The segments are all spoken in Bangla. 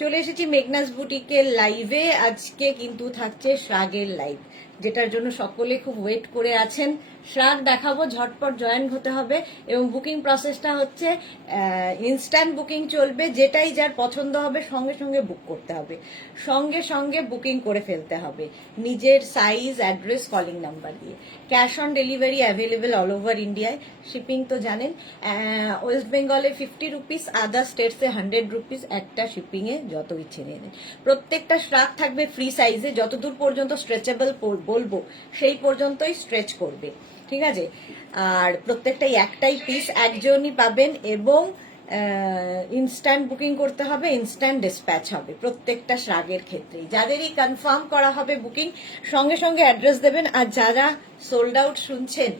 চলে এসেছি মেঘনাস বুটিকের লাইভে। আজকে কিন্তু থাকছে শ্রাগের লাইভ, যেটার জন্য সকলে খুব ওয়েট করে আছেন। শ্রাগ দেখাবো, ঝটপট জয়েন হতে হবে এবং বুকিং প্রসেসটা হচ্ছে ইনস্ট্যান্ট বুকিং চলবে। যেটাই যার পছন্দ হবে সঙ্গে সঙ্গে বুক করতে হবে, সঙ্গে সঙ্গে বুকিং করে ফেলতে হবে নিজের সাইজ, অ্যাড্রেস, কলিং নাম্বার দিয়ে। Cash on delivery available all over ইন্ডিয়ায়। শিপিং তো জানেন, ওয়েস্ট বেঙ্গলে 50 রুপিস, আদার স্টেটসে 100 রুপিস একটা শিপিংয়ে, যত ইচ্ছে নিয়ে নেন। প্রত্যেকটা শ্রাগ থাকবে ফ্রি সাইজে, যতদূর পর্যন্ত স্ট্রেচেবল বলবো সেই পর্যন্তই স্ট্রেচ করবে, ঠিক আছে। আর প্রত্যেকটাই একটাই পিস, একজনই পাবেন এবং ইনস্ট্যান্ট বুকিং করতে হবে, ইনস্ট্যান্ট ডিসপ্যাচ হবে প্রত্যেকটা শ্রাগের ক্ষেত্রেই। যাদেরই কনফার্ম করা হবে বুকিং, সঙ্গে সঙ্গে অ্যাড্রেস দেবেন। আর যারা সোল্ড আউট শুনছেন,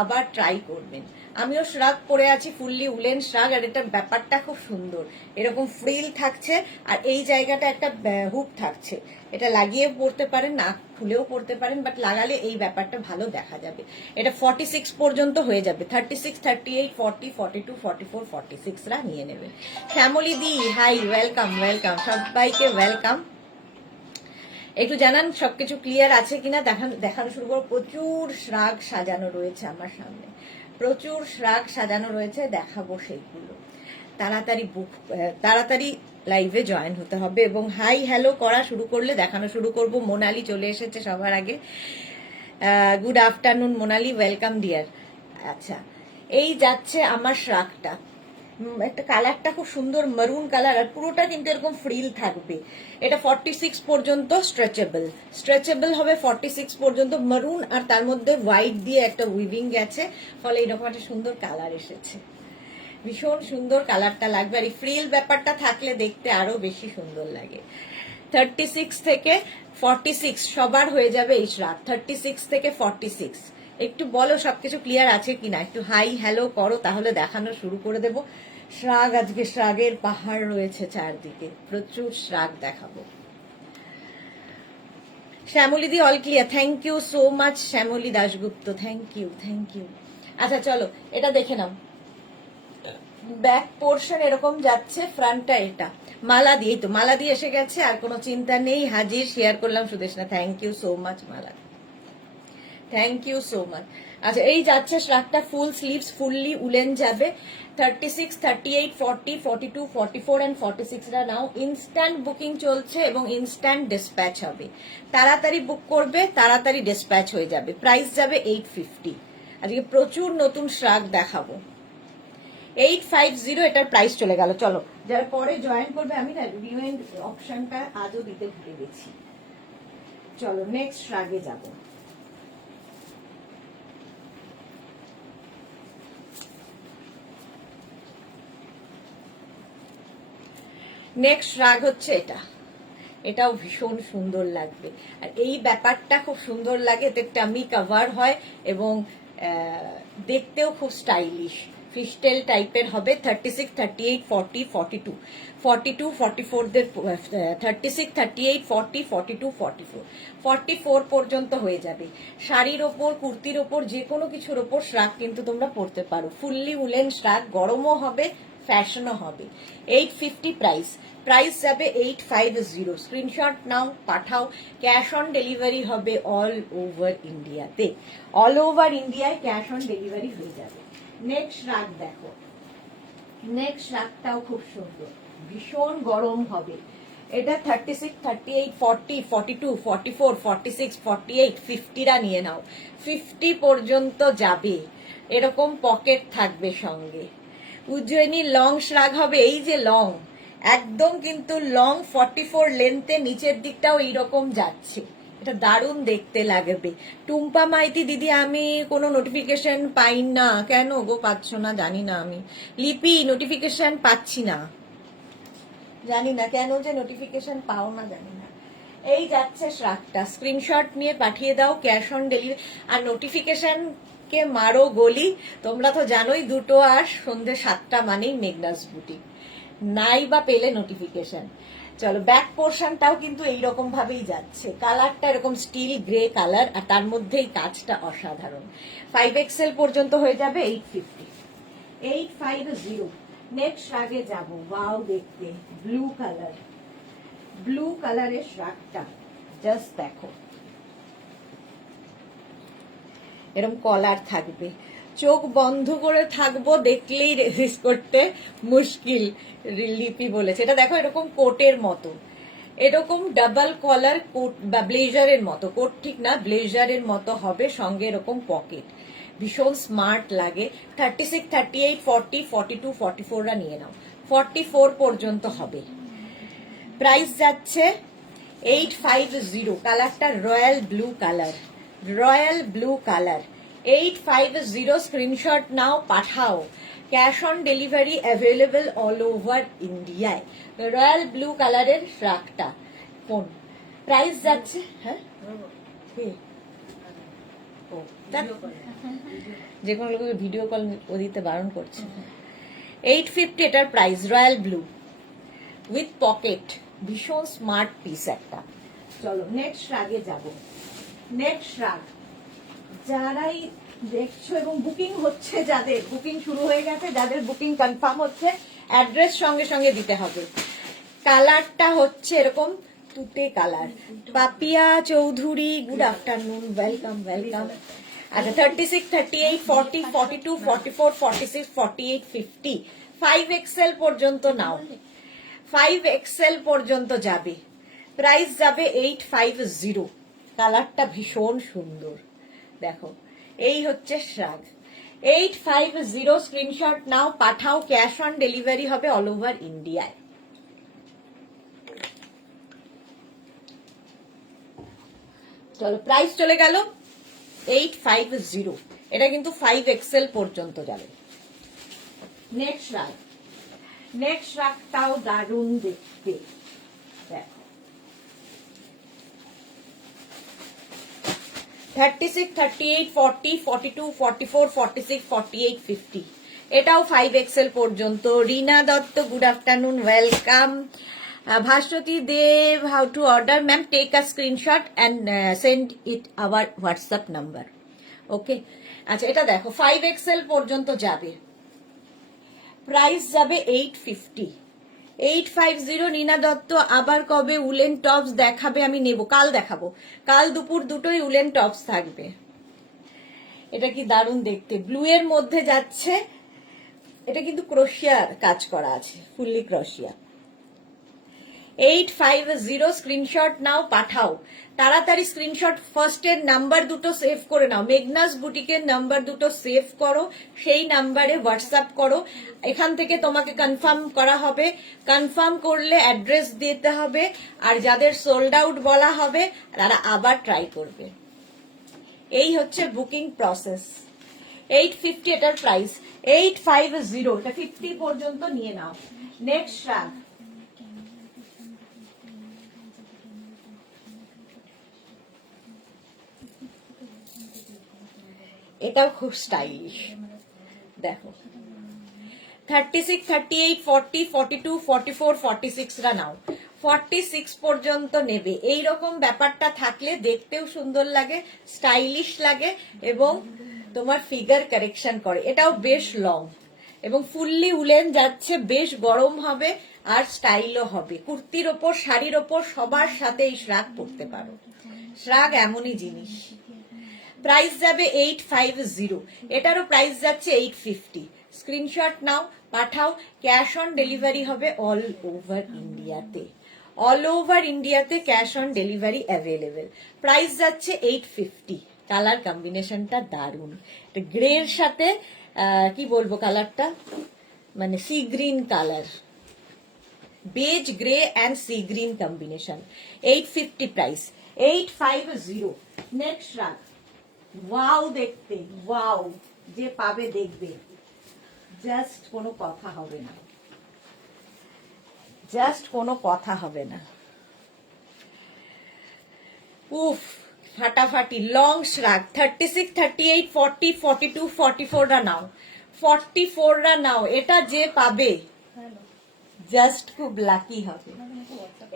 আবার ট্রাই করবেন। আমিও শ্রাগ পরে আছি, ফুললি উলেন শ্রাগ, আর এটা ব্যাপারটা খুব সুন্দর, এরকম ফ্রিল থাকছে আর এই জায়গাটা একটা হুক থাকছে। এটা লাগিয়ে পরতে পারেন, না খুলেও পরতে পারেন, বাট লাগালে এই ব্যাপারটা ভালো দেখা যাবে। এটা 46 পর্যন্ত হয়ে যাবে, 36, 38, 40, 42, 44, 46রা নিয়ে নেবেন। শ্যামলী দি হাই, ওয়েলকাম ওয়েলকাম, সবাইকে ওয়েলকাম। একটু জানান সবকিছু ক্লিয়ার আছে কিনা, দেখানো শুরু করবো। প্রচুর শ্রাগ সাজানো রয়েছে আমার সামনে, প্রচুর শ্রাগ সাজানো রয়েছে, দেখাবো সেইগুলো। তাড়াতাড়ি লাইভে জয়েন হতে হবে এবং হাই হ্যালো করা শুরু করলে দেখানো শুরু করব। মোনালি চলে এসেছে সবার আগে। Good afternoon Monali, welcome deer. আচ্ছা, এই যাচ্ছে আমার শ্রাগটা। একটা কালারটা খুব সুন্দর, মারুন কালার, আর পুরোটা কিন্তু এরকম ফ্রিল থাকবে। এটা 46 পর্যন্ত স্ট্রেচেবল হবে, 46 পর্যন্ত মারুন, আর তার মধ্যে হোয়াইট দিয়ে একটা উইভিং গেছে, ফলে এরকম একটা সুন্দর কালার এসেছে। ভীষণ সুন্দর কালারটা লাগবে, আর এই ফ্রিল ব্যাপারটা থাকলে দেখতে আরো বেশি সুন্দর লাগে। 36 থেকে 46 সবার হয়ে যাবে এই শ্রাগ, 36 থেকে 46। একটু বলো সবকিছু ক্লিয়ার আছে কিনা, একটু হাই হ্যালো করো, তাহলে দেখানো শুরু করে দেব। শ্রাগ, আজকে শ্রাগের পাহাড় রয়েছে চারদিকে, প্রচুর শ্রাগ দেখাবো। শ্যামলী দি all clear, thank you so much Shyamali Dasgupta, thank you thank you. আচ্ছা চলো এটা দেখে নাও। ব্যাক পোর্শন এরকম যাচ্ছে, ফ্রন্টটা এটা মালা দিয়ে, তো মালা দিয়ে এসে গেছে, আর কোনো চিন্তা নেই। হাজির, শেয়ার করলাম Sudeshna, thank you so much Mala, thank you so much. আচ্ছা, এই যাচ্ছে শ্রাগটা ফুল স্লিভস, ফুললি উলেন যাবে। 36, 38, 40, 42, 44 এন্ড 46রা নাও। ইনস্ট্যান্ট বুকিং চলছে এবং ইনস্ট্যান্ট ডিসপ্যাচ হবে। তাড়াতাড়ি বুক করবে, তাড়াতাড়ি ডিসপ্যাচ হয়ে যাবে। প্রাইস যাবে 850। আজকে প্রচুর নতুন শ্রাগ দেখাবো। 850 এটার প্রাইস চলে গেল। চলো, যারা পরে জয়েন করবে, আমি না রিমাইন্ড অপশনটা আজও দিতে ভুলে গেছি। চলো নেক্সট শ্রাগে যাব। নেক্সট রাগ হচ্ছে এটা, এটাও ভীষণ সুন্দর লাগবে। আর এই ব্যাপারটা খুব সুন্দর লাগে, এতে টামি কভার হয় এবং দেখতেও খুব স্টাইলিশ ফিস্টেল টাইপের হবে। 36, 38, 40, 42, 42, 44 দের 36, 38, 40, 42, 44, 44 পর্যন্ত হয়ে যাবে। শাড়ির ওপর, কুর্তির ওপর, যে কোনো কিছুর ওপর শ্রাগ কিন্তু তোমরা পরতে পারো। ফুললি উলেন শ্রাগ, গরমও হবে, ফ্যাশনও হবে। 850 প্রাইস যাবে 850। স্ক্রিনশট নাও, পাঠাও। ক্যাশ অন ডেলিভারি হবে অল ওভার ইন্ডিয়াতে, অল ওভার ইন্ডিয়ায় ক্যাশ অন ডেলিভারি হয়ে যাবে। নেক্সট রাগ দেখো, নেক্সট রাগটাও খুব সুন্দর, ভীষণ গরম হবে। এটা 36, 38, 40, 42, 44, 46, 48, 50রা নিয়ে নাও। 50 পর্যন্ত যাবে, এরকম পকেট থাকবে সঙ্গে। উজ্জয়িনী লং শ্রাগ হবে, এই যে লং, একদম কিন্তু লং 44 লেন্থে, নিচের দিকটাও এইরকম যাচ্ছে। এটা দারুণ দেখতে লাগবে। টুম্পা মাইতি দিদি, আমি কোনো নোটিফিকেশন পাই না, কেন গো পাচ্ছ না জানি না। আমি লিপি নোটিফিকেশন পাচ্ছি না, জানি না কেন যে নোটিফিকেশন পাও না, জানি না। এই যাচ্ছে শ্রাগটা, স্ক্রিনশট নিয়ে পাঠিয়ে দাও, ক্যাশ অন ডেলিভারি। আর নোটিফিকেশন কে মারো গলি, তোমরা তো জানোই 2টো আর সন্ধ্যে 7টা মানেই মেঘনাস বুটিক, নাই বা পেলে নোটিফিকেশন। চলো, ব্যাক পোর্শনটাও কিন্তু এইরকম ভাবেই যাচ্ছে। কালারটা এরকম স্টিল গ্রে কালার, আর তার মধ্যেই কাজটা অসাধারণ। 5XL পর্যন্ত হয়ে যাবে 850, 850। নেক্সট আগে যাব, ওয়াও দেখতে, ব্লু কালার, ব্লু কালারের শ্রাগটা জাস্ট দেখো, এরকম কলার থাকবে, চোখ বন্ধ করে থাকবো, দেখলেই রেজিস্ট করতে মুশকিল। লিপি বলেছে এটা দেখো এরকম কোটের মতো, এরকম ডাবল কলার কোট বা ব্লেজারের মতো, কোট ঠিক না ব্লেজারের মতো হবে, সঙ্গে এরকম পকেট, ভীষণ স্মার্ট লাগে। 36, 38, 40, 42, 44রা নিয়ে নাও, 44 পর্যন্ত হবে। প্রাইস যাচ্ছে 850, কালারটা royal blue colour, royal blue colour, 850, screenshot নাও, পাঠাও। Cash on delivery available all over ইন্ডিয়ায়। রয়্যাল ব্লু কালারের ফ্রাকটা কোন প্রাইস যাচ্ছে? হ্যাঁ যে কোনো লোকের ভিডিও কল ও দিতে বারণ করছে। 850 এটার price, royal blue with pocket, ভীষণ স্মার্ট পিস একটা। চলো নেক্সট রাগে যাব। নেক্সট রাগ যারাই দেখছো এবং বুকিং হচ্ছে, যাদের বুকিং শুরু হয়ে গেছে, যাদের বুকিং কনফার্ম হচ্ছে, অ্যাড্রেস সঙ্গে সঙ্গে দিতে হবে। কালারটা হচ্ছে এরকম তুতে colour. Papiya Chowdhury, good afternoon, welcome welcome. আচ্ছা 36, 38, 40, 42, 44, 46, 48, 50, 5XL পর্যন্ত নাও, 5XL পর্যন্ত যাবে। প্রাইস যাবে 850, কালারটা ভীষণ সুন্দর দেখো, এই হচ্ছে শ্রাগ। 850, স্ক্রিনশট নাও, পাঠাও। ক্যাশ অন ডেলিভারি হবে অল ওভার ইন্ডিয়ায়। চলো প্রাইস চলে গেল 850, এটা কিন্তু 5XL পর্যন্ত যাবে। নেক্সট রাগ, নেক্সট রাগটাও দারুণ দেখতে, দেখো 36, 38, 40, 42, 44, 46, 48, 50, এটাও 5XL পর্যন্ত। Rina Dutta, good afternoon, welcome. Bhaswati Deb, how to order? Ma'am take a screenshot and send it our WhatsApp number. Okay, আচ্ছা এটা দেখো 5XL পর্যন্ত যাবে, প্রাইস যাবে 850, 850। নীনা দত্ত, আবার কবে উলেন টপস দেখাবে? আমি নেব, কাল দেখাবো, কাল দুপুর দুটোই উলেন টপস থাকবে। এটা কি দারুণ দেখতে, ব্লু এর মধ্যে যাচ্ছে, এটা কিন্তু ক্রোশিয়ার কাজ করা আছে, ফুললি ক্রোশিয়া। 850, স্ক্রিনশট নাও, পাঠাও তাড়াতাড়ি। স্ক্রিনশট ফার্স্টের নাম্বার দুটো সেভ করে নাও, মেঘনাস বুটিকের নাম্বার দুটো সেভ করো, সেই নাম্বারে হোয়াটসঅ্যাপ করো। এখান থেকে তোমাকে কনফার্ম করা হবে, কনফার্ম করলে অ্যাড্রেস দিতে হবে, আর যাদের সোল্ড আউট বলা হবে তারা আবার ট্রাই করবে। এই হচ্ছে বুকিং প্রসেস। 850 এটার প্রাইস, 850, এটা 50 পর্যন্ত নিয়ে নাও। নেক্সট রাগ, এটাও খুব স্টাইলিশ দেখো, 36, 38, 40, 42, 44, 46রা নাও, 46 পর্যন্ত নেবে। এইরকম ব্যাপারটা থাকলে দেখতেও সুন্দর লাগে, স্টাইলিশ লাগে এবং তোমার ফিগার কারেকশন করে। এটাও বেশ লং এবং ফুললি উলেন যাচ্ছে, বেশ গরম হবে আর স্টাইলও হবে। কুর্তির ওপর, শাড়ির ওপর, সবার সাথে এই শ্রাগ পরতে পারো। শ্রাগ এমনই জিনিস। প্রাইস যাবে 850, এটারও প্রাইস যাচ্ছে 850। স্ক্রিনশট নাও, পাঠাও। ক্যাশ অন ডেলিভারি হবে অল ওভার ইন্ডিয়াতে, অল ওভার ইন্ডিয়াতে cash on delivery available. Price যাচ্ছে 850। কালার কম্বিনেশনটা দারুণ, গ্রের সাথে কি বলবো কালারটা, মানে sea green colour, beige grey and sea green combination. 850 price, 850। Next rug, wow দেখতে, ওয়াও, যে পাবে দেখবে, জাস্ট কোনো কথা হবে না, জাস্ট কোনো কথা হবে না। উফ, ফাটাফাটি লং শ্রাগ। 36, 38, 40, 42, 44রা নাও, 44রা নাও, এটা যে পাবে জাস্ট খুব লাকি হবে।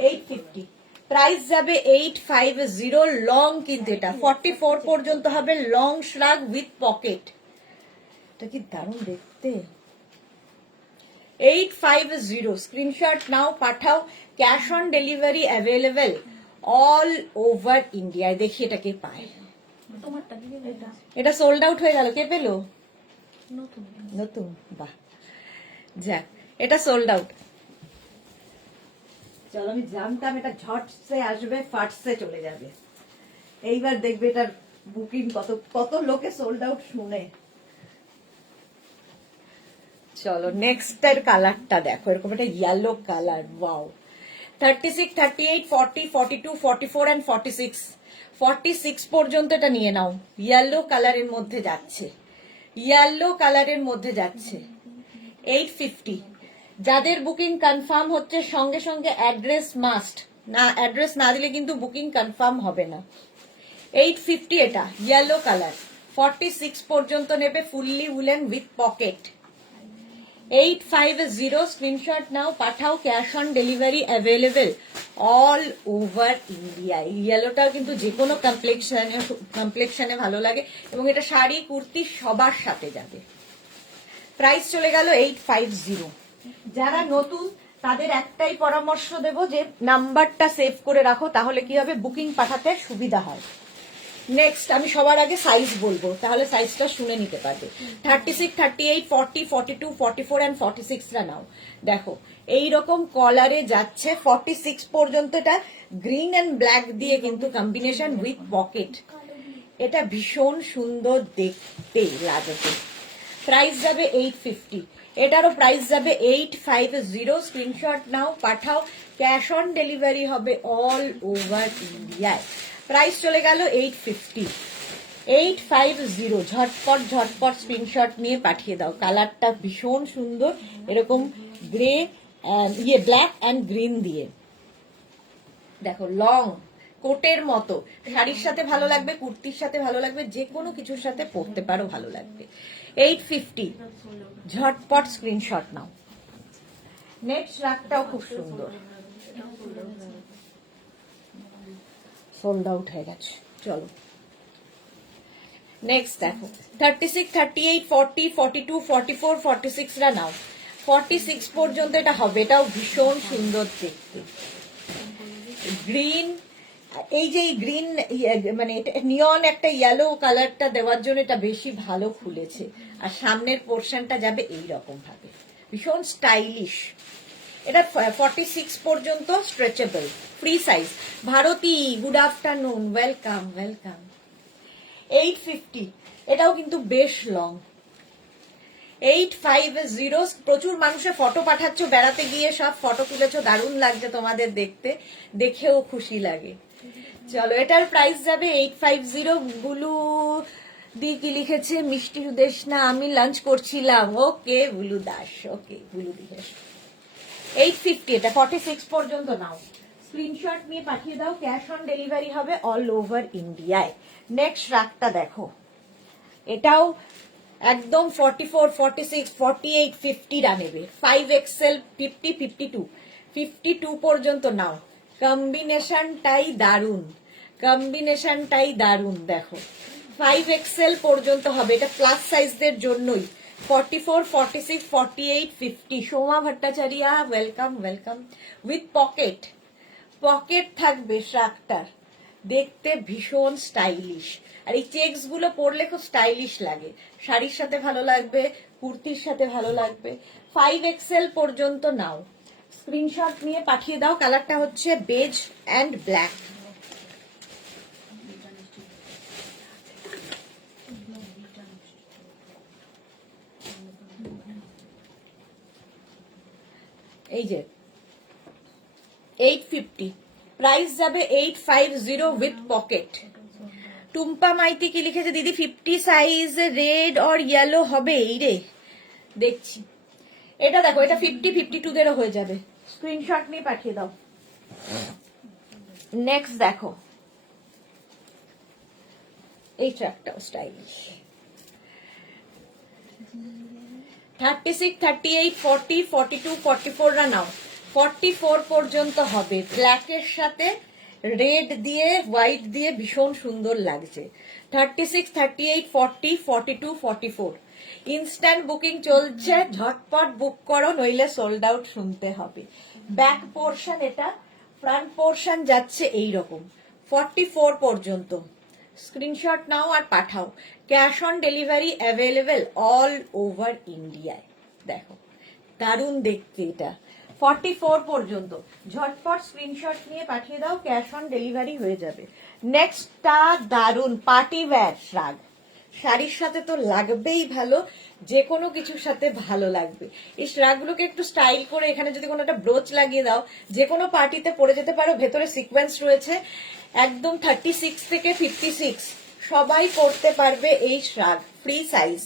850, প্রাইস যাবে 850, লং কিন্তু এটা 44 পর্যন্ত হবে, লং শ্রাগ উইথ পকেট। এটা কি দারুণ দেখতে, 850 স্ক্রিনশট নাও, পাঠাও। Cash on delivery available all over ইন্ডিয়ায়। দেখি এটা কে পায়। এটা সোল্ড আউট হয়ে গেল, কে পেলো? নতুন, বাহ, যাক, এটা সোল্ড আউট। চলো, আমি জানতাম এটা ঝটসে আসবে, ফাটসে চলে যাবে। এইবার দেখবে এটার বুকিং কত কত লোকে সোল্ড আউট শুনে। চলো নেক্সট এর কালারটা দেখো, এরকম একটা ইয়েলো কালার, ওয়াও। 36, 38, 40, 42, 44 এন্ড 46, 46 পর্যন্ত এটা নিয়ে নাও। ইয়েলো কালারের মধ্যে যাচ্ছে, ইয়েলো কালারের মধ্যে যাচ্ছে। 850। যাদের বুকিং কনফার্ম হচ্ছে সঙ্গে সঙ্গে অ্যাড্রেস মাস্ট, না অ্যাড্রেস না দিলে কিন্তু বুকিং কনফার্ম হবে না। 850 এটা ইয়েলো কালার, 46 পর্যন্ত নেবে, fully woollen with pocket. 850 screenshot নাও, পাঠাও। Cash on delivery available all over India. ইয়েলোটাও কিন্তু যে কোনো কমপ্লেক্সনে ভালো লাগে এবং এটা শাড়ি কুর্তি সবার সাথে যাবে। প্রাইস চলে গেল 850। যারা নতুন তাদের একটাই পরামর্শ দেব যে নাম্বারটা সেভ করে রাখো, তাহলে কি হবে বুকিং পাঠাতে সুবিধা হয়। নেক্সট আমি সবার আগে সাইজ বলবো, তাহলে সাইজটা শুনে নিতে পারবে। 36, 38, 40, 42, 44 এন্ড 46 রা নাও। দেখো এইরকম কলারে যাচ্ছে 46 পর্যন্ত। এটা গ্রিন এন্ড ব্ল্যাক দিয়ে কিন্তু কম্বিনেশন উইথ পকেট। এটা ভীষণ সুন্দর দেখতে লাগবে। প্রাইস যাবে 850। এটারও প্রাইস যাবে 850। স্ক্রিনশট নাও, পাঠাও। ক্যাশ অন ডেলিভারি হবে অল ওভার ইন্ডিয়ায়। প্রাইস চলে গেল 850। 850 ঝটপট ঝটপট স্ক্রিনশট নিয়ে পাঠিয়ে দাও। কালারটা ভীষণ সুন্দর, এরকম গ্রে ব্ল্যাক অ্যান্ড গ্রিন দিয়ে। দেখো লং কোটের মতো, শাড়ির সাথে ভালো লাগবে, কুর্তির সাথে ভালো লাগবে, যে কোনো কিছুর সাথে পরতে পারো, ভালো লাগবে। 850 ঝটপট স্ক্রিনশট নাও। নেক্সট রাগটাও খুব সুন্দর, সোল্ড আউট হয়ে গেছে। চলো নেক্সট দেখো 36, 38, 40, 42, 44, 46 রা নাও। 46 পর্যন্ত এটা হবে। এটাও ভীষণ সুন্দর দেখতে, গ্রিন। এই যে গ্রিন মানে নিয়ন একটা ইয়েলো কালারটা দেওয়ার জন্য এটা বেশি ভালো খুলেছে। আর সামনের পোর্শনটা যাবে এইরকম ভাবে, ভীষণ স্টাইলিশ। এটা 46 পর্যন্ত stretchable, free size. Bharati, good afternoon, welcome welcome. 850 এটাও কিন্তু বেশ লং। 850 প্রচুর মানুষের ফটো পাঠাচ্ছ, বেড়াতে গিয়ে সব ফটো তুলেছো, দারুণ লাগছে তোমাদের দেখতে, দেখেও খুশি লাগে। চলো এটার প্রাইস যাবে 850। বুলু দি কি লিখেছে, মিষ্টি দেশ না, আমি লাঞ্চ করছিলাম। ওকে বুলু দাস, ওকে বুলু দিবেশ। 850 এটা 46 পর্যন্ত নাও। স্ক্রিনশট নিয়ে পাঠিয়ে দাও, ক্যাশ অন ডেলিভারি হবে অল ওভার ইন্ডিয়ায়। নেক্সট রাগটা দেখো, এটাও একদম 44, 46, 48, 50 রা নেবে। 5XL, 50, 52, 52 পর্যন্ত নাও। কম্বিনেশনটাই দারুন, কম্বিনেশনটাই দারুন। দেখো 5XL পর্যন্ত হবে, এটা প্লাস সাইজদের জন্যই। 44, 46, 48, 50। Soma Bhattacharya, welcome welcome. With pocket, pocket থাকবে শার্টটার, দেখতে ভীষণ স্টাইলিশ। আর এই চেকস গুলো পরলে খুব স্টাইলিশ লাগে, শাড়ির সাথে ভালো লাগবে, কুর্তির সাথে ভালো লাগবে। 5XL পর্যন্ত নাও। স্ক্রিনশট নিয়ে পাঠিয়ে দাও। কালারটা হচ্ছে বেজ অ্যান্ড ব্ল্যাক। এই যে 850, প্রাইস যাবে 850 উইথ পকেট। টুম্পা মাইতি কি লিখেছে, দিদি 50 সাইজ রেড অর ইয়েলো হবে? এই রে দেখছি। এটা দেখো, এটা 50, 52 দেরও হয়ে যাবে। স্ক্রিনশট নিয়ে পাঠিয়ে দাও। নেক্সট দেখো, এই ট্র্যাকটাও স্টাইলিশ। 36, 38, 40, 42, 44 রা নাও। 44 পর্যন্ত হবে। ব্ল্যাকের সাথে রেড দিয়ে হোয়াইট দিয়ে ভীষণ সুন্দর লাগছে। 36, 38, 40, 42, 44 ইনস্ট্যান্ট বুকিং চলছে, ঝটপট বুক করো, নইলে সোল্ড আউট শুনতে হবে। ব্যাক পোর্শন এটা, ফ্রন্ট পোর্শন যাচ্ছে এইরকম 44 পর্যন্ত। স্ক্রিনশট নাও আর পাঠাও। Cash on delivery available all over ইন্ডিয়ায়। দেখো দারুণ দেখতে এটা, 44 পর্যন্ত। ঝটপট স্ক্রিনশট নিয়ে পাঠিয়ে দাও, ক্যাশ অন ডেলিভারি হয়ে যাবে। নেক্সটটা দারুণ পার্টি ওয়্যার শ্রাগ, শাড়ির সাথে তো লাগবেই ভালো, যে কোনো কিছুর সাথে ভালো লাগবে। এই শ্রাগগুলোকে একটু স্টাইল করে এখানে যদি কোনো একটা ব্রোচ লাগিয়ে দাও, যে কোনো পার্টিতে পরে যেতে পারো। ভেতরে সিকোয়েন্স রয়েছে, একদম 36 থেকে 56 সবাই পরতে পারবে এই শ্রাগ। ফ্রি সাইজ,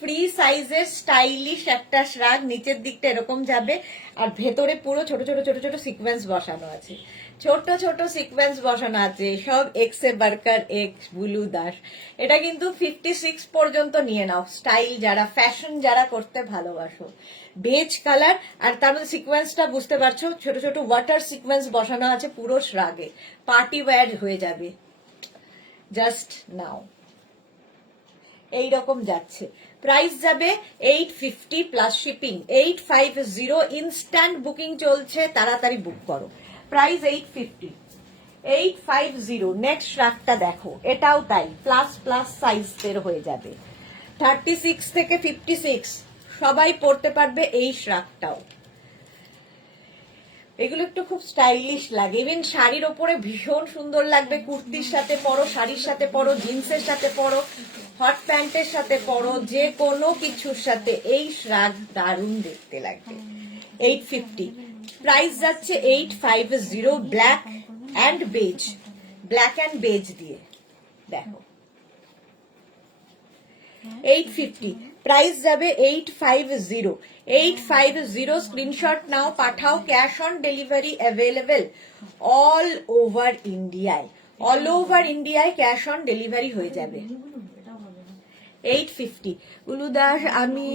ফ্রি সাইজের স্টাইলিশ একটা শ্রাগ, নিচের দিকটা এরকম যাবে আর ভেতরে পুরো ছোট ছোট ছোট ছোট সিকোয়েন্স বসানো আছে, ছোট ছোট সিকোয়েন্স বসানো আছে, সব এক্স এ বার্কার এক্স বুলু দাস। এটা কিন্তু 56 পর্যন্ত নিয়ে নাও। স্টাইল যারা, ফ্যাশন যারা করতে ভালোবাসো, বেজ কালার আর তার মধ্যে সিকোয়েন্সটা বুঝতে পারছো, ছোট ছোট ওয়াটার সিকোয়েন্স বসানো আছে পুরো শ্রাগে, পার্টি ওয়্যার হয়ে যাবে। জাস্ট নাও এইরকম যাচ্ছে, প্রাইস যাবে 850 প্লাস শিপিং, 850। ইনস্ট্যান্ট বুকিং চলছে, তাড়াতাড়ি বুক করো। প্রাইস 850। নেক্সট শ্রাগটা দেখো, এটাও তাই, প্লাস প্লাস সাইজের হয়ে যাবে, 36 থেকে 56 সবাই পরতে পারবে এই শ্রাগটাও। এগুলো একটু খুব স্টাইলিশ লাগে, ইভেন শাড়ির ওপরে ভীষণ সুন্দর লাগবে। কুর্তির সাথে পরো, শাড়ির সাথে পরো, জিন্সের সাথে পরো, হট প্যান্টের সাথে পরো, যে কোনো কিছুর সাথে এই শ্রাগ দারুণ দেখতে লাগবে। 850, প্রাইস যাচ্ছে 850। Black and beige, black and beige দিয়ে দেখো 850, প্রাইস যাবে 850। 850 স্ক্রিনশট নাও, পাঠাও। Cash on delivery available all over ইন্ডিয়ায়, অল ওভার ইন্ডিয়ায় ক্যাশ অন ডেলিভারি হয়ে যাবে। 850 উলুদাস, আমি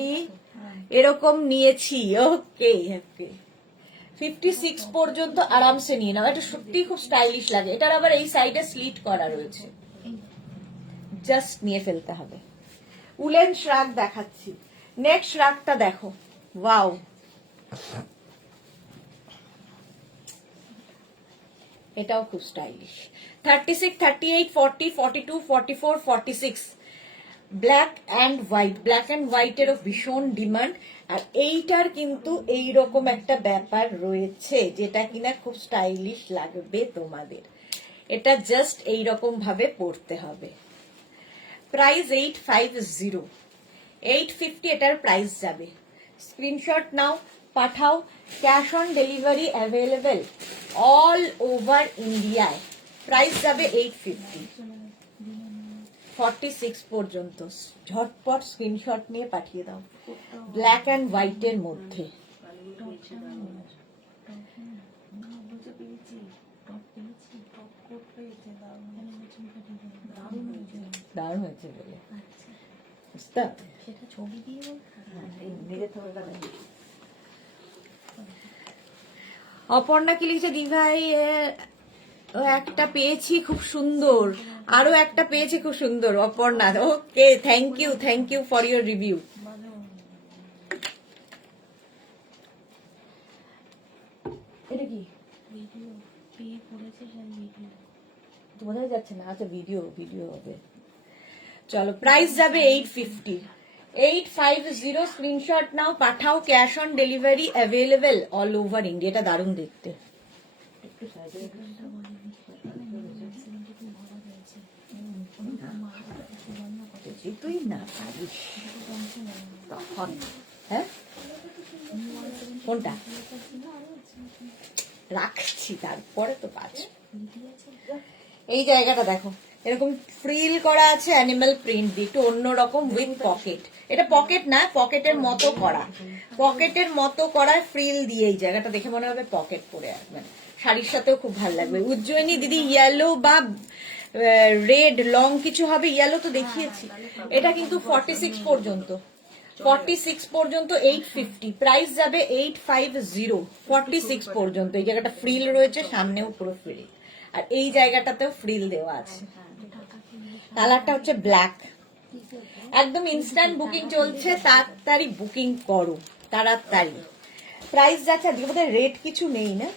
এরকম নিয়েছি। ওকে ওকে, 56 পর্যন্ত আরামসে নিয়ে নাও। এটা সত্যি খুব স্টাইলিশ লাগে। এটার আবার এই সাইডে স্লিট করা রয়েছে, জাস্ট নিয়ে ফেলতে হবে। উলেন শ্রাগ দেখাচ্ছি, নেক্সট শ্রাগটা দেখো, ওয়াও, এটাও খুব stylish. 36, 38, 40, 42, 44, 46 black and white, black and হোয়াইটেরও ভীষণ ডিমান্ড। আর এইটার কিন্তু এইরকম একটা ব্যাপার রয়েছে যেটা কিনা খুব স্টাইলিশ লাগবে তোমাদের। এটা জাস্ট এইরকম ভাবে পরতে হবে। প্রাইস 850, 850 এটার প্রাইস যাবে। স্ক্রিনশট নাও, পাঠাও। Cash on delivery available all over ইন্ডিয়ায়। প্রাইস যাবে 850, 46 পর্যন্ত। ঝটপট স্ক্রিনশট নিয়ে পাঠিয়ে দাও, ব্ল্যাক অ্যান্ড হোয়াইটের মধ্যে। দারুণ হয়েছে বলে ছবি দিয়ে অপর্ণা কি লিখছে, দিভাই একটা পেয়েছি খুব সুন্দর, আরো একটা পেয়েছি খুব সুন্দর। Aparna, okay, thank you for your review. এটা কি বোঝা যাচ্ছে না? আচ্ছা, ভিডিও হবে। চলো, প্রাইস যাবে 850, 850। স্ক্রিনশট নাও, পাঠাও। Cash on delivery available all over India. এটা দারুণ দেখতে। তুই না পারিস তখন, হ্যাঁ কোনটা রাখছি, তারপরে তো পাঁচ। এই জায়গাটা দেখো, এরকম ফ্রিল করা আছে অ্যানিমাল প্রিন্ট দিয়ে, একটু অন্যরকম উইথ পকেট। এটা পকেট না, পকেটের মতো করা, পকেটের মতো করা ফ্রিল দিয়ে। এই জায়গাটা দেখে মনে হবে পকেট পরে আসবেন, শাড়ির সাথেও খুব ভালো লাগবে। উজ্জয়িনী দিদি, ইয়েলো বা রেড লং কিছু হবে, ইয়েলো তো দেখিয়েছি। এটা কিন্তু 46 পর্যন্ত, 46 পর্যন্ত 850, প্রাইস যাবে 850, 46 পর্যন্ত। এই জায়গাটা ফ্রিল রয়েছে, সামনেও পুরো ফ্রিল, আর এই জায়গাটাতেও ফ্রিল দেওয়া আছে। কালারটা হচ্ছে ব্ল্যাক, একদম ইনস্ট্যান্ট বুকিং চলছে, তাড়াতাড়ি বুকিং করো, তাড়াতাড়ি। প্রাইস যাচ্ছে, আজকে বোধহয় রেট কিছু নেই না,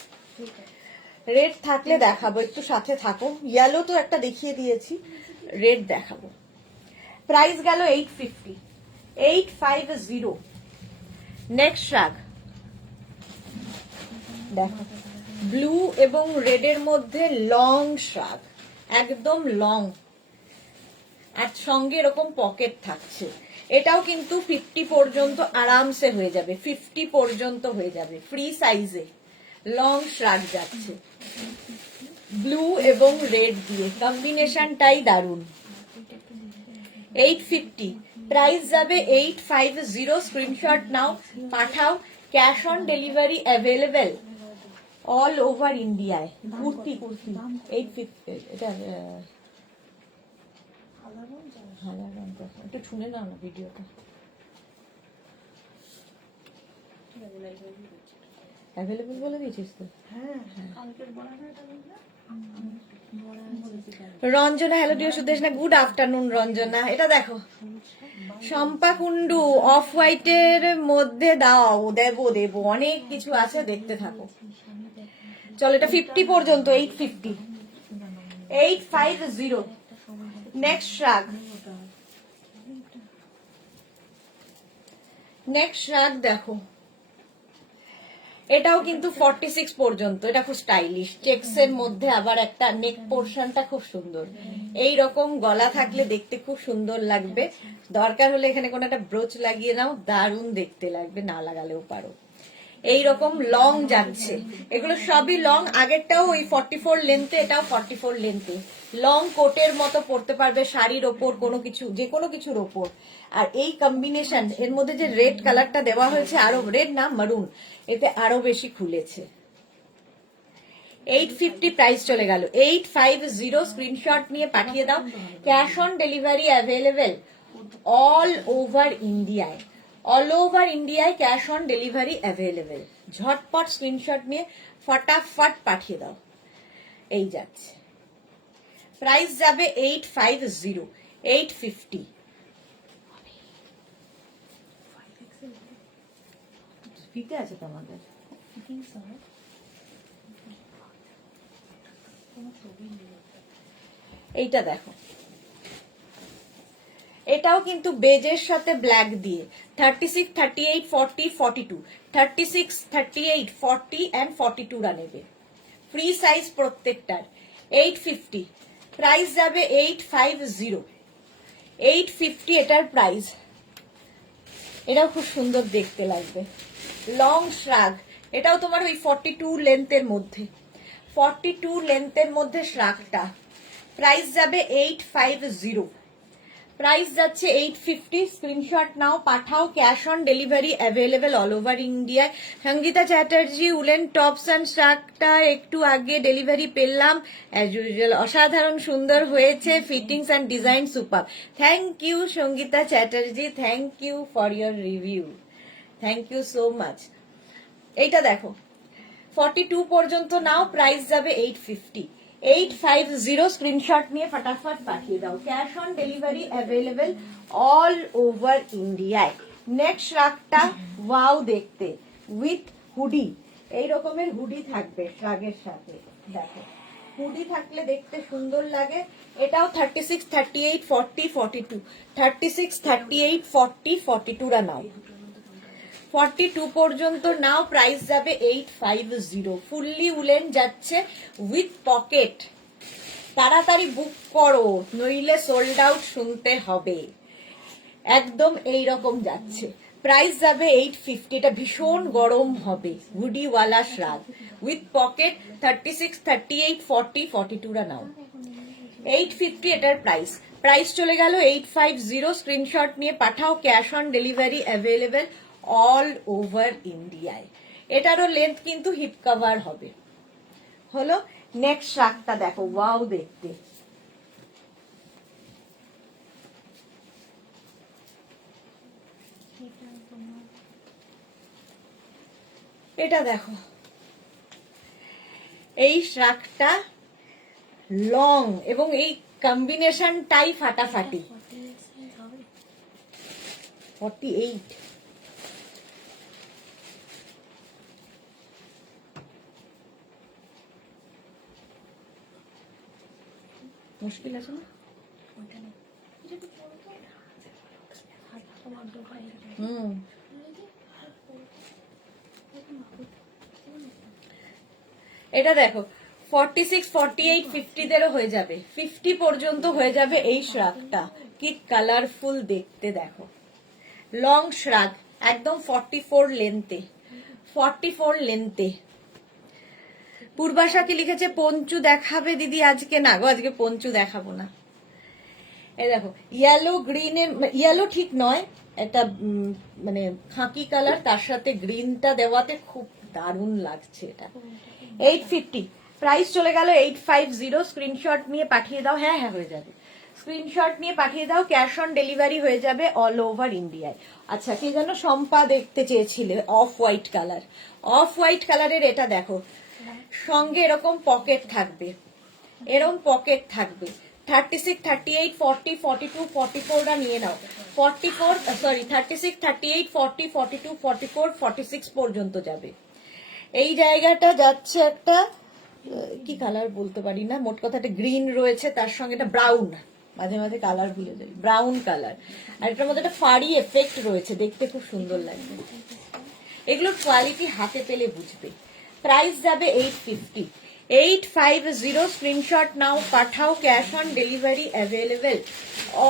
রেট থাকলে দেখাবো, একটু সাথে থাকো। ইয়েলো তো একটা দেখিয়ে দিয়েছি, রেট দেখাবো। প্রাইস গেল 850, 850। নেক্সট শ্রাগ দেখো, ব্লু এবং রেড এর মধ্যে লং শ্রাগ, একদম লং, আর সঙ্গে এরকম পকেট থাকছে। এটাও কিন্তু 50 পর্যন্ত আরামসে হয়ে যাবে, 50 পর্যন্ত হয়ে যাবে, ফ্রি সাইজে লং শ্রাগ যাচ্ছে ব্লু এবং রেড দিয়ে, কম্বিনেশনটাই দারুন। 850 প্রাইস যাবে, 850। স্ক্রিনশট নাও, পাঠাও, cash on delivery available all over ইন্ডিয়ায়। কুর্তি 850, এটা একটু শুনে নাও না ভিডিওটা। অ্যাভেলেবেল বলে দিয়েছিস তো? Ranjana, hello dear Sudeshna, good afternoon Ranjana. এটা দেখো, শম্পা কুন্ডু অফ হোয়াইটের মধ্যে দাও, দেবো অনেক কিছু আছে, দেখতে থাকো। চলো, এটা 50 পর্যন্ত, 850, 850। নেক্সট শ্রাগ, নেক্সট শ্রাগ দেখো, এটাও কিন্তু 46 পর্যন্ত। এটা খুব স্টাইলিশ, চেক্স এর মধ্যে আবার একটা নেক পোর্শনটা খুব সুন্দর, এই রকম গলা থাকলে দেখতে খুব সুন্দর লাগবে। দরকার হলে এখানে কোনো একটা ব্রোচ লাগিয়ে নাও, দারুণ দেখতে লাগবে, না লাগালেও পারো। এই রকম লং যাচ্ছে, এগুলো সবই লং। আগেরটাও ওই 44 লেন্থে, এটাও 44 লেন্থে। লং কোটের মতো পরতে পারবে, শাড়ির ওপর, কোনো কিছু, যে কোনো কিছুর ওপর। আর এই কম্বিনেশন, এর মধ্যে যে রেড কালারটা দেওয়া হয়েছে, আরো রেড না মারুন, এতে আরো বেশি খুলেছে। 850 প্রাইস চলে গেল, 850। স্ক্রিনশট নিয়ে পাঠিয়ে দাও, cash on delivery available all over ইন্ডিয়ায়, অল ওভার ইন্ডিয়ায় ক্যাশ অন ডেলিভারি অ্যাভেলেবেল। ঝটপট স্ক্রিনশট নিয়ে ফটাফট পাঠিয়ে দাও। এই যাচ্ছে, প্রাইস যাবে 850, 850। ফিতে আছে তোমাদের? এইটা দেখো, এটাও কিন্তু বেজের সাথে ব্ল্যাক দিয়ে, 36, 38, 40, 42, 36, 38, 40 and 42 রা নেবে, ফ্রি সাইজ প্রত্যেকটার। 850 প্রাইস যাবে, 850, 850 এটার প্রাইস। এটাও খুব সুন্দর দেখতে লাগবে, লং শ্রাগ। এটাও তোমার ওই 42 লেন্থের মধ্যে, 42 লেন্থের মধ্যে শ্রাগটা। প্রাইস যাবে 850, প্রাইস যাচ্ছে 850। স্ক্রিনশট নাও, পাঠাও, cash on delivery available all over ইন্ডিয়ায়। Sangeeta Chatterjee, woollen tops and শ্রাগটা একটু আগে ডেলিভারি পেলাম, অ্যাজ ইউজুয়াল অসাধারণ সুন্দর হয়েছে, fittings and design super. Thank you Sangeeta Chatterjee, thank you for your review, thank you so much. এইটা দেখো, 42 পর্যন্ত নাও, প্রাইস যাবে 850, 850। স্ক্রিনশট নিয়ে ফটাফট পাঠিয়ে দাও, cash on delivery available all over ইন্ডিয়ায়। নেক্সট শ্রাগটা ওয়াও দেখতে, উইথ হুডি, এই রকমের হুডি থাকবে শ্রাগের সাথে। দেখো, হুডি থাকলে দেখতে সুন্দর লাগে। এটাও 36, 38, 40, 42, 36, 38, 40, 42 রা নাও, 42 পর্যন্ত নাও, প্রাইস যাবে 850। ফুললি উলেন যাচ্ছে উইথ পকেট, তাড়াতাড়ি বুক করো, নইলে সোল্ড আউট শুনতে হবে। একদম এই রকম যাচ্ছে, প্রাইস যাবে 850। এটা ভীষণ গরম হবে, হুডিওয়ালা শ্রাগ উইথ পকেট, 36, 38, 40, 42 রা নাও, 850 এটার প্রাইস। প্রাইস চলে গেল 850। স্ক্রিনশট নিয়ে পাঠাও, cash on delivery available all over ইন্ডিয়ায়। এটারও লেন্থ কিন্তু হিপ কভার হবে। হলো, নেক্সট শ্রাগটা দেখো, ওয়াও দেখতে, এটা দেখো, এই শ্রাগটা লং এবং এই কম্বিনেশনটাই ফাটাফাটি। 48 মুশকিল আছে না? এটা দেখো 46, 48, 50 হয়ে যাবে, 50 পর্যন্ত হয়ে যাবে এই শ্রাগটা। কি কালারফুল দেখতে দেখো, লং শ্রাগ, একদম 44 লেন্থে, 44 লেন্থে। পূর্বাশা কি লিখেছে, পঞ্চু দেখাবে দিদি আজকে? না গো, আজকে পঞ্চু দেখাবো না। এই দেখো ইয়েলো গ্রিনের, ইয়েলো ঠিক নয়, এটা মানে খাকি কালার, তার সাথে গ্রিনটা দেওয়াতে খুব দারুণ লাগছে এটা। 850 প্রাইস চলে গেল 850। স্ক্রিনশট নিয়ে পাঠিয়ে দাও। হ্যাঁ হয়ে যাবে, স্ক্রিনশট নিয়ে পাঠিয়ে দাও, ক্যাশ অন ডেলিভারি হয়ে যাবে অল ওভার ইন্ডিয়ায়। আচ্ছা, কি যেন শম্পা দেখতে চেয়েছিলে, of white colour, off white কালারের এটা দেখো, সঙ্গে এরকম পকেট থাকবে, এরকম পকেট থাকবে। 36, 38, 40, 42, 44টা নিয়ে নাও। 44 সরি 36, 38, 40, 42, 44, 46 পর্যন্ত যাবে। এই জায়গাটা যাচ্ছে একটা কি কালার বলতে পারি না, মোট কথা একটা গ্রিন রয়েছে, তার সঙ্গে একটা ব্রাউন, মাঝে মাঝে কালার ভুলে যাই, ব্রাউন কালার, আর এটার মধ্যে একটা ফাড়ি এফেক্ট রয়েছে, দেখতে খুব সুন্দর লাগবে। এগুলোর কোয়ালিটি হাতে পেলে বুঝবে। প্রাইস যাবে 850, 850। স্ক্রিনশট নাও, পাঠাও, cash on delivery available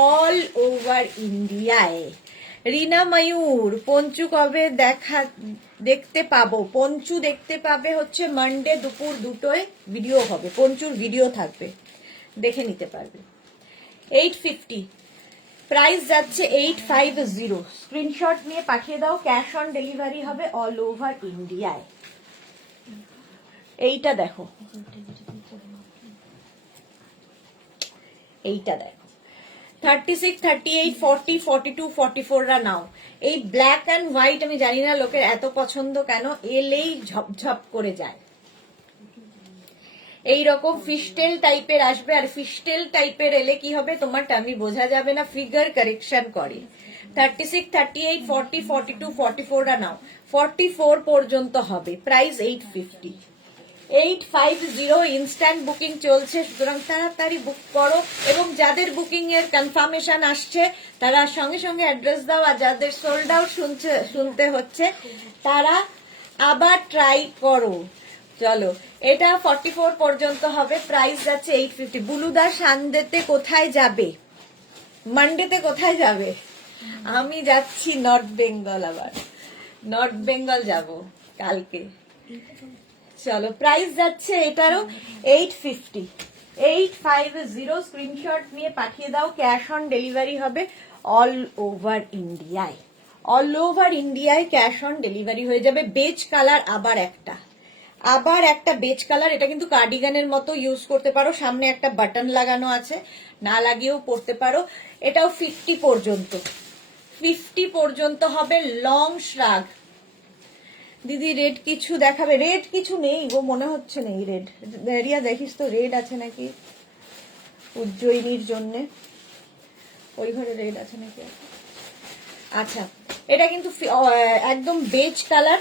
all over ইন্ডিয়ায়। রিনা ময়ূর, পঞ্চু কবে দেখতে পাবো? পঞ্চু দেখতে পাবে হচ্ছে মানডে দুপুর 2টোয় ভিডিও হবে, পঞ্চুর ভিডিও থাকবে, দেখে নিতে পারবে। 850 প্রাইস যাচ্ছে 850। স্ক্রিনশট নিয়ে পাঠিয়ে দাও, ক্যাশ অন ডেলিভারি হবে অল ওভার ইন্ডিয়ায়। এইটা দেখো, এইটা দেখো 36, 38, 40, 42, 44রা নাও। এই ব্ল্যাক অ্যান্ড হোয়াইট আমি জানি না লোকের এত পছন্দ কেন, এলেই ঝপঝপ করে যায়। এইরকম ফিশটেল টাইপের আসবে, আর ফিশটেল টাইপের এলে কি হবে, তোমার টামি বোঝা যাবে না, ফিগার কারেকশন করে। 36, 38, 40, 42, 44রা নাও, 44 পর্যন্ত হবে। প্রাইস 850, 850। ইনস্ট্যান্ট বুকিং চলছে, সুতরাং তাড়াতাড়ি বুক করো, এবং যাদের বুকিং এর কনফার্মেশন আসছে তারা সঙ্গে সঙ্গে অ্যাড্রেস দাও, আর যাদের সোল্ড আউট শুনতে হচ্ছে তারা আবার ট্রাই করো। চলো, এটা 44 পর্যন্ত হবে, প্রাইস যাচ্ছে 850। বুলুদা সানডেতে কোথায় যাবে? মানডেতে কোথায় যাবে? আমি যাচ্ছি নর্থ বেঙ্গল, আবার নর্থ বেঙ্গল যাব কালকে। চলো, প্রাইস যাচ্ছে এটারও 850, 850। স্ক্রিনশট নিয়ে পাঠিয়ে দাও, ক্যাশ অন ডেলিভারি হবে অল ওভার ইন্ডিয়ায়, অল ওভার ইন্ডিয়ায় ক্যাশ অন ডেলিভারি হয়ে যাবে। বেজ কালার আবার একটা বেজ কালার, এটা কিন্তু কার্ডিগানের মতো ইউজ করতে পারো, সামনে একটা বাটন লাগানো আছে, না লাগিয়েও পরতে পারো। এটাও 50 পর্যন্ত, 50 পর্যন্ত হবে, লং শ্রাগ। দিদি রেড কিছু দেখাবে? রেড কিছু নেই গো, মনে হচ্ছে নেই রেড। রিয়া দেখিস তো রেড আছে নাকি উজ্জয়িনীর জন্য, ওই ঘরে রেড আছে নাকি? আচ্ছা, এটা কিন্তু একদম বেজ কালার,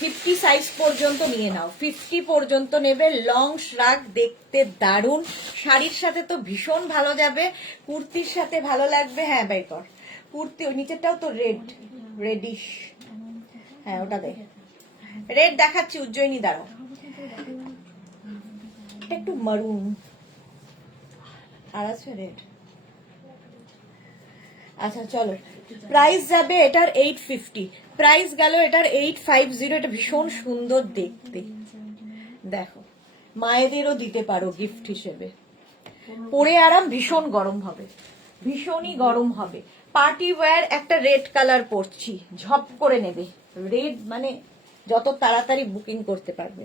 50 সাইজ পর্যন্ত নিয়ে নাও, 50 পর্যন্ত নেবে। লং শ্রাগ, দেখতে দারুণ, শাড়ির সাথে তো ভীষণ ভালো যাবে, কুর্তির সাথে ভালো লাগবে। হ্যাঁ বাই কর, কুর্তি ওই নিচেরটাও তো রেডিশ, হ্যাঁ ওটা দেখ, রেড দেখাচ্ছি উজ্জয়িনী, দাঁড়াও, একটু মারুন আর আছে রেড। আচ্ছা চলো, প্রাইস যাবে এটার 850, প্রাইস গেল এটার 850। এটা ভীষণ সুন্দর দেখতে, দেখো মায়েদেরও দিতে পারো গিফট হিসেবে, পরে আরাম, ভীষণ গরম হবে, ভীষণই গরম হবে। পার্টি ওয়্যার একটা রেড কালার পরছি, ঝপ করে নেবে, রেড মানে যত তাড়াতাড়ি বুকিং করতে পারবে।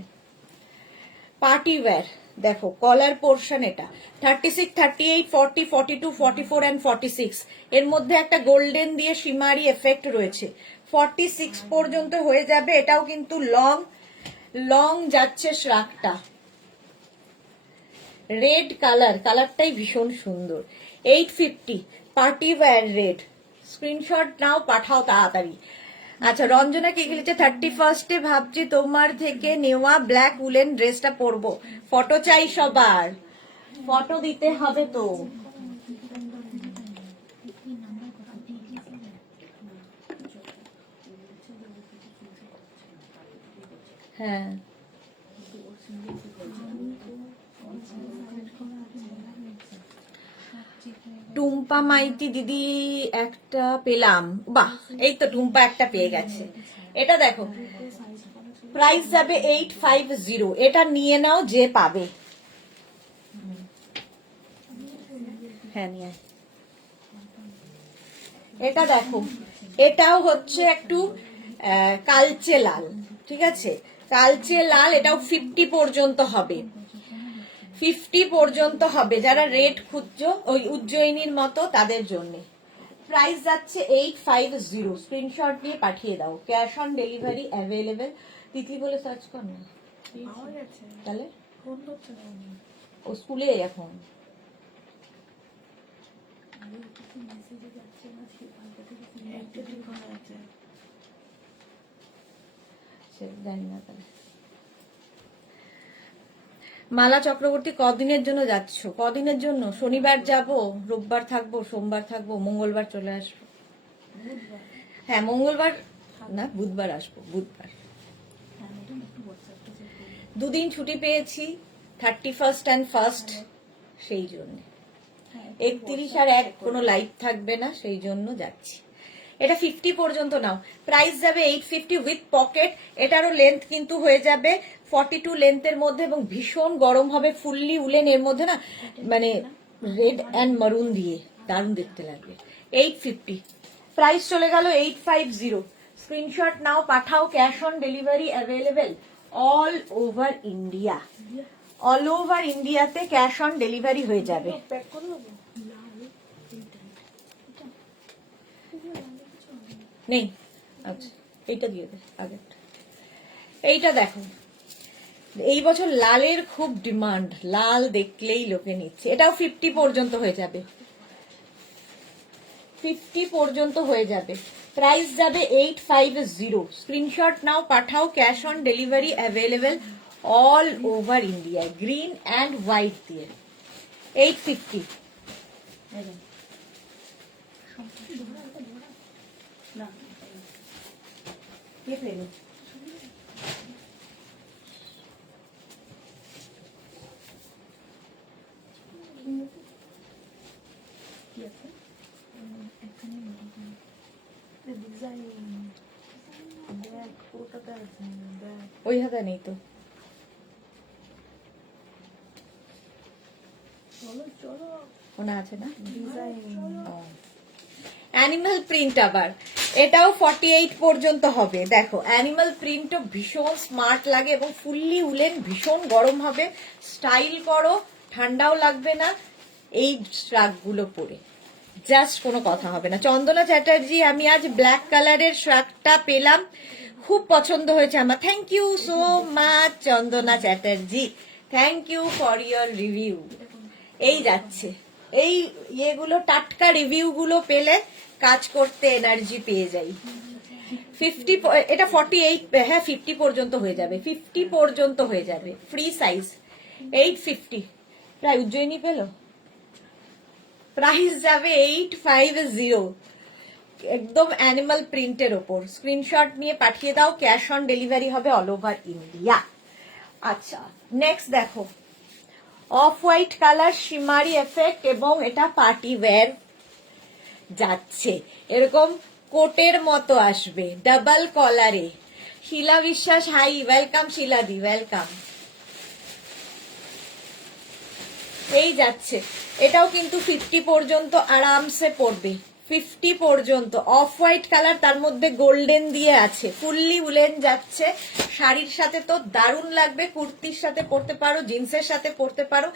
পার্টি ওয়্যার দেখো, কলার পোর্শন এটা 36, 38, 40, 42, 44 and 46, এর মধ্যে একটা গোল্ডেন দিয়ে শিমারি এফেক্ট রয়েছে। 46 পর্যন্ত হয়ে যাবে। এটাও কিন্তু লং যাচ্ছে শ্রাগটা, রেড কালারটাই ভীষণ সুন্দর। 850 পার্টি ওয়্যার রেড, স্ক্রিনশট নাও, পাঠাও তাড়াতাড়ি। আচ্ছা, রঞ্জনা কি লিখেছে, 31 ভাবছি তোমার থেকে নেওয়া ব্ল্যাক উলেন ড্রেসটা পরবো। ফটো চাই সবার, ফটো দিতে হবে তো। হ্যাঁ, টুম্পা মাইতি দিদি একটা পেলাম, বাহ, এই তো টুম্পা একটা পেয়ে গেছে। এটা দেখো, প্রাইস যাবে 850, এটা নিয়ে নাও যে পাবে। হ্যাঁ, নিয়ে আয়। এটা দেখো, এটাও হচ্ছে একটু কালচে লাল, ঠিক আছে, কালচে লাল, এটাও 50 পর্যন্ত হবে, 50 পর্যন্ত হবে। যারা রেড খুঁজছো ওই উজ্জয়িনীর মতো তাদের জন্য। প্রাইস যাচ্ছে 850, স্ক্রিনশট নিয়ে পাঠিয়ে দাও। Cash on delivery available. Titli বলে সার্চ কর না, তাহলে ও স্কুলে এখন। জানি না তাহলে। মালা চক্রবর্তী, কদিনের জন্য যাচ্ছ? কদিনের জন্য? শনিবার যাব, রোববার থাকবো, সোমবার থাকবো, মঙ্গলবার চলে আসবো। হ্যাঁ, মঙ্গলবার না, বুধবার আসবো, বুধবার। দুদিন ছুটি পেয়েছি, 31 and 1, সেই জন্য। 31 আর 1 কোনো লাইভ থাকবে না, সেই জন্য যাচ্ছি। এটা 50 পর্যন্ত নাও, প্রাইস যাবে 850 উইথ পকেট। এটারও লেন্থ কিন্তু হয়ে যাবে 42 লেন্থের মধ্যে, এবং ভীষণ গরম হবে, ফুললি উলেন, এর মধ্যে না মানে রেড অ্যান্ড মারুন দিয়ে দারুণ দেখতে লাগবে। 850, প্রাইস চলে গেল 850। স্ক্রিনশট নাও, পাঠাও। Cash on delivery available all over India, all over ইন্ডিয়াতে ক্যাশ অন ডেলিভারি হয়ে যাবে। নেই, আচ্ছা এইটা দিয়ে দে আগেরটা। এইটা দেখো, এই বছর লালের খুব ডিমান্ড, লাল দেখলেই লোকে নিচ্ছে। এটাও 50 পর্যন্ত হয়ে যাবে, 50 পর্যন্ত হয়ে যাবে। প্রাইস যাবে 850, স্ক্রিনশট নাও, পাঠাও। Cash on delivery available all over India, green and white দিয়ে 850। ওই হাতে নেই তো, ওনা আছে না। অ্যানিমাল প্রিন্ট আবার, এটাও 48 পর্যন্ত হবে। দেখো, অ্যানিমাল প্রিন্টও ভীষণ স্মার্ট লাগে এবং ফুললি উলেন, ভীষণ গরম হবে, স্টাইল করো, ঠান্ডাও লাগবে না এই শ্রাগগুলো পরে, জাস্ট কোনো কথা হবে না। চন্দনা চ্যাটার্জি, আমি আজ ব্ল্যাক কালারের শ্রাগটা পেলাম, খুব পছন্দ হয়েছে আমার। Thank you so much Chandana Chatterjee, thank you for your review. এই যাচ্ছে, এই ইয়েগুলো টাটকা রিভিউ গুলো পেলে কাজ করতে এনার্জি পেয়ে যাই। 50, এটা 48, হ্যাঁ 50 পর্যন্ত হয়ে যাবে, 50 পর্যন্ত হয়ে যাবে, ফ্রি সাইজ 850। প্রায় উজ্জয়িনী পেল, প্রাইস যাবে 850, একদম অ্যানিমাল প্রিন্টের ওপর। স্ক্রিনশট নিয়ে পাঠিয়ে দাও, ক্যাশ অন ডেলিভারি হবে অল ওভার ইন্ডিয়া। আচ্ছা, নেক্সট দেখো, অফ হোয়াইট কালার, শিমারি এফেক্ট, এবং এটা পার্টি ওয়্যার যাচ্ছে, এরকম কোটের মতো আসবে, ডাবল কলারে। শিলা বিশ্বাস, হাই, ওয়েলকাম শিলাদি, ওয়েলকাম। এই যাচ্ছে, এটাও কিন্তু 50 পর্যন্ত আরামসে পড়বে, 50 পর্যন্ত। অফ হোয়াইট কালার, তার মধ্যে গোল্ডেন দিয়ে আছে, ফুললি উলেন যাচ্ছে। শাড়ির সাথে তো দারুণ লাগবে, কুর্তির সাথে পরতে পারো, জিন্সের সাথে পরতে পারো,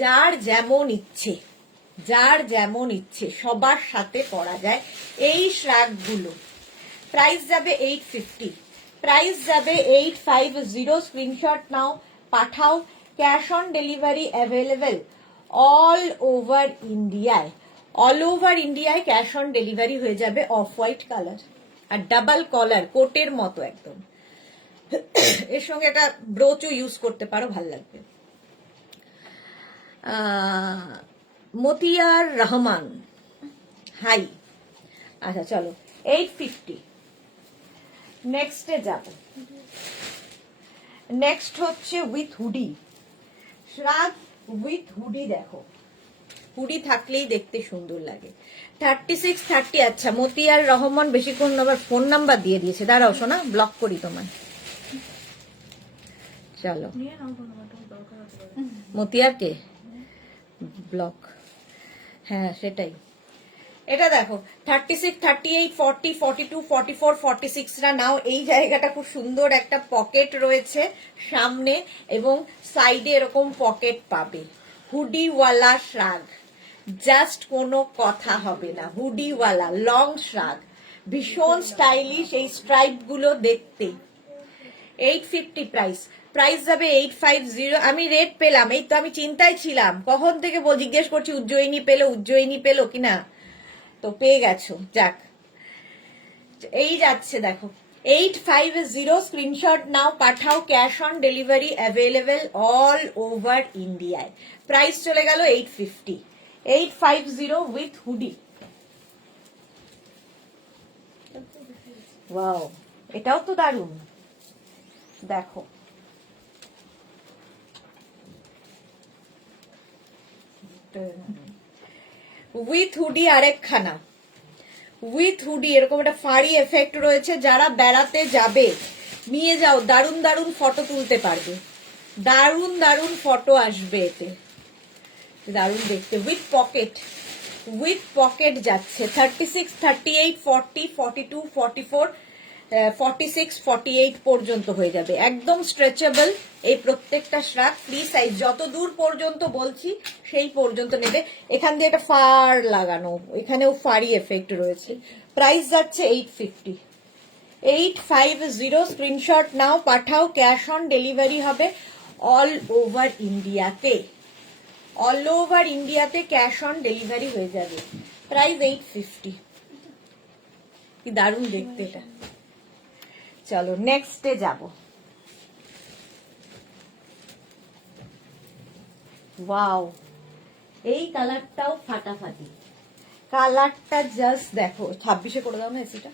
যার যেমন ইচ্ছে, যার যেমন ইচ্ছে সবার সাথে পরা যায় এই শ্রাগগুলো। প্রাইস যাবে 850, প্রাইস যাবে 850, স্ক্রিনশট নাও, পাঠাও। Cash on delivery available all over ইন্ডিয়ায়, অল ওভার ইন্ডিয়ায় ক্যাশ অন ডেলিভারি হয়ে যাবে, of white colour R double কলার, কোটের মতো একদম। এর সঙ্গে একটা ব্রোচও ইউজ করতে পারো, ভাল লাগবে। মতিয়ার রহমান, হাই। আচ্ছা চলো 850। নেক্সটে যাব। নেক্সট হচ্ছে উইথ হুডি, শ্রাগ উইথ হুডি। দেখো হুডি থাকলেই দেখতে সুন্দর লাগে। 3630। আচ্ছা মতিয়ার রহমান বেশিক্ষণ আবার ফোন নাম্বার দিয়ে দিয়েছে, দাঁড়াও শোনা, ব্লক করি তোমায়। চলো মতিয়ারকে ব্লক, হ্যাঁ সেটাই। এটা দেখো 36, 38, 40, 42, 44, 46রা নাও। এই জায়গাটা খুব সুন্দর একটা পকেট রয়েছে সামনে এবং সাইডে এরকম পকেট পাবে। হুডিওয়ালা শ্রাগ, জাস্ট কোনো কথা হবে না, হুডিওয়ালা লং শ্রাগ, ভীষণ স্টাইলিশ। এই স্ট্রাইপ গুলো দেখতে। 850 প্রাইস। প্রাইস যাবে 850। আমি রেট পেলাম, এই তো আমি চিন্তায় ছিলাম কখন থেকে জিজ্ঞেস করছি উজ্জয়িনী পেলো কিনা, তো পেয়ে গেছো, যাক। এই যাচ্ছে দেখো 850। স্ক্রিনশট নাও, পাঠাও, cash on delivery available all over ইন্ডিয়ায়। প্রাইস চলে গেল 850। 850 উইথ হুডি। ওয়াও, এটাও তো দারুণ। দেখো উইথ হুডি আরেকখানা, উইথ হুডি এরকম একটা ফাড়ি এফেক্ট রয়েছে। যারা বেড়াতে যাবে নিয়ে যাও, দারুণ দারুণ ফটো তুলতে পারবে, দারুণ দারুণ ফটো আসবে এতে, দারুণ দেখতে। উইথ পকেট যাচ্ছে 36, 38, 40, 42, 44, 46, 48 পর্যন্ত হয়ে যাবে, একদম স্ট্রেচেবল। এই প্রত্যেকটা শ্রাগ ফ্রি সাইজ, যত দূর পর্যন্ত বলছি সেই পর্যন্ত নেবে। এখান দিয়ে একটা ফার লাগানো, এখানেও ফাড়ি এফেক্ট রয়েছে। প্রাইস যাচ্ছে 850। 850। স্ক্রিনশট নাও, পাঠাও, ক্যাশ অন ডেলিভারি হবে অল ওভার ইন্ডিয়াতে। অল ওভার ইন্ডিয়াতে ক্যাশ অন ডেলিভারি হয়ে যাবে। প্রাইস 850। কি দারুণ দেখতে এটা। চলো নেক্সটে যাব। ওয়াও, এই কালারটাও ফাটাফাটি। কালারটা জাস্ট দেখো, 26-এ করে দাও না এসিটা।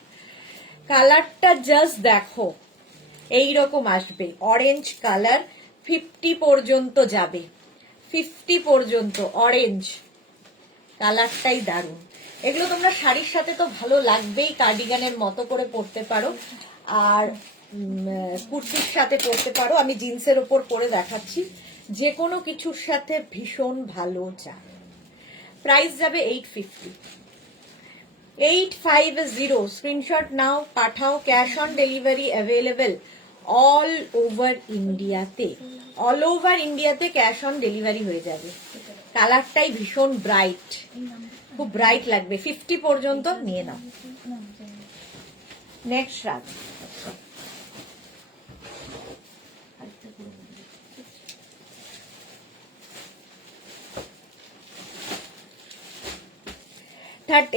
কালারটা জাস্ট দেখো, এইরকম আসবে অরেঞ্জ কালার। 50 পর্যন্ত যাবে, 50 পর্যন্ত অরেঞ্জ কালারটাই দারুণ। এগুলো তোমরা শাড়ির সাথে তো ভালো লাগবেই, কার্ডিগানের মতো করে পরতে পারো, আর কুর্তির সাথে পরতে পারো। আমি জিন্সের ওপর পরে দেখাচ্ছি, যে কোনো কিছুর সাথে ভীষণ ভালো যায়। প্রাইস যাবে 850। 850। স্ক্রিনশট নাও, পাঠাও, cash on delivery available all over ইন্ডিয়াতে। অল ওভার ইন্ডিয়াতে ক্যাশ অন ডেলিভারি হয়ে যাবে। কালারটাই ভীষণ ব্রাইট, খুব ব্রাইট লাগবে। 50 পর্যন্ত নিয়ে নাও। নেক্সট রাত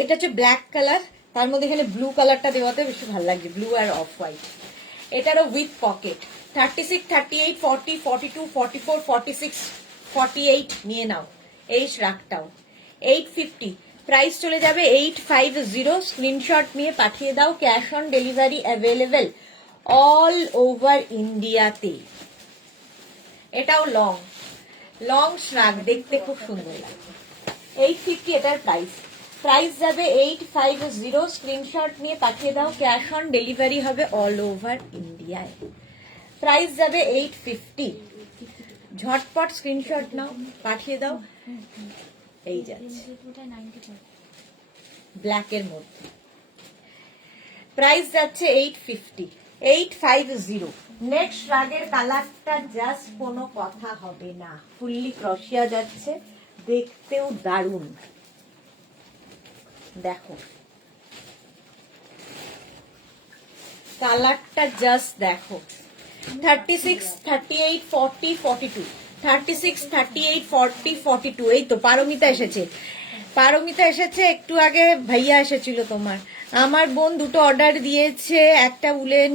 এটা হচ্ছে ব্ল্যাক কালার, তার মধ্যে এখানে ব্লু কালারটা দেওয়াতে বেশি ভালো লাগছে, ব্লু আর অফ হোয়াইট। এটারও উইথ পকেট। 36, 38, 40, 42, 44, 46, 48 নিয়ে নাও। এই শ্রাগটাও 850। প্রাইস চলে যাবে 850। স্ক্রিনশট নিয়ে পাঠিয়ে দাও, cash on delivery available all over ইন্ডিয়াতে। এটাও লং শ্রাগ, দেখতে খুব সুন্দর লাগে। 850 এটার প্রাইস। প্রাইস যাবে 850। স্ক্রিনশট নিয়ে পাঠিয়ে দাও, ক্যাশ অন ডেলিভারি হবে অল ওভার ইন্ডিয়ায়। প্রাইস যাবে 850। ঝটপট স্ক্রিনশট নাও, পাঠিয়ে দাও। এই যাচ্ছে ব্ল্যাকের মধ্যে। প্রাইস যাচ্ছে 850। 850। নেক্সট রাগের কালারটা জাস্ট কোনো কথা হবে না, ফুললি ক্রশিয়া যাচ্ছে, দেখতেও দারুণ। দেখো কালারটা জাস্ট দেখো। 36, 38, 40, 42, 36, 38, 40, 42। এই তো পারমিতা এসেছে। পারমিতা এসেছে একটু আগে, ভাইয়া এসেছিল তোমার। আমার বোন দুটো অর্ডার দিয়েছে, একটা উলেন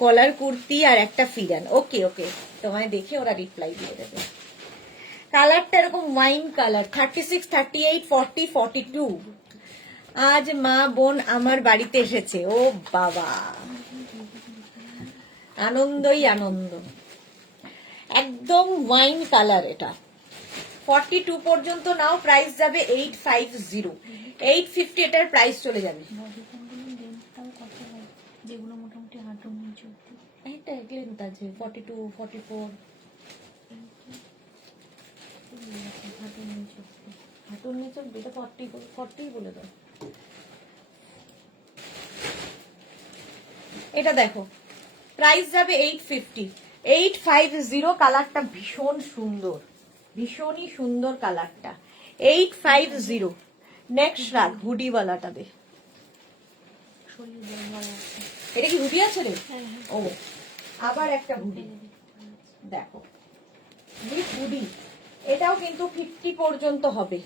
কলার কুর্তি আর একটা ফিরান। ওকে ওকে, তোমায় দেখে ওরা রিপ্লাই দিয়ে দেবে। কালারটা এরকম ওয়াইন কালার, 36, 38, 40, 42। আজ মা বোন আমার বাড়িতে এসেছে, ও বাবা, আনন্দই আনন্দ। একদম ওয়াইন কালার এটা। 42 পর্যন্ত নাও, প্রাইস যাবে 850। 850 এটার প্রাইস চলে যাবে। যেগুলো মোটামুটি হাঁটুর নিচে অবধি। এটা লেন্থ আছে 42, 44। হাঁটুর নিচে অবধি। হাঁটুর নিচে এটা 40 বলে দাও। এটা দেখো, প্রাইস যাবে 850। 850, কালারটা ভীষণ সুন্দর, ভীষণই সুন্দর কালারটা। 850। নেক্সট রাখ হুডিওয়ালাটা দে। শরীর বড় আছে। এটা কি হুডি আছে রে? হ্যাঁ হ্যাঁ। ও, আবার একটা হুডি দেখো, উইথ হুডি। এটাও কিন্তু 50 পর্যন্ত হবে,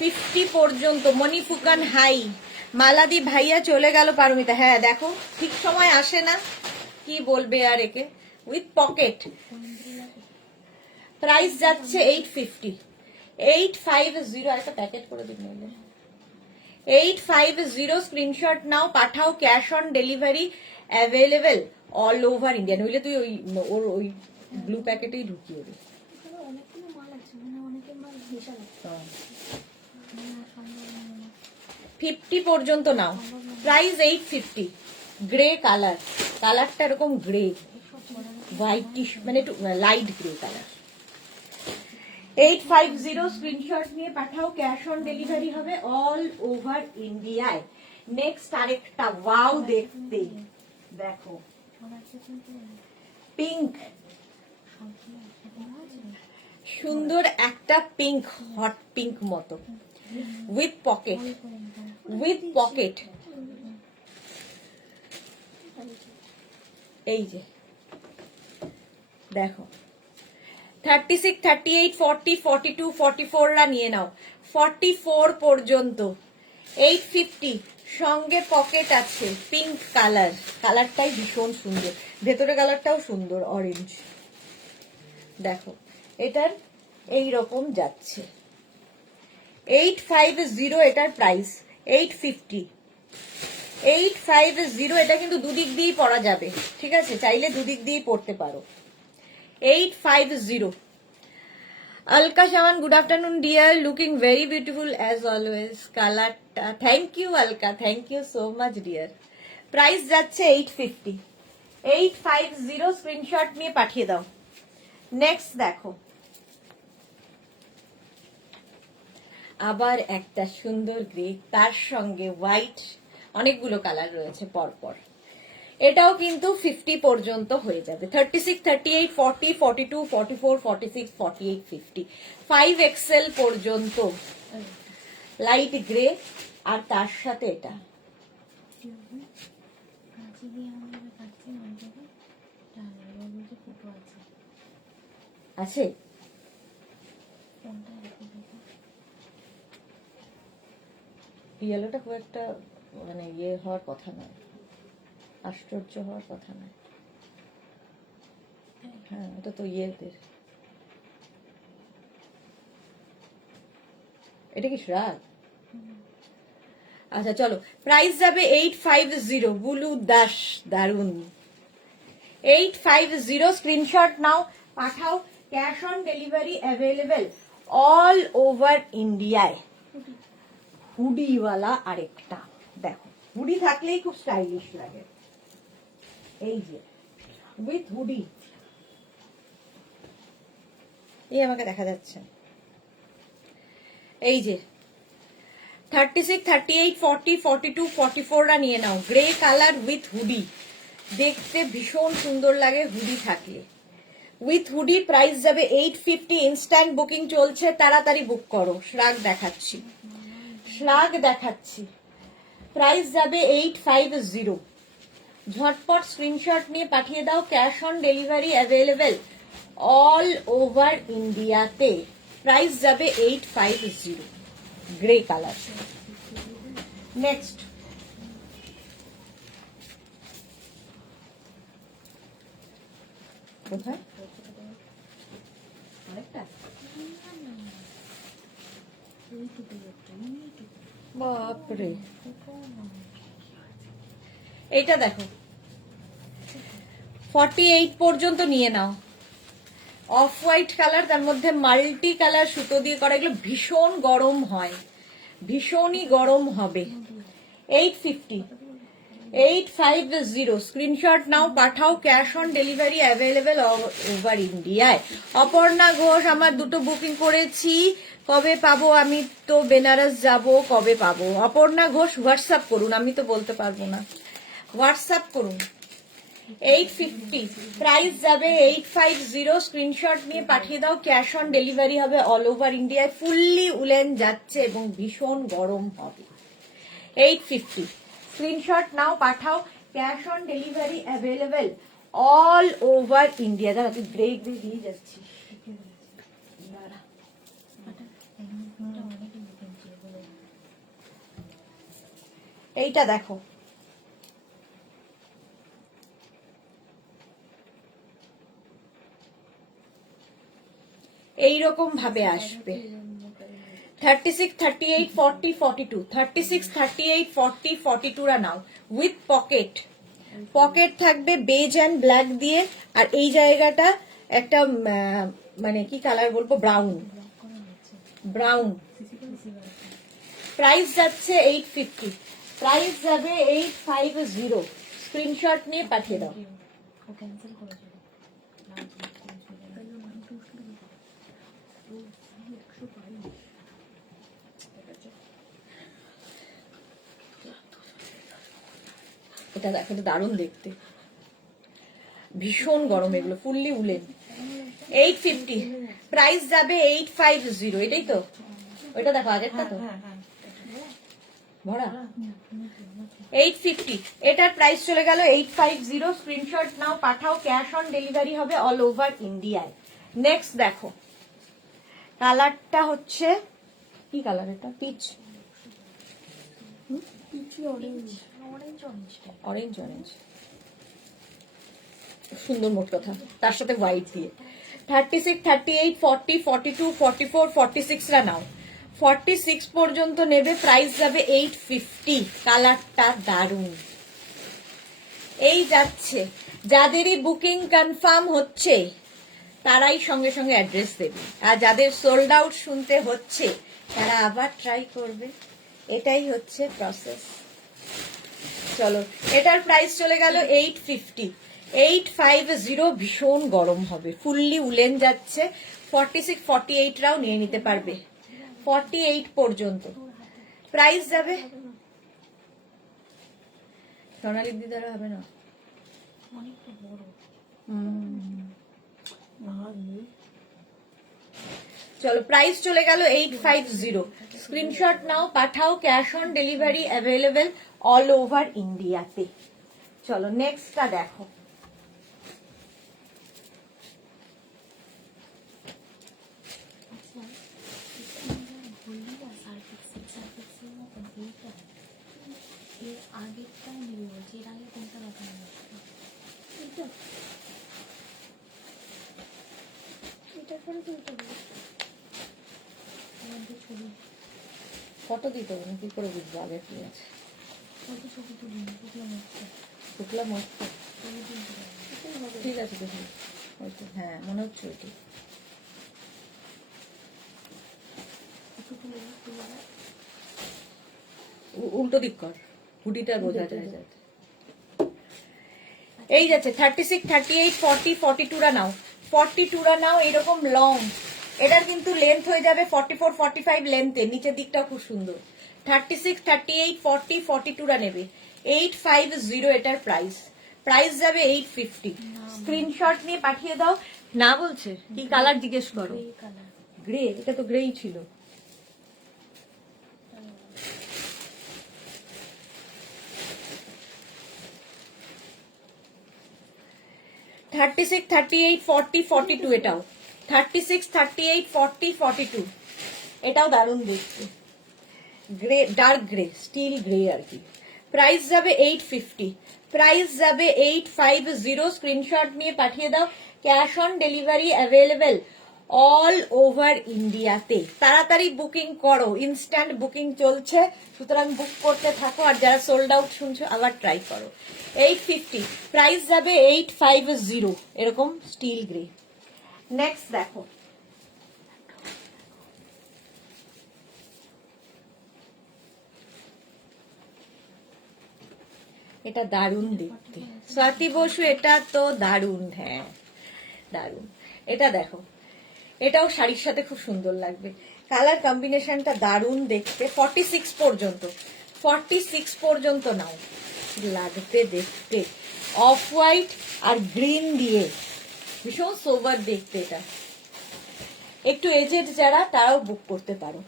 50 পর্যন্ত। মণিফুকান হাই, মালাদি ভাইয়া চলে গেল পারমিতা। হ্যাঁ দেখো, ঠিক সময় আসে না, কি বলবে আর একে। উইথ পকেট, প্রাইস যাচ্ছে 850। 850, একটা প্যাকেট করে দিন নইলে। 850, স্ক্রিনশট নাও, পাঠাও। Cash on delivery available all over India. নইলে তুই ওই ওর ওই ব্লু প্যাকেটেই ঢুকিয়ে দে। এখানে অনেকগুলো মাল আছে, মানে অনেকের মাল ভেসা লাগছে। 50 পর্যন্ত নাও, প্রাইস 850। গ্রে কালার, কালারটা এরকম গ্রে হোয়াইটিশ, মানে একটু লাইট গ্রে কালার। 850, স্ক্রিনশট নিয়ে পাঠাও। ক্যাশ অন ডেলিভারি হবে অল ওভার ইন্ডিয়ায়। নেক্সট আরেকটা, ওয়াও দেখতে, দেখো পিঙ্ক, সুন্দর একটা পিঙ্ক, হট পিঙ্ক মতো, উইথ পকেট, উইথ পকেট। এই যে দেখো, 36, 38, 40, 42, 44রা নিয়ে নাও। 44 পর্যন্ত 850, সঙ্গে পকেট আছে, পিঙ্ক কালার। কালারটাই ভীষণ সুন্দর, ভেতরে কালারটাও সুন্দর, অরেঞ্জ। দেখো এটার এই রকম যাচ্ছে। 850 এটার প্রাইস, 850। 850, এটা কিন্তু দুদিক দিয়েই পরা যাবে, ঠিক আছে, চাইলে দুদিক দিয়েই পরতে পারো। 850। Alka Shaman, good afternoon dear, looking very beautiful as always. Kalarta, thank you Alka, thank you so much dear. Price যাচ্ছে 850। 850, স্ক্রিনশট নিয়ে পাঠিয়ে দাও। নেক্সট দেখো, আবার একটা সুন্দর গ্রে, তার সঙ্গে হোয়াইট, অনেকগুলো কালার রয়েছে পরপর। এটাও কিন্তু 50 পর্যন্ত হয়ে যাবে। 36, 38, 40, 42, 44, 46, 48, 50, 5XL পর্যন্ত লাইট গ্রে। আর তার সাথে এটা আছে, ইয়েলোটা খুব একটা মানে ইয়ে হওয়ার কথা নয়, আশ্চর্য হওয়ার কথা নয়। হ্যাঁ, এটা তো ইয়েদের। এটা কি শ্রাগ? আচ্ছা চলো, প্রাইস যাবে 850। বুলু দাস, দারুন। 850, স্ক্রিনশট নাও, পাঠাও। Cash on delivery available all over ইন্ডিয়ায়। হুডিওয়ালা আরেকটা দেখো, হুডি থাকলেই খুব স্টাইলিশ লাগে। এই যে উইথ হুডি, এই আমাকে দেখা যাচ্ছে। এই যে 36, 38, 40, 42, 44রা নিয়ে নাও। গ্রে কালার উইথ হুডি, দেখতে ভীষণ সুন্দর লাগে হুডি থাকলে। উইথ হুডি, প্রাইস যাবে 850। ইনস্ট্যান্ট বুকিং চলছে, তাড়াতাড়ি বুক করো। শ্রাগ দেখাচ্ছি, শ্রাগ দেখাচ্ছি, প্রাইস যাবে 850। ঝটপট স্ক্রিনশট নিয়ে পাঠিয়ে দাও। Cash on delivery available all over ইন্ডিয়াতে। প্রাইস যাবে 850। Grey colour. নেক্সট কোথায় আরেকটা? বাপরে, এইটা দেখো 48 পর্যন্ত নিয়ে নাও। অফ হোয়াইট কালার, তার মধ্যে মাল্টি কালার সুতো দিয়ে করা, এগুলো ভীষণ গরম হয়, ভীষণই গরম হবে। 850, 850 স্ক্রিনশট নাও, পাঠাও, cash on delivery available over ইন্ডিয়ায়। অপর্ণা ঘোষ, আমার দুটো বুকিং করেছি, কবে পাবো? আমি তো বেনারস যাব, কবে পাবো? অপর্ণা ঘোষ হোয়াটসঅ্যাপ করুন, আমি তো বলতে পারবো না, হোয়াটসঅ্যাপ করুন। 850 প্রাইস যাবে, 850 স্ক্রিনশট নিয়ে পাঠিয়ে দাও, ক্যাশ অন ডেলিভারি হবে অল ওভার ইন্ডিয়ায়। ফুললি উলেন যাচ্ছে এবং ভীষণ গরম হবে। 850 স্ক্রিনশট নাও, পাঠাও, cash on delivery available all over India. দাঁড়া, তুই গ্রে গ্রে দিয়ে যাচ্ছিস, দাঁড়া। এইটা দেখো, এইরকম ভাবে আসবে। 36, 38, 40, 42, 36, 38, 40, 42 রা নাও উইথ পকেট। পকেট থাকবে বেজ অ্যান্ড ব্ল্যাক দিয়ে, আর এই জায়গাটা একটা মানে কি কালার বলবো, ব্রাউন ব্রাউন। প্রাইস যাচ্ছে 850, প্রাইস যাবে 850 স্ক্রিনশট নিয়ে পাঠিয়ে দাও। এটা দেখো, এটা দারুণ দেখতে, ভীষণ গরম, এগুলো ফুললি উলেন। 850 প্রাইস যাবে 850, এটাই তো, ওইটা দেখো আগেরটা তো ভরা। 850 এটার প্রাইস চলে গেল 850, স্ক্রিনশট নাও, পাঠাও, ক্যাশ অন ডেলিভারি হবে অল ওভার ইন্ডিয়ায়। নেক্সট দেখো, কালারটা হচ্ছে কি কালার? এটা পিচ, অরেঞ্জ অরেঞ্জ, সুন্দর, মোট কথা, তার সাথে হোয়াইট দিয়ে। 36, 38, 40, 42, 44, 46 রা নাও, 46 পর্যন্ত নেবে, প্রাইস যাবে 850। কালারটা দারুণ, এই যাচ্ছে। যাদেরই বুকিং কনফার্ম হচ্ছে তারাই সঙ্গে সঙ্গে অ্যাড্রেস দেবে, আর যাদের সোল্ড আউট শুনতে হচ্ছে তারা আবার ট্রাই করবে, এটাই হচ্ছে প্রসেস। চলো, এটার প্রাইস চলে গেল 850, 850, ভীষণ গরম হবে, ফুললি উলেন যাচ্ছে। 46, 48 রাও নিয়ে নিতে পারবে, 48 পর্যন্ত প্রাইস যাবে। সোনালি দিদারা হবে না, চলো, প্রাইস চলে গেল 850, স্ক্রিনশট নাও, পাঠাও, cash on delivery available all over ইন্ডিয়াতে। চলো নেক্সটটা দেখো, ফটো দিতে হবে, কি করে বুঝবো আগে কি আছে? শুক্লা মস্ত, ঠিক আছে দেখুন, হ্যাঁ মনে হচ্ছে ওইটি। উল্টো দিক কর, হুডিটা বোঝা যায় যাতে। এই যাচ্ছে 36, 38, 40, 42 রা নাও, 42 রা নাও, এরকম লং। এটার কিন্তু লেন্থ হয়ে যাবে 44, 45 লেন্থে, নিচের দিকটাও খুব সুন্দর। 36, 38, 40, 42 রা নেবে, 850 এটার প্রাইস, প্রাইস যাবে 850। স্ক্রিনশট নিয়ে পাঠিয়ে দাও। না বলছে কি কালার জিজ্ঞেস করো, গ্রে, এটা তো গ্রেই ছিল। থার্টি সিক্স, 38, 40, 42, এটাও 36, 38, 40, 42, এটাও দারুণ দেখতে। Grey, dark grey, steel grey আর কি। প্রাইস যাবে 850, প্রাইস যাবে 850। স্ক্রিনশট নিয়ে পাঠিয়ে দাও। Cash on delivery available all over ইন্ডিয়াতে। তাড়াতাড়ি বুকিং করো, ইনস্ট্যান্ট বুকিং চলছে, সুতরাং বুক করতে থাকো। আর যারা সোল্ড আউট শুনছো আবার ট্রাই করো। 850, প্রাইস যাবে 850, এরকম স্টিল গ্রে। নেক্সট দেখো, এটা দারুণ দেখতে। স্বাতি বসু, এটা তো দারুণ, হ্যাঁ দারুণ। এটা দেখো, এটাও শাড়ির সাথে খুব সুন্দর লাগবে। কালার কম্বিনেশনটা দারুণ দেখতে। 46 পর্যন্ত, 46 পর্যন্ত নাও, লাগবে দেখতে। অফ হোয়াইট আর গ্রিন দিয়ে ভীষণ সোবার দেখতে। এটা একটু এজেড যারা তারাও বুক করতে পারো।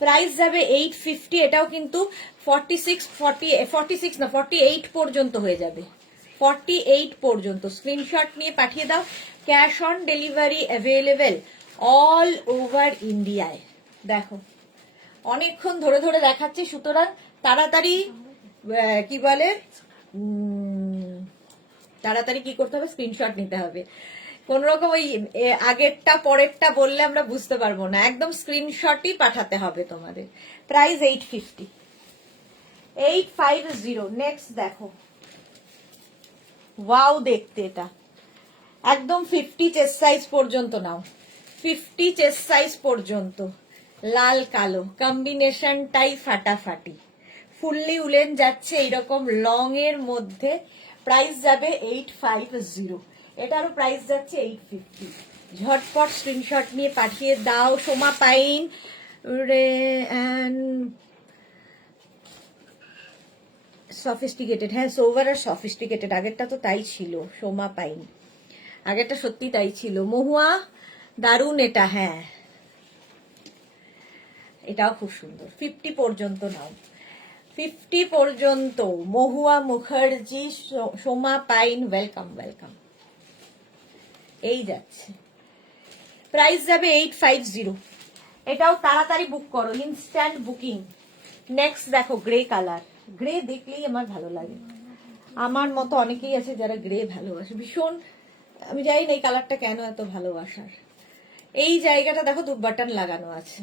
প্রাইস যাবে 850। এটাও কিন্তু 46 না 48 পর্যন্ত হয়ে যাবে, 48 পর্যন্ত। স্ক্রিনশট নিয়ে পাঠিয়ে দাও। Cash on delivery available all over ইন্ডিয়ায়। দেখো অনেকক্ষণ ধরে ধরে দেখাচ্ছি, সুতরাং তাড়াতাড়ি কি বলে তাড়াতাড়ি কি করতে হবে, স্ক্রিনশট নিতে হবে। কোন রকম ওই আগেরটা পরেরটা বললে আমরা বুঝতে পারবো না, একদম স্ক্রিনশটই পাঠাতে হবে তোমাদের। প্রাইস 850, 850। নেক্সট দেখো, ওয়াও দেখতে। এটা একদম 50 চেস্ট সাইজ পর্যন্ত নাও, 50 চেস্ট সাইজ পর্যন্ত। লাল কালো কম্বিনেশনটাই ফাটাফাটি। ফুললি উলেন যাচ্ছে এইরকম লং এর মধ্যে। প্রাইস যাবে 850, এটারও প্রাইস যাচ্ছে 850। ঝটপট স্ক্রিনশট নিয়ে পাঠিয়ে দাও। সোমা পাইন সফিস্টিকেটেড, হ্যাঁ সোভার আর সফিস্টিকেটেড, আগেরটা তো তাই ছিল। সোমা পাইন আগেরটা সত্যি তাই ছিল। মহুয়া দারুন এটা, হ্যাঁ এটাও খুব সুন্দর। 50 পর্যন্ত নাও, 50 পর্যন্ত। Mahua Mukherjee, Soma Pain, welcome welcome. এই যাচ্ছে, প্রাইস যাবে 850। এটাও তাড়াতাড়ি বুক করো, ইনস্ট্যান্ট বুকিং। নেক্সট দেখো, গ্রে কালার। গ্রে দেখলেই আমার ভালো লাগে। আমার মতো অনেকেই আছে যারা গ্রে ভালোবাসে ভীষণ। আমি জানি না এই কালারটা কেন এত ভালোবাসার। এই জায়গাটা দেখো দু বাটন লাগানো আছে।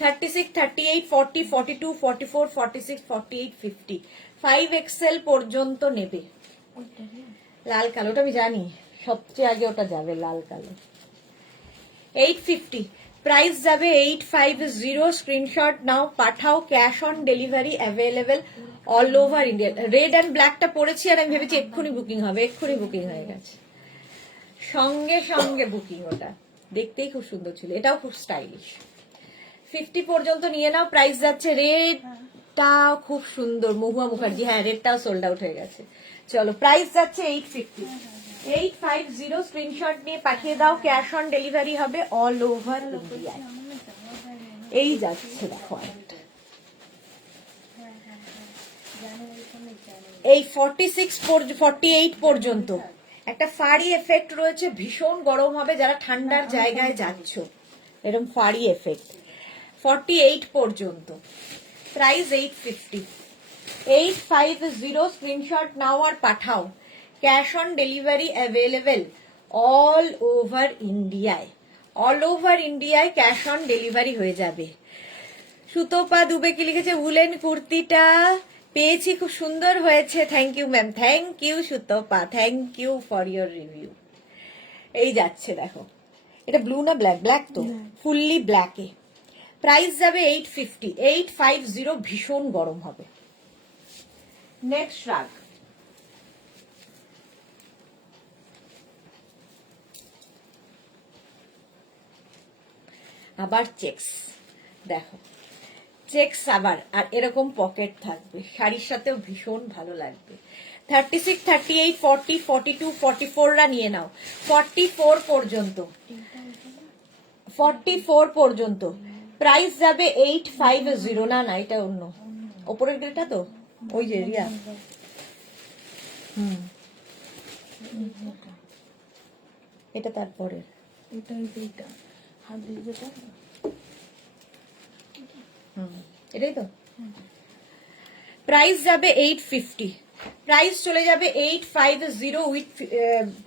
36, 38, 40, 42, 44, 46, 48, 50, 5XL পর্যন্ত নেবে। লাল কালোটা আমি জানি সবচেয়ে আগে ওটা যাবে, লাল কালো। 850, প্রাইস যাবে 850। স্ক্রিনশট নাও, পাঠাও। Cash on delivery available all over India. Red and ব্ল্যাকটা পরেছি আর আমি ভেবেছি এক্ষুনি বুকিং হবে, এক্ষুনি বুকিং হয়ে গেছে, সঙ্গে সঙ্গে বুকিং। ওটা দেখতেই খুব সুন্দর ছিল, এটাও খুব স্টাইলিশ। 50 পর্যন্ত নিয়ে নাও। প্রাইস যাচ্ছে, রেডটাও খুব সুন্দর, মহুয়া মুখার্জি, হ্যাঁ রেডটাও সোল্ড আউট হয়ে গেছে। চলো, প্রাইস যাচ্ছে 850, 850। স্ক্রিনশট নিয়ে পাঠিয়ে দাও। ক্যাশ অন ডেলিভারি হবে অল ওভার ইন্ডিয়া। এই যাচ্ছে দেখো একটা, এই 46, 48 পর্যন্ত। একটা ফাড়ি এফেক্ট রয়েছে, ভীষণ গরম হবে যারা ঠান্ডার জায়গায় যাচ্ছ, এরকম ফাড়ি এফেক্ট। 48 পর্যন্ত, প্রাইস 850, 850। স্ক্রিনশট নাও আর পাঠাও। Cash on delivery available all over ইন্ডিয়ায়, অল ওভার ইন্ডিয়ায় ক্যাশ অন ডেলিভারি হয়ে যাবে। সুতপা দুবে কি লিখেছে, উলেন কুর্তিটা পেয়েছি, খুব সুন্দর হয়েছে। Thank you ma'am, thank you Sutapa, thank you for your review. এই যাচ্ছে দেখো, এটা ব্লু না ব্ল্যাক, ব্ল্যাক তো, ফুললি ব্ল্যাকে। প্রাইস যাবে 850, 850। ভীষণ গরম হবে। নেক্সট রাগ, আবার চেক্স। দেখো চেক্স আবার, আর এরকম পকেট থাকবে, শাড়ির সাথেও ভীষণ ভালো লাগবে। 36, 38, 40, 42, 44রা নিয়ে নাও। 44 পর্যন্ত, 44 পর্যন্ত। প্রাইস যাবে 850। না না, এটা অন্য, ওপরের গ্রেটা তো, ওই যে রিয়া, এটা তারপরে, এটাই তো। প্রাইস যাবে 850, প্রাইস চলে যাবে 850 উইথ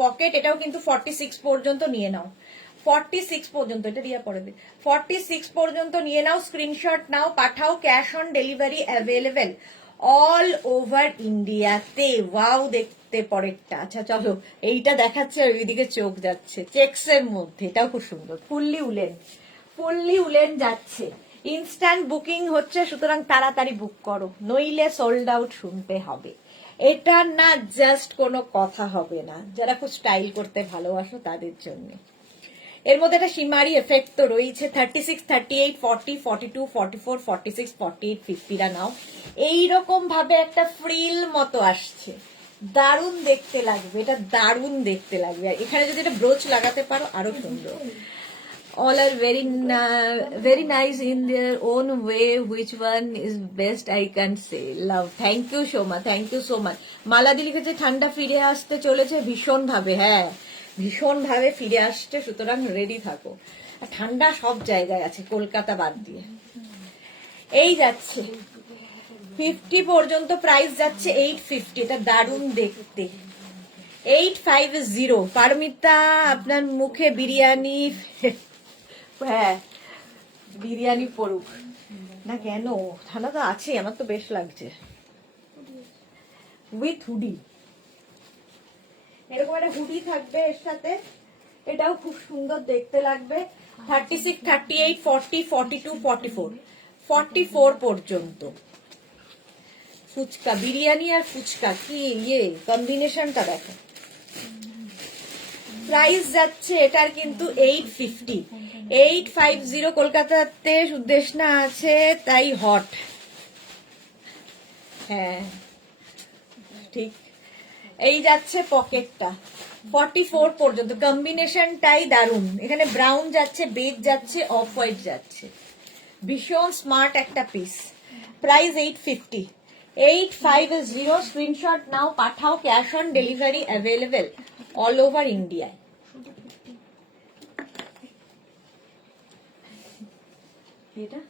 পকেট। এটাও কিন্তু 46 পর্যন্ত নিয়ে নাও, 46 পর্যন্ত, এটা দিয়া পরে 46 পর্যন্ত নিয়ে নাও, স্ক্রিনশট নাও, পাঠাও, cash on delivery available all over ইন্ডিয়াতে। ওয়াও দেখতে পরেরটা। আচ্ছা চলো, এইটা দেখাচ্ছে আর ওইদিকে চোখ যাচ্ছে, চেক্স এর মধ্যে, এটাও খুব সুন্দর, ফুললি উলেন, ফুললি উলেন যাচ্ছে, ইনস্ট্যান্ট বুকিং হচ্ছে, সুতরাং তাড়াতাড়ি বুক করো, নইলে সোল্ড আউট শুনতে হবে। এটা না জাস্ট কোনো কথা হবে না, যারা খুব স্টাইল করতে ভালোবাসো তাদের জন্য। এর মধ্যে একটা সীমারি এফেক্ট তো রয়েছে। 36, 38, 40, 42, 44, 46, 48, 50রা নাও। এইরকম ভাবে একটা ফ্রিল মতো আসছে, দারুণ দেখতে লাগবে, এটা দারুণ দেখতে লাগবে। আর এখানে যদি এটা ব্রোচ লাগাতে পারো আরো সুন্দর। All are very nice in their own way. Which one is best? I can't say. Love. Thank you, Shoma. Thank you so much. মালাদি লিখেছে ঠান্ডা ফিরে আসতে চলেছে ভীষণ ভাবে। হ্যাঁ, ভীষণ ভাবে ফিরে আসছে, সুতরাং রেডি থাকো। আর ঠান্ডা সব জায়গায় আছে, কলকাতা বাদ দিয়ে। এই যাচ্ছে 50 পর্যন্ত, প্রাইস যাচ্ছে 850। এটা দারুণ দেখতে। 850। পারমিতা আপনার মুখে বিরিয়ানি, হ্যাঁ বিরিয়ানি পড়ুক না কেন, ঠান্ডা তো আছে, আমার তো বেশ লাগছে। উইথ হুডি, এরকম একটা হুডি থাকবে এর সাথে, এটাও খুব সুন্দর দেখতে লাগবে। 36, 38, 40, 42, 44, 44 পর্যন্ত। ফুচকা, বিরিয়ানি আর ফুচকা, কি ইয়ে কম্বিনেশনটা দেখো। প্রাইস যাচ্ছে এটার কিন্তু 850, 850। কলকাতাতে সুদেশনা আছে তাই হট। হ্যাঁ ঠিক। এই যাচ্ছে পকেটটা 44 পর্যন্ত, কম্বিনেশনটাই দারুণ। এখানে ব্রাউন যাচ্ছে, বেজ যাচ্ছে, অফ হোয়াইট যাচ্ছে, ভীষণ স্মার্ট একটা পিস। প্রাইস 850, 850। স্ক্রিনশট নাও, পাঠাও, cash on delivery available all over ইন্ডিয়ায়। এটা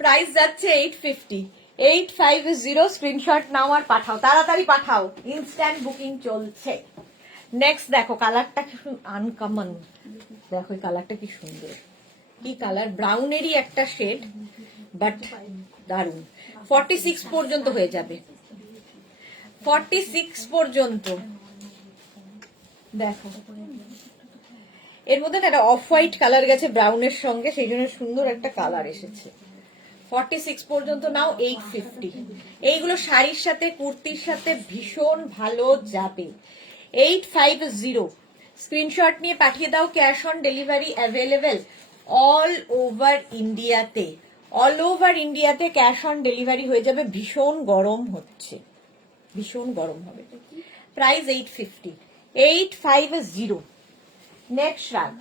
প্রাইস যাচ্ছে 850, 850। স্ক্রিনশট নাও আর পাঠাও, তাড়াতাড়ি পাঠাও, ইনস্ট্যান্ট বুকিং চলছে। নেক্সট দেখো, কালারটা কি আনকমন, দেখো এই কালারটা কি সুন্দর, কি কালার, ব্রাউনেরই একটা শেড, বাট দারুন। 46 পর্যন্ত হয়ে যাবে, 46 পর্যন্ত। দেখো এর মধ্যে না একটা অফ হোয়াইট কালার গেছে ব্রাউনের সঙ্গে, সেই জন্য সুন্দর একটা কালার এসেছে। 46 পর্যন্ত নাও, 850। এইগুলো শাড়ির সাথে, কুর্তির সাথে ভীষণ ভালো যাবে। 850। স্ক্রিনশট নিয়ে পাঠিয়ে দাও, cash on delivery available all over ইন্ডিয়াতে, অল ওভার ইন্ডিয়াতে ক্যাশ অন ডেলিভারি হয়ে যাবে। ভীষণ গরম হচ্ছে, ভীষণ গরম হবে। প্রাইস 850, 850। নেক্সট রাগ,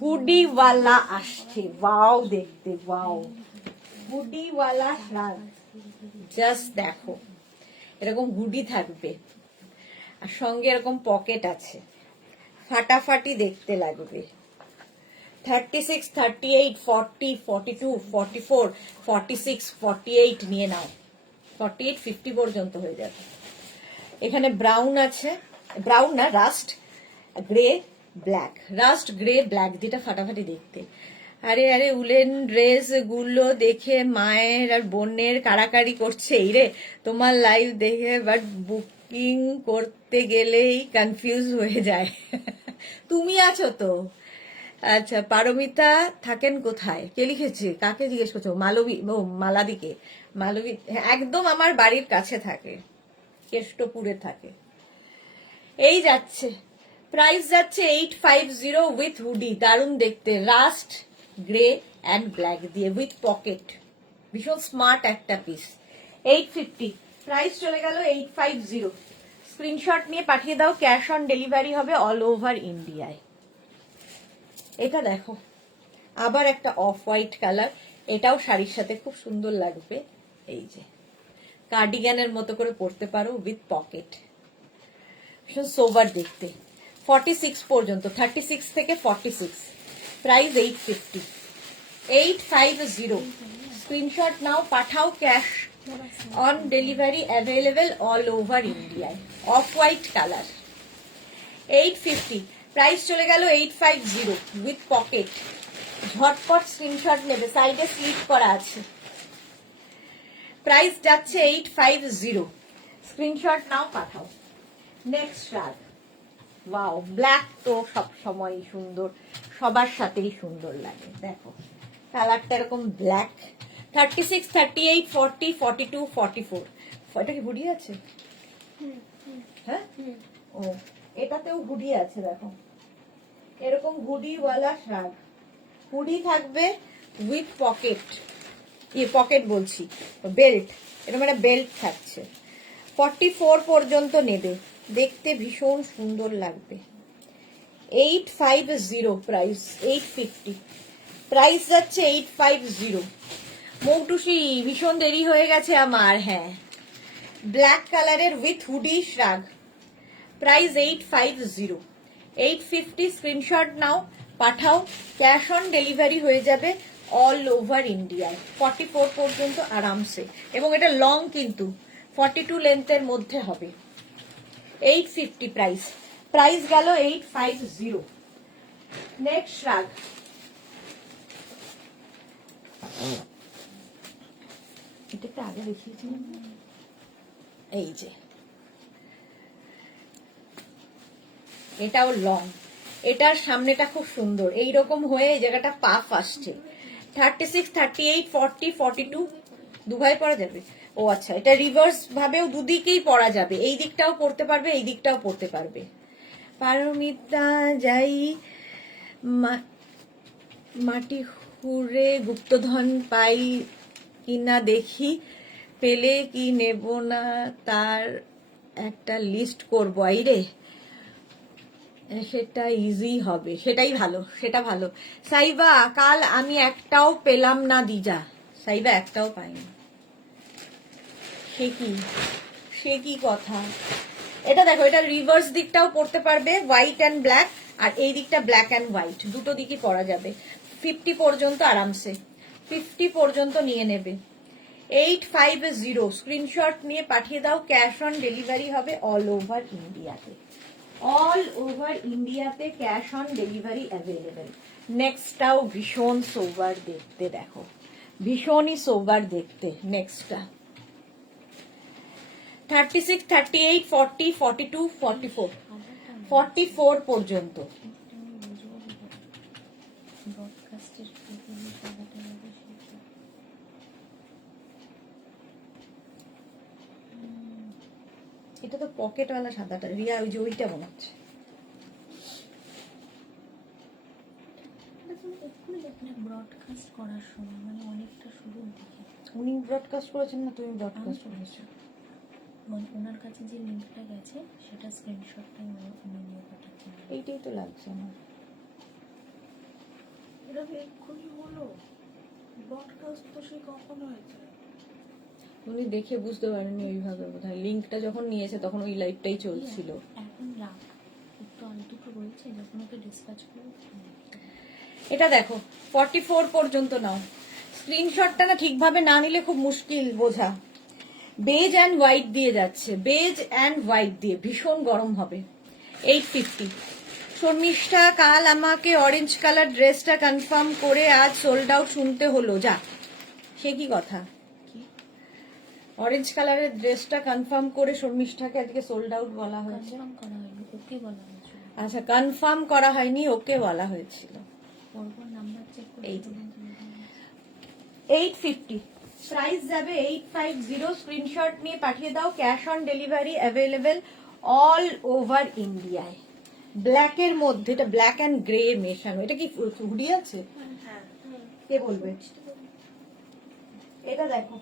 হুডিওয়ালা আসছে, ওয়াও দেখতে, ওয়াও হুডিওয়ালা রাগ। জাস্ট দেখো, এরকম হুডি থাকবে আর সঙ্গে এরকম পকেট আছে, ফাটাফাটি দেখতে লাগবে। 36, 38, 40, 42, 44, 46, 48 নিয়ে নাও, 48, 50 পর্যন্ত হয়ে যাবে। এখানে ব্রাউন আছে, ব্রাউন না rust grey black, rust grey black, যেটা ফাটাফাটি দেখতে। আরে আরে উলেন ড্রেস গুলো দেখে মায়ের আর বোনের কাড়াকাড়ি করছে, এই রে তোমার লাইভ দেখে, বাট বুকিং করতে গেলেই কনফিউজ হয়ে যায়। তুমি আছো তো। আচ্ছা, পারমিতা থাকেন কোথায়, কে লিখেছে, কাকে জিজ্ঞেস করছো? মালবী, ও মালাদিকে। মালবী একদম আমার বাড়ির কাছে থাকে, কেষ্টপুরে থাকে। এই যাচ্ছে, প্রাইস যাচ্ছে 850 উইথ হুডি, দারুণ দেখতে, রাস্ট গ্রে অ্যান্ড ব্ল্যাক দিয়ে উইথ পকেট, ভীষণ স্মার্ট একটা পিস। 850, প্রাইস চলে গেল 850। স্ক্রিনশট নিয়ে পাঠিয়ে দাও, ক্যাশ অন ডেলিভারি হবে অল ওভার ইন্ডিয়ায়। এটা দেখো, আবার একটা অফ হোয়াইট কালার, এটাও শাড়ির সাথে খুব সুন্দর লাগবে। এই যে কার্ডিগানের মতো করে পরতে পারো উইথ পকেট, ভীষণ সোবার দেখতে। 46 পর্যন্ত, 36 থেকে 46, প্রাইস 850, 850। স্ক্রিনশট নাও, পাঠাও, cash on delivery available all over ইন্ডিয়ায়। অফ হোয়াইট কালার, 850, প্রাইস চলে গেল 850 উইথ পকেট। ঝটপট স্ক্রিনশট নেবে, সাইডে স্লিপ করা আছে। প্রাইস যাচ্ছে 850, স্ক্রিনশট নাও, পাঠাও। নেক্সট শ্রাগ, ওয়াও, ব্ল্যাক তো সব সময় সুন্দর, সবার সাথেই সুন্দর লাগে। দেখো কালারটা এরকম ব্ল্যাক। 36, 38, 40, 42, 44। এটা কি হুডি আছে? হ্যাঁ, ও এটাতেও হুডি আছে। দেখো এরকম হুডিওয়ালা শ্রাগ, হুডি থাকবে উইথ পকেট, পকেট বলছি, বেল্ট, এটা মানে বেল্ট থাকছে। 44 পর্যন্ত নেবে, দেখতে ভীষণ সুন্দর লাগবে। 850 প্রাইস, 850, প্রাইস যাচ্ছে 850। মৌটুসি ভীষণ দেরি হয়ে গেছে আমার। হ্যাঁ, ব্ল্যাক কালারের উইথ হুডি শ্রাগ, প্রাইস 850, 850। স্ক্রিনশট নাও, পাঠাও, ক্যাশ অন ডেলিভারি হয়ে যাবে অল ওভার ইন্ডিয়ায়। 44 পর্যন্ত আরামসে, এবং এটা লং কিন্তু 42 লেন্থের মধ্যে হবে। 850 প্রাইস, প্রাইস গেল 850। নেক্সট শ্রাগ, এটা আগে দেখিয়েছিলাম, এই যে এটাও লং, এটার সামনেটা খুব সুন্দর, এইরকম হয়ে এই জায়গাটা পাফ আসছে। 36, 38, 40, 42 দুভাবে পরা যাবে। ও আচ্ছা, এটা রিভার্স ভাবেও দুদিকেই পরা যাবে, এই দিকটাও পরতে পারবে, এই দিকটাও পরতে পারবে। পারমিতা যাই মাটি হুড়ে গুপ্তধন পাই কিনা দেখি, পেলে কি নেব না তার একটা লিস্ট করবো। আইরে, সেটা ইজি হবে, সেটাই ভালো, সেটা ভালো। সাইবা, কাল আমি একটাও পেলাম না দিজা, সাইবা একটাও পাইনি। সে কি কথা? এটা দেখো, এটা রিভার্স দিকটাও পড়তে পারবে, হোয়াইট অ্যান্ড ব্ল্যাক, আর এই দিকটা ব্ল্যাক অ্যান্ড হোয়াইট, দুটো দিকই পরা যাবে। 50 পর্যন্ত আরামসে, 50 পর্যন্ত নিয়ে নেবে। 850, স্ক্রিনশট নিয়ে পাঠিয়ে দাও, ক্যাশ অন ডেলিভারি হবে অল ওভার ইন্ডিয়াতে। অল ওভার ইন্ডিয়াতে ক্যাশ অন ডেলিভারি অ্যাভেলেবেল। নেক্সটটাও ভীষণ সোবার দেখতে, দেখো ভীষণই সোবার দেখতে। নেক্সটটা 36, 38, 40, 42, 44, 44 পর্যন্ত। এটা তো পকেটওয়ালা সাদাটা, রিয়া ওই যে ওইটা মনে হচ্ছে। ব্রডকাস্ট করার সময় মানে অনেকটা শুরুর দিকে উনি ব্রডকাস্ট করেছেন না তুমি ব্রডকাস্ট করেছো? মানে ওনার কাছে যে লিঙ্কটা গেছে সেটা স্ক্রিনশটটাই উনি নিয়ে পাঠাচ্ছেন। এইটাই তো লাগছে আমার। এটা এক্ষুনি হলো, ব্রডকাস্ট তো সে কখন হয়েছে? উনি দেখে বুঝতে পারেননি ওইভাবে বোধহয়, লিঙ্কটা যখন নিয়েছে তখন ওই লাইভটাই চলছিল। এখন রাত একটু আলটুকু রয়েছে, যখন ওকে ডিসপ্যাচ করে এটা দেখো 44 পর্যন্ত নাও। স্ক্রিনশটটা না ঠিকভাবে না নিলে খুব মুশকিল বোঝা। বেজ অ্যান্ড হোয়াইট দিয়ে যাচ্ছে, বেজ অ্যান্ড হোয়াইট দিয়ে, ভীষণ গরম হবে। 850। শর্মিষ্ঠা, কাল আমাকে অরেঞ্জ কালার ড্রেসটা কনফার্ম করে আজ সোল্ড আউট শুনতে হলো। যা, সে কি কথা? অরেঞ্জ কালারের ড্রেসটা কনফার্ম করে শর্মিষ্ঠাকে আজকে সোল্ড আউট বলা হয়েছে। কনফার্ম করা হয়নি, ওকে বলা হয়েছিল। আচ্ছা, কনফার্ম করা হয়নি, ওকে বলা হয়েছিল। পরপর নাম্বার চেক করে এই যে 850, প্রাইস যাবে 850। স্ক্রিনশট নিয়ে পাঠিয়ে দাও, cash on delivery available all over ইন্ডিয়ায়। ব্ল্যাকের মধ্যে, এটা ব্ল্যাক অ্যান্ড গ্রে মেশানো। এটা কি হুডি আছে? হ্যাঁ, কে বলবে? এটা দেখো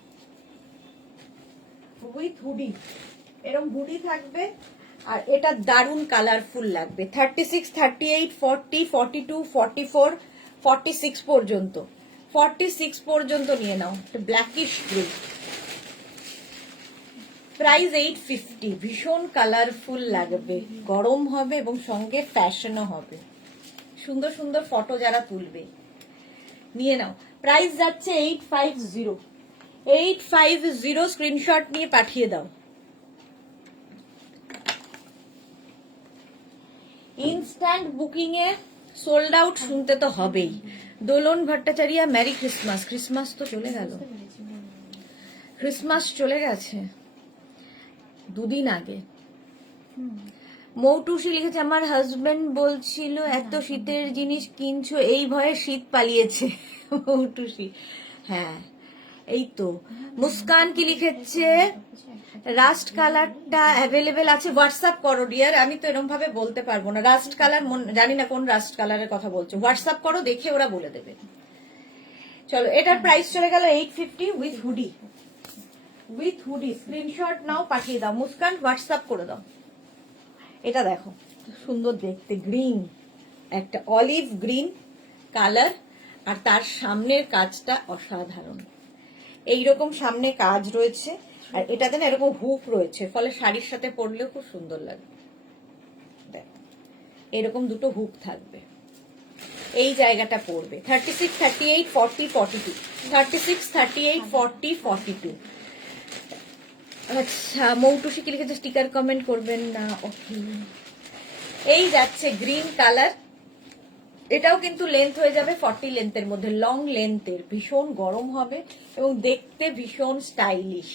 উইথ হুডি, এরকম হুডি থাকবে, আর এটা দারুন কালারফুল লাগবে। 36, 38, 40, 42, 44, 46 পর্যন্ত, 46 পর্যন্ত নিয়ে নাও। ব্ল্যাকিশ গ্রে, প্রাইস 850, ভীষণ কালারফুল লাগবে, গরম হবে এবং সঙ্গে ফ্যাশনও হবে। সুন্দর সুন্দর ফটো যারা তুলবে নিয়ে নাও। প্রাইস যাচ্ছে 850, 850, স্ক্রিনশট নিয়ে পাঠিয়ে দাও। ইনস্ট্যান্ট বুকিং এ সোল্ড আউট শুনতে তো হবেই। দোলন ভট্টাচার্য, মেরি ক্রিসমাস। ক্রিসমাস তো চলে গেল, ক্রিসমাস চলে গেছে দুদিন আগে। মৌটুসি লিখেছে, আমার হাজবেন্ড বলছিল এত শীতের জিনিস কিনছো, এই ভয়ে শীত পালিয়েছে। মৌটুসি, হ্যাঁ এই তো। মুস্কান কি লিখেছে, রাস্ট কালারটা অ্যাভেলেবেল আছে, হোয়াটসঅ্যাপ করো ডিয়ার। আমি তো এরকম ভাবে বলতে পারবো না রাস্ট কালার, জানি না কোন রাস্ট কালারের কথা বলছো। হোয়াটসঅ্যাপ করো, দেখে ওরা বলে দেবে। চলো, এটার প্রাইস চলে গেল 850 with hoodie. With hoodie screenshot নাও, পাঠিয়ে দাও। মুস্কান হোয়াটসঅ্যাপ করে দাও। এটা দেখো সুন্দর দেখতে, গ্রিন, একটা অলিভ গ্রিন কালার, আর তার সামনের কাজটা অসাধারণ। এইরকম সামনে কাজ রয়েছে, আর এটাতে না এরকম হুক রয়েছে, ফলে শাড়ির সাথে পরলেও খুব সুন্দর লাগবে। দেখো এরকম দুটো হুক থাকবে, এই জায়গাটা পড়বে 36, 38, 40, 42, 36, 38, 40, 42। আচ্ছা, মৌটুসি কি লিখেছে, স্টিকার কমেন্ট করবেন না, ওকে। এই যাচ্ছে গ্রিন কালার, এটাও কিন্তু লেন্থ হয়ে যাবে 40 লেন্থের মধ্যে, লং লেন্থের, ভীষণ গরম হবে এবং দেখতে ভীষণ স্টাইলিশ।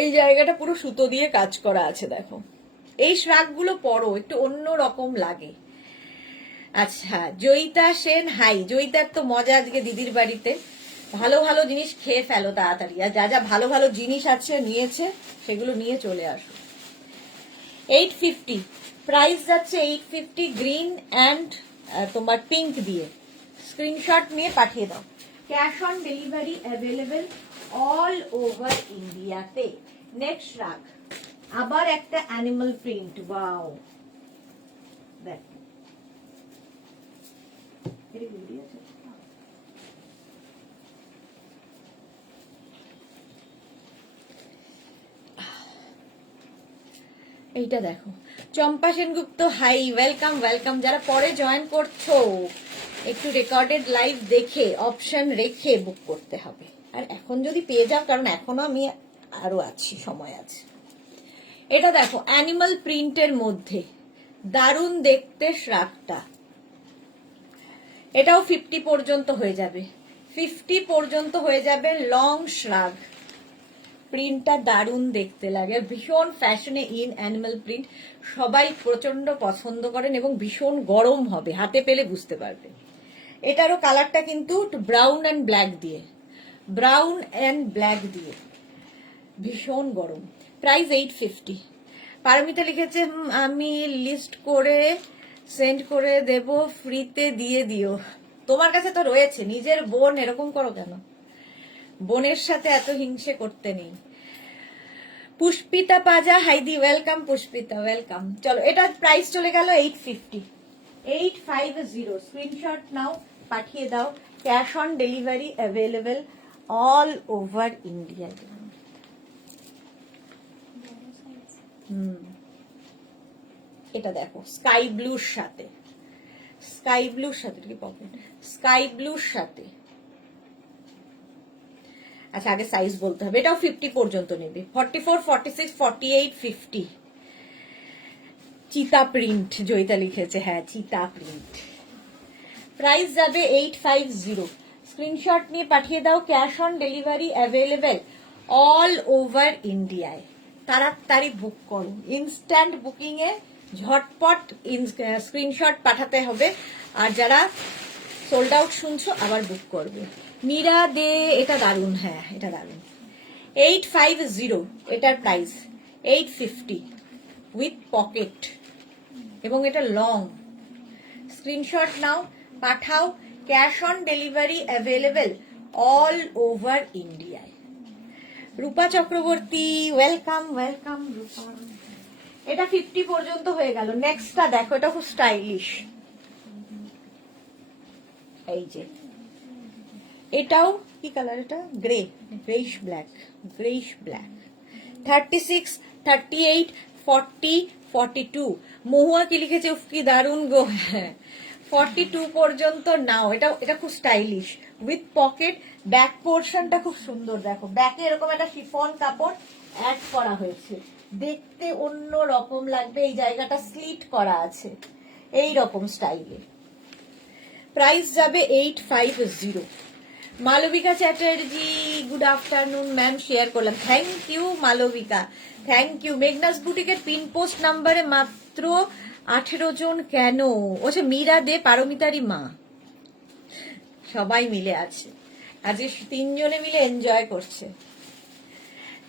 এই জায়গাটা পুরো সুতো দিয়ে কাজ করা আছে, দেখো। এই শ্রাগগুলো পরো, একটু অন্য রকম লাগে। আচ্ছা, জয়িতা সেন, হাই। জয়িতার তো মজা আজকে দিদির বাড়িতে, ভালো ভালো জিনিস খেয়ে ফেলো তাড়াতাড়ি, আর যা যা ভালো ভালো জিনিস আছে নিয়েছে সেগুলো নিয়ে চলে আসো। 850, প্রাইস যাচ্ছে 850, গ্রিন অ্যান্ড তোমার পিঙ্ক দিয়ে। স্ক্রিনশট নিয়ে পাঠিয়ে দাও। Cash on delivery available all over ইন্ডিয়াতে। নেক্সট রাগ, আবার একটা অ্যানিমাল প্রিন্ট, ওয়াও। দেখ এইটা দেখো, চম্পা সেনগুপ্ত, হাই, ওয়েলকাম ওয়েলকাম। যারা পরে জয়েন করছো, একটু রেকর্ডেড লাইভ দেখে অপশন রেখে বুক করতে হবে। আর এখন যদি পেয়ে যাও, কারণ এখনো আমি আরো আছি, সময় আছে। এটা দেখো অ্যানিমাল প্রিন্টের মধ্যে দারুণ দেখতে শ্রাগটা। এটাও 50 পর্যন্ত হয়ে যাবে, 50 পর্যন্ত হয়ে যাবে, লং শ্রাগ। প্রিন্টটা দারুণ দেখতে লাগে, ভীষণ ফ্যাশনে ইন অ্যানিমাল প্রিন্ট, সবাই প্রচন্ড পছন্দ করেন এবং ভীষণ গরম হবে, হাতে পেলে বুঝতে পারবে। এটারও কালারটা কিন্তু ব্রাউন অ্যান্ড ব্ল্যাক দিয়ে, ব্রাউন অ্যান্ড ব্ল্যাক দিয়ে, ভীষণ গরম। প্রাইস 850। পারমিতা লিখেছে, আমি লিস্ট করে সেন্ড করে দেব, ফ্রিতে দিয়ে দিও। তোমার কাছে তো রয়েছে, নিজের বোন, এরকম করো কেন? বোনের সাথে এত হিংসে করতে নেই। পুষ্পিতা পাজা, হাইদি, ওয়েলকাম পুষ্পিতা, ওয়েলকাম। চলো, এটার প্রাইস চলে গেল 850, 850, স্ক্রিনশট নাও, পাঠিয়ে দাও। Cash on delivery available all over India. এটা দেখো স্কাই ব্লুর সাথে, স্কাই ব্লুর সাথে কি পকেট, স্কাই ব্লুর সাথে। আচ্ছা, আগে সাইজ বলতে হবে। এটাও 50 পর্যন্ত নেবে, 44, 46, 48, 50। চিতা প্রিন্ট জয়িতা লিখেছে, হ্যাঁ চিতা প্রিন্ট। প্রাইস যাবে 850, স্ক্রিনশট নিয়ে পাঠিয়ে দাও। Cash on delivery available all over ইন্ডিয়ায়। তাড়াতাড়ি বুক করো, ইনস্ট্যান্ট বুকিং এ ঝটপট স্ক্রিনশট পাঠাতে হবে। আর যারা সোল্ড আউট শুনছো, আবার বুক করবে। মীরা দে, এটা দারুন, হ্যাঁ এটা দারুন। 850, এটার প্রাইস 850 উইথ পকেট, এবং এটা লং। স্ক্রিনশট নাও, পাঠাও। Cash on delivery available all over ইন্ডিয়ায়। রূপা চক্রবর্তী, ওয়েলকাম ওয়েলকাম রূপা। এটা 50 পর্যন্ত হয়ে গেল। নেক্সটটা দেখো, এটা খুব স্টাইলিশ। এই যে এটাও কি কালার, এটা grey, greyish black, greyish black. 36, 38, 40, 42। মহুয়া কি লিখেছে, উফ কি দারুণ গো। 42 পর্যন্ত নাও। এটা খুব স্টাইলিশ উইথ পকেট। ব্যাক পোর্শনটা খুব সুন্দর, দেখো ব্যাকে এরকম একটা শিফন কাপড় অ্যাড করা হয়েছে, দেখতে অন্য রকম লাগবে। এই জায়গাটা স্লিট করা আছে এই রকম স্টাইলে। প্রাইস যাবে 850। Malabika Chatterjee, good afternoon ma'am, share করলাম। Thank you Malabika, thank you. Meghna's বুটিকের পিন পোস্ট নাম্বারে মাত্র 18 জন কেন? ওছে মীরা দে, পারমিতারই মা, সবাই মিলে আছে আজ, 3 জনে মিলে এনজয় করছে।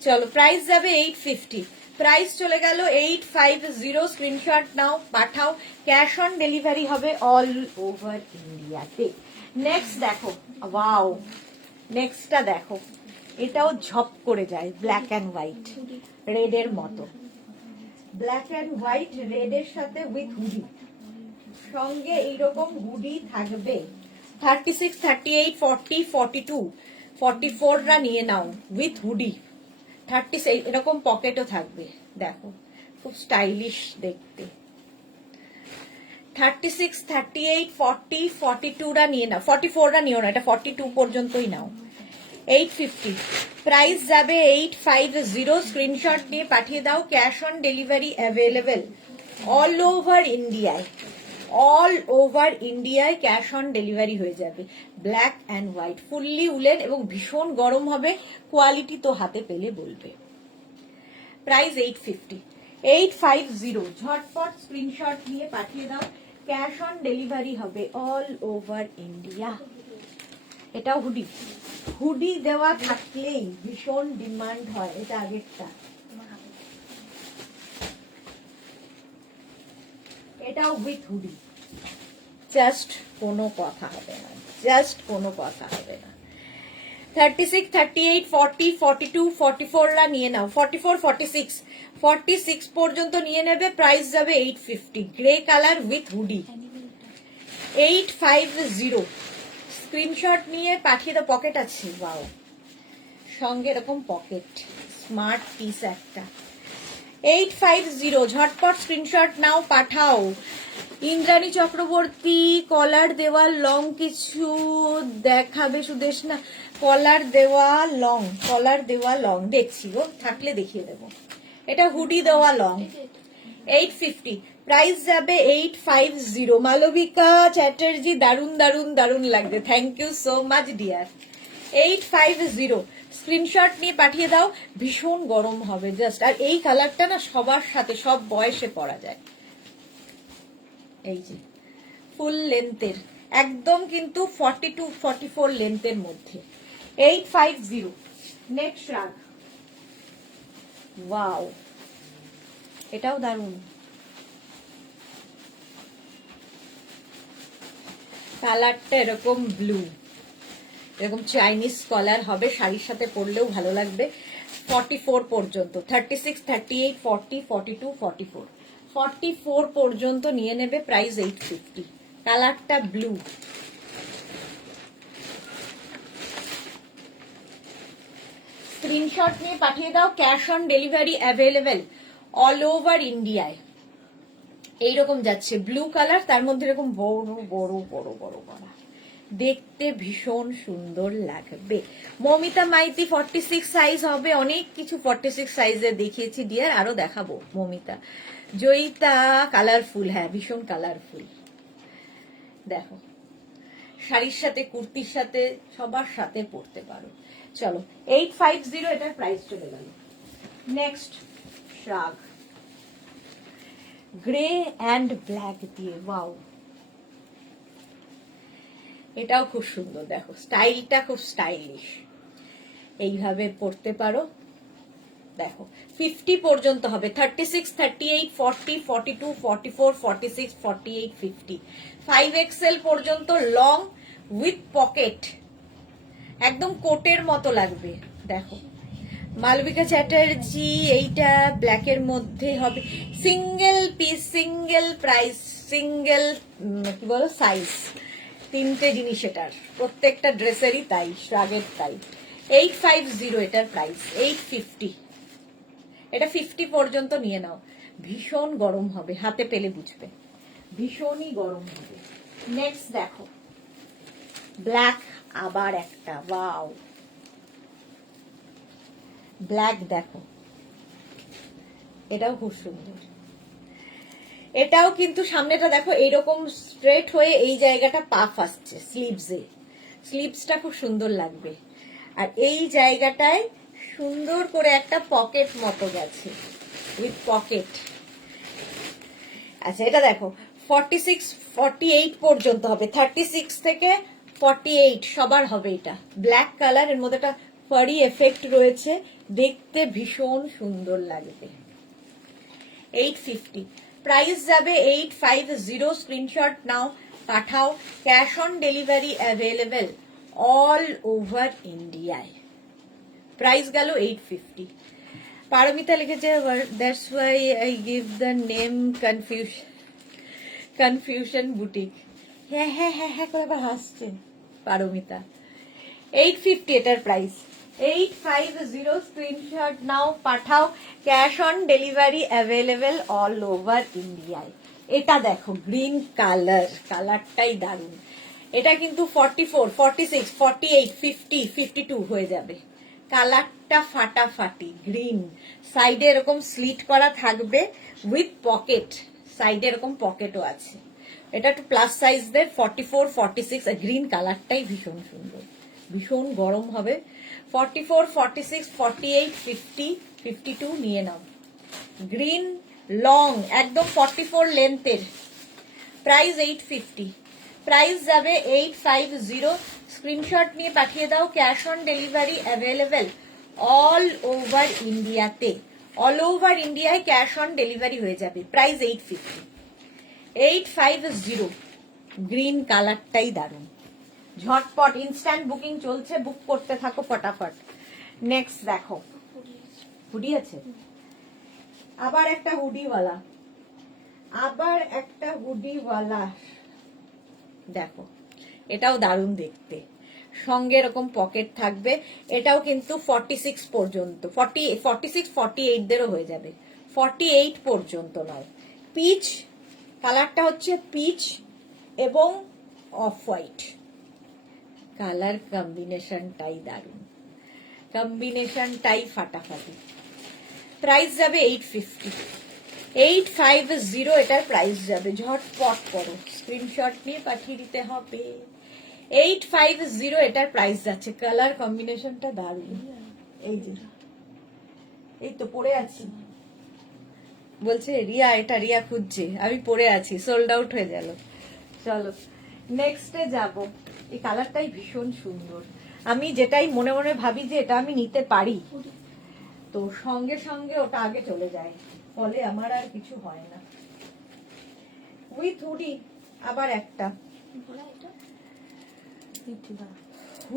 চলো প্রাইস যাবে 850। প্রাইস চলে গেল 850। স্ক্রিনশট নাও, পাঠাও। ক্যাশ অন ডেলিভারি হবে অল ওভার ইন্ডিয়াতে। নেক্সট দেখো, ওয়াও, নেক্সটটা দেখো, এটাও ঝপ করে যায়, ব্ল্যাক অ্যান্ড হোয়াইট, রেড এর মতো। ব্ল্যাক অ্যান্ড হোয়াইট রেড এর সাথে উইথ হুডি, সঙ্গে এইরকম হুডি থাকবে। 36, 38, 40, 42, 44রা নিয়ে নাও উইথ হুডি। 36 এরকম পকেটও থাকবে, দেখো খুব স্টাইলিশ দেখতে। 36, 38, 40, 42রা নিয়ে নাও। 44রা নিও না, এটা 42 পর্যন্তই নাও। 850। প্রাইস যাবে 850। স্ক্রিনশট নিয়ে পাঠিয়ে দাও। Cash on delivery available all over ইন্ডিয়ায়। অল ওভার ইন্ডিয়ায় ক্যাশ অন ডেলিভারি হয়ে যাবে। Black and white, fully woollen এবং ভীষণ গরম হবে। কোয়ালিটি তো হাতে পেলে বলবে। প্রাইস 850। 850। ঝটপট স্ক্রিনশট নিয়ে পাঠিয়ে দাও। ক্যাশ অন ডেলিভারি হবে অল ওভার ইন্ডিয়া। এটাও হুডি, হুডি দেওয়া থাকলেই ভীষণ ডিমান্ড হয়। এটা আগেরটা, এটাও উইথ হুডি। জাস্ট কোনো কথা হবে না, জাস্ট কোনো কথা হবে না। 36, 38, 40, 42, 44রা নিয়ে নাও। 44, 46, 46 পর্যন্ত নিয়ে নেবে। প্রাইস যাবে 850। Grey colour with hoodie. 850। Screenshot নিয়ে পাঠিয়ে দাও। পকেট আছে, ওয়াও, সঙ্গে এরকম পকেট, স্মার্ট পিস একটা। 850। ঝটপট স্ক্রিনশট নাও, পাঠাও। ইন্দ্রাণী চক্রবর্তী, কলার দেওয়া লং কিছু দেখাবে সুদেশ না? কলার দেওয়া লং, কলার দেওয়া লং দেখছি গো, থাকলে দেখিয়ে দেবো। এটা হুডি দেওয়া লং। 850। প্রাইস যাবে 850। মালবিকা চ্যাটার্জি, দারুন দারুন দারুন লাগবে, thank you so much dear. 850। Screenshot নিয়ে পাঠিয়ে দাও। ভীষণ গরম হবে জাস্ট। আর এই কালারটা না সবার সাথে, সব বয়সে পরা যায়। এই যে ফুল লেন্থের, একদম কিন্তু 42, 44 লেন্থের মধ্যে। 850। নেক্সট রাগ, ওয়াও, এটাও দারুন। কালারটা এরকম ব্লু, এরকম চাইনিজ কলার হবে, শাড়ির সাথে পরলেও ভালো লাগবে। 44 পর্যন্ত। 36, 38, 40, 42, 44, 44 পর্যন্ত নিয়ে নেবে। প্রাইস 850। কালারটা ব্লু। স্ক্রিনশট নিয়ে পাঠিয়ে দাও। Cash on delivery available all over ইন্ডিয়ায়। এইরকম যাচ্ছে ব্লু কালার, তার মধ্যে এরকম বড় বড় বড় বড় করা, দেখতে ভীষণ সুন্দর লাগবে। মমিতা মাইতি 46 সাইজ হবে। অনেক কিছু 46 সাইজে দেখিয়েছি ডিয়ার, আরো দেখাবো। মমিতা, জয়িতা কালারফুল, হ্যাঁ ভীষণ কালারফুল। দেখো শাড়ির সাথে, কুর্তির সাথে, সবার সাথে পরতে পারো। চলো 850 এটার প্রাইস চলে গেল। নেক্সট শ্রাগ, গ্রে অ্যান্ড ব্ল্যাক দিয়ে, ওয়াও, এটাও খুব সুন্দর। দেখো স্টাইলটা খুব স্টাইলিশ, এইভাবে পরতে পারো। দেখো 50 পর্যন্ত হবে। 36, 38, 40, 42, 44, 46, 48, 50, 5XL পর্যন্ত লং উইথ পকেট, একদম কোটের মতো লাগবে। দেখো মালবিকা চ্যাটার্জি, এইটা ব্ল্যাকের মধ্যে হবে। Single piece, single price, single কি বলো সাইজ, 3টে জিনিস এটার, প্রত্যেকটা ড্রেসেরই তাই, শ্রাগের তাই। 850 এটার প্রাইস। 850। এটা 50 পর্যন্ত নিয়ে নাও। ভীষণ গরম হবে, হাতে পেলে বুঝবে, ভীষণই গরম হবে। নেক্সট দেখো ব্ল্যাক, আবার একটা, ওয়াও ব্ল্যাক দেখো, এটাও খুব সুন্দর। এটাও কিন্তু সামনেটা দেখো এইরকম স্ট্রেট হয়ে এই জায়গাটা পাফ আসছে স্লিভসে, স্লিভসটা খুব সুন্দর লাগবে। আর এই জায়গাটায় সুন্দর করে একটা পকেট মতো গেছে উইথ পকেট। আচ্ছা এটা দেখো 46 48 পর্যন্ত হবে, 36 থেকে 48 সবার হবে। এটা ব্ল্যাক কালার, এর মধ্যে একটা ফারি এফেক্ট রয়েছে, দেখতে ভীষণ সুন্দর লাগবে। 850 প্রাইস যাবে 850। স্ক্রিনশট নাও, পাঠাও। Cash on delivery available all over ইন্ডিয়ায়। প্রাইস গেল 850। পারমিতা লিখেছে that's why I give the name confusion boutique. হ্যাঁ হ্যাঁ হ্যাঁ হ্যাঁ করে আবার হাসছে পারমিতা। 850 এটার প্রাইস। 850 স্ক্রিনশট নাও, পাঠাও। Cash on delivery available all over ইন্ডিয়ায়। এটা দেখো গ্রিন কালার, কালারটাই দারুণ। এটা কিন্তু 44 46 48 50 52 হয়ে যাবে। কালারটা ফাটাফাটি গ্রিন, সাইডে এরকম স্লিট করা থাকবে উইথ পকেট, সাইডে এরকম পকেটও আছে। এটা একটু প্লাস সাইজদের 44 46, গ্রিন কালারটাই ভীষণ সুন্দর, ভীষণ গরম হবে। 44 46 48 50 52 নিয়ে নাও। গ্রিন লং একদম 44 লেন্থের। প্রাইস 850। প্রাইস যাবে 850। স্ক্রিনশট নিয়ে পাঠিয়ে দাও। Cash on delivery available all over ইন্ডিয়াতে, অল ওভার ইন্ডিয়ায় ক্যাশ অন ডেলিভারি হয়ে যাবে। প্রাইস 850। 850 গ্রিন কালারটাই দারুণ। ঝটপট ইনস্ট্যান্ট বুকিং চলছে, বুক করতে থাকো ফটাফট। নেক্সট দেখো হুডি আছে, আবার একটা হুডিওয়ালা, আবার একটা হুডিওয়ালা দেখো, এটাও দারুণ দেখতে, সঙ্গে এরকম পকেট থাকবে। এটাও কিন্তু 46 পর্যন্ত, 46 48 দেরও হয়ে যাবে, 48 পর্যন্ত নয়। পিচ কালারটা হচ্ছে পিচ এবং অফ হোয়াইট, কালার কম্বিনেশনটাই দারুণ, কম্বিনেশনটাই ফাটাফাটি। প্রাইস যাবে 850। 850 এটার প্রাইস যাবে। ঝটপট করো, স্ক্রিনশট নিয়ে পাঠিয়ে দিতে হবে। 850 এটার প্রাইস যাচ্ছে। কালার কম্বিনেশনটা দারুণ। এই যে এই তো পরে আছি, বলছে রিয়া, এটা রিয়া খুঁজছে, আমি পরে আছি, সোল্ড আউট হয়ে গেল। চলো নেক্সটে যাব। এই কালারটাই ভীষণ সুন্দর। আমি যেটাই মনে মনে ভাবি যে এটা আমি নিতে পারি, তো সঙ্গে সঙ্গে ওটা আগে চলে যায়, ফলে আমার আর কিছু হয় না। উইথ হুডি আবার একটা,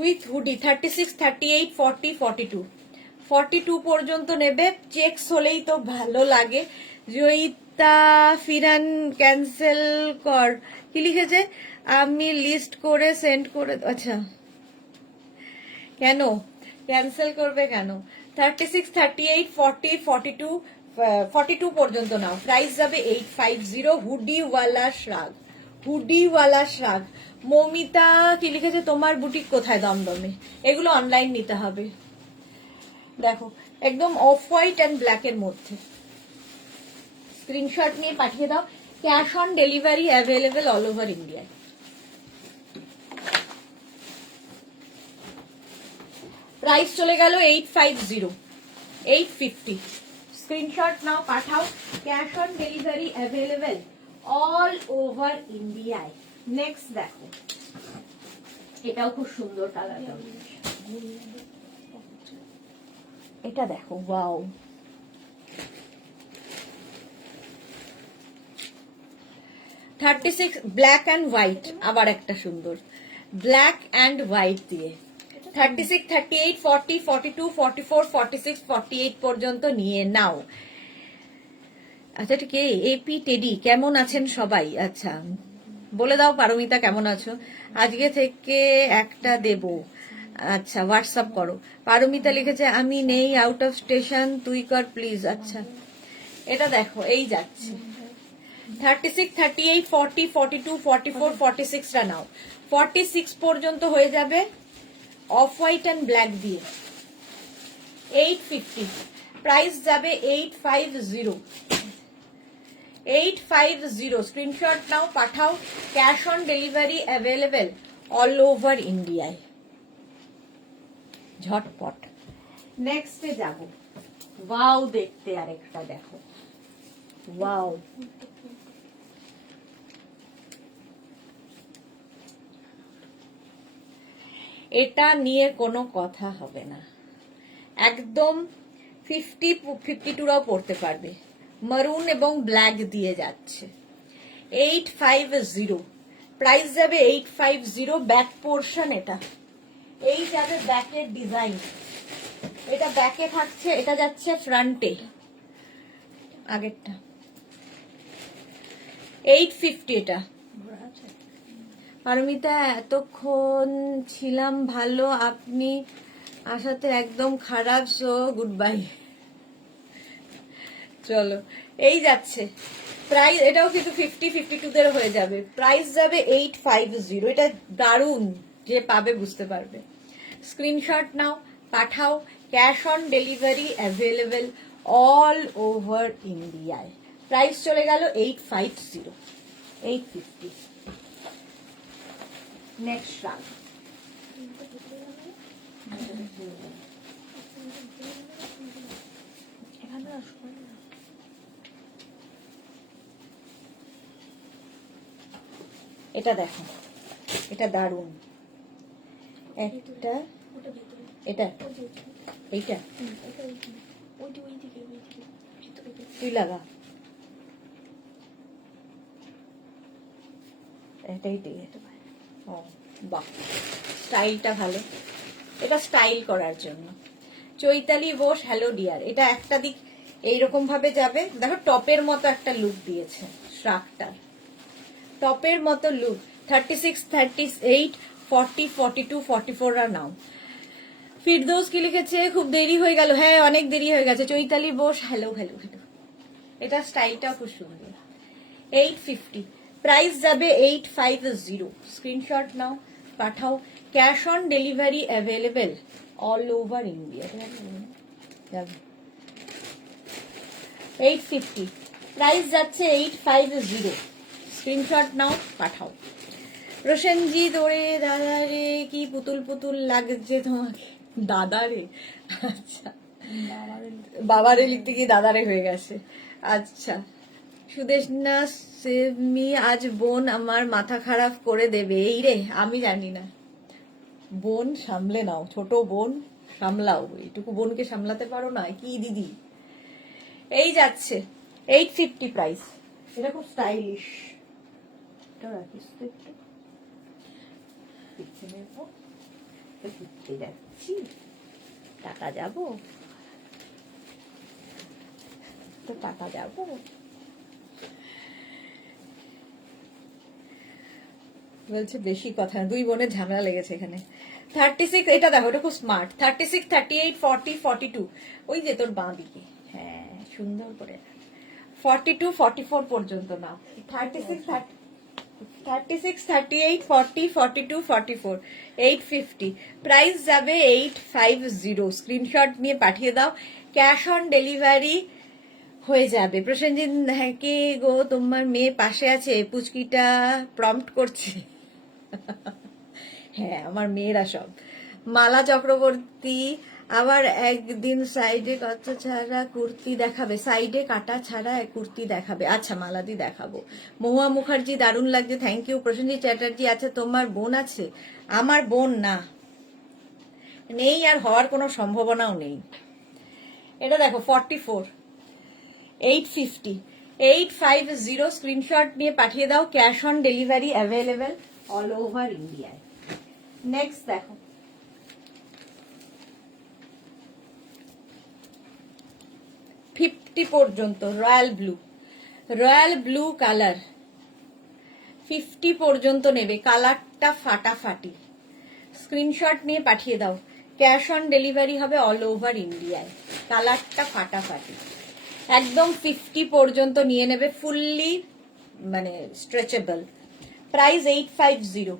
উইথ হুডি 36 38 40 42 42 পর্যন্ত নেবে। চেকস হলেই তো ভালো লাগে। জয়িতা ফিরান ক্যান্সেল কর, কি লিখেছে? আমি লিস্ট করে সেন্ড করে, আচ্ছা কেন ক্যান্সেল করবে কেন? 36 38 40 42 42 পর্যন্ত নাও। প্রাইস যাবে 850। হুডিওয়ালা শ্রাগ, হুডিওয়ালা শ্রাগ। মৌমিতা কি লিখেছে? তোমার বুটিক কোথায় দমদমে? এগুলো অনলাইন নিতে হবে। দেখো একদম অফ হোয়াইট অ্যান্ড ব্ল্যাক এর মধ্যে। স্ক্রিনশট নিয়ে পাঠিয়ে দাও। Cash on delivery available all over ইন্ডিয়ায়। প্রাইস চলে গেল 850 850। স্ক্রিনশট নাও, পাঠাও। Cash on delivery available all over ইন্ডিয়ায়। নেক্সট দেখো, এটাও খুব সুন্দর কালার। এটা দেখো, ওয়াও, $36 ব্ল্যাক অ্যান্ড হোয়াইট। আবার একটা সুন্দর ব্ল্যাক অ্যান্ড হোয়াইট দিয়ে 36 38 40 42 44 46 48 পর্যন্ত নিয়ে নাও। আচ্ছা এটা কে? এপি টেডি, কেমন আছেন সবাই? আচ্ছা বলে দাও পারমিতা কেমন আছো? আজকে থেকে একটা দেব, আচ্ছা হোয়াটসঅ্যাপ করো। পারমিতা লিখেছে আমি নেই, আউট অফ স্টেশন, তুই কর প্লিজ। আচ্ছা এটা দেখো এই যাচ্ছে 36, 38, 40, 42, 44, 46 টা নাও। 46 পর্যন্ত হয়ে যাবে অফ হোয়াইট অ্যান্ড ব্ল্যাক দিয়ে 850, প্রাইস যাবে 850। 850 স্ক্রিনশট নাও, পাঠাও। Cash on delivery available all over ইন্ডিয়ায়, ঝটপট। নেক্সটে যাব। ওয়াও দেখতে আরেকটা দেখো, ওয়াও এটা নিয়ে কোনো কথা হবে না, একদম 52রাও পড়তে পারবে। মারুন এবং ব্ল্যাক দিয়ে যাচ্ছে 850, প্রাইস যাবে 850। ব্যাক পোর্শন এটা, এই যাবে ব্যাকের ডিজাইন, এটা ব্যাকে থাকছে, এটা যাচ্ছে ফ্রন্টে আগেরটা। 850 এটা। পারমিতা এতক্ষণ ছিলাম ভালো, আপনি আসাতে একদম খারাপ, সো গুড বাই। চলো এই যাচ্ছে প্রাইস, এটাও কিন্তু 50-52 হয়ে যাবে, প্রাইস যাবে 850। এটা দারুণ, যে পাবে বুঝতে পারবে। স্ক্রিনশট নাও, পাঠাও। Cash on delivery available all over ইন্ডিয়ায়। প্রাইস চলে গেল 850, 850। নেক্সট রান এখানে আসবো না। এটা দেখো, এটা দারুণ একটা, ওটা ভিতরে, এটা ওই যে ওইখানে। এইটা ওইটা ওইখানে, ওইটা ওইদিকে, ওইদিকে ভিতরে ভিতরে। তুই লাগা, এটাই দিয়ে। ও বাহ, স্টাইলটা ভালো, এটা স্টাইল করার জন্য। চৈতালি বোস হ্যালো ডিয়ার, এটা একটা দিক এইরকম ভাবে যাবে, দেখো টপের মতো একটা লুক দিয়েছে শ্রাকটার, টপের মতো লুক। 36, 38, 40, 42, 44 আর নাও। ফিরদৌস কি লিখেছে, খুব দেরি হয়ে গেল। হ্যাঁ অনেক দেরি হয়ে গেছে। Chaitali Bose hello hello hello, এটা স্টাইলটা খুব সুন্দর। 850, প্রাইস যাবে 850। স্ক্রিনশট নাও, পাঠাও। Cash on delivery available all over India. 850, price যাচ্ছে 850। স্ক্রিনশট নাও, পাঠাও। রোশনজি দৌড়ে, দাদা রে কি পুতুল পুতুল লাগছে তোমাকে। দাদা রে, আচ্ছা বাবারে লিখতে গিয়ে দাদারে হয়ে গেছে। আচ্ছা সুদেশনা সেমি, আজ বোন আমার মাথা খারাপ করে দেবে। এই রে, আমি জানি না, বোন সামলে নাও, ছোট বোন সামলাও, এইটুকু বোনকে সামলাতে পারো না কি দিদি। এই যাচ্ছে 850 প্রাইস, এটা খুব স্টাইলিশ। এটা রাখিস তো একটু পিছনে, ঘুরতে যাচ্ছি, টাকা যাবো তো, টাকা যাবো। বলছে বেশি কথা, দুই বোনের ঝামেলা লেগেছে এখানে। 36, এটা দেখো, এটা খুব স্মার্ট। 36, 38, 40, 42, ওই যে তোর বাঁ দিকে, হ্যাঁ সুন্দর করে 42, 44 পর্যন্ত না। 36, 36, 38, 40, 42, 44, 850, প্রাইস যাবে 850। স্ক্রিনশট নিয়ে পাঠিয়ে দাও, ক্যাশ অন ডেলিভারি হয়ে যাবে। প্রসেনজিৎ, হ্যাঁ কে গো তোমার মেয়ে পাশে আছে, পুচকিটা প্রম্পট করছে। হ্যাঁ আমার মেয়েরা সব। মালা চক্রবর্তী, আবার একদিন সাইডে কাটা ছাড়া কুর্তি দেখাবে, সাইডে কাটা ছাড়া কুর্তি দেখাবে। আচ্ছা মালাদি দেখাবো। মহুয়া মুখার্জি, দারুণ লাগছে, থ্যাংক ইউ। প্রসেনজিৎ চ্যাটার্জি, আচ্ছা তোমার বোন আছে? আমার বোন না, নেই, আর হওয়ার কোনো সম্ভাবনাও নেই। এটা দেখো 44, 850, 850। স্ক্রিনশট নিয়ে পাঠিয়ে দাও, cash on delivery available all over ইন্ডিয়ায়। নেক্সট দেখো, ফিফটি পর্যন্ত রয়্যাল ব্লু কালার 50 পর্যন্ত নেবে, কালারটা ফাটাফাটি। স্ক্রিনশট নিয়ে পাঠিয়ে দাও। ক্যাশ অন ডেলিভারি হবে অল ওভার ইন্ডিয়ায়। কালারটা ফাটাফাটি, একদম 50 পর্যন্ত নিয়ে নেবে, ফুললি মানে স্ট্রেচেবল। প্রাইস 850,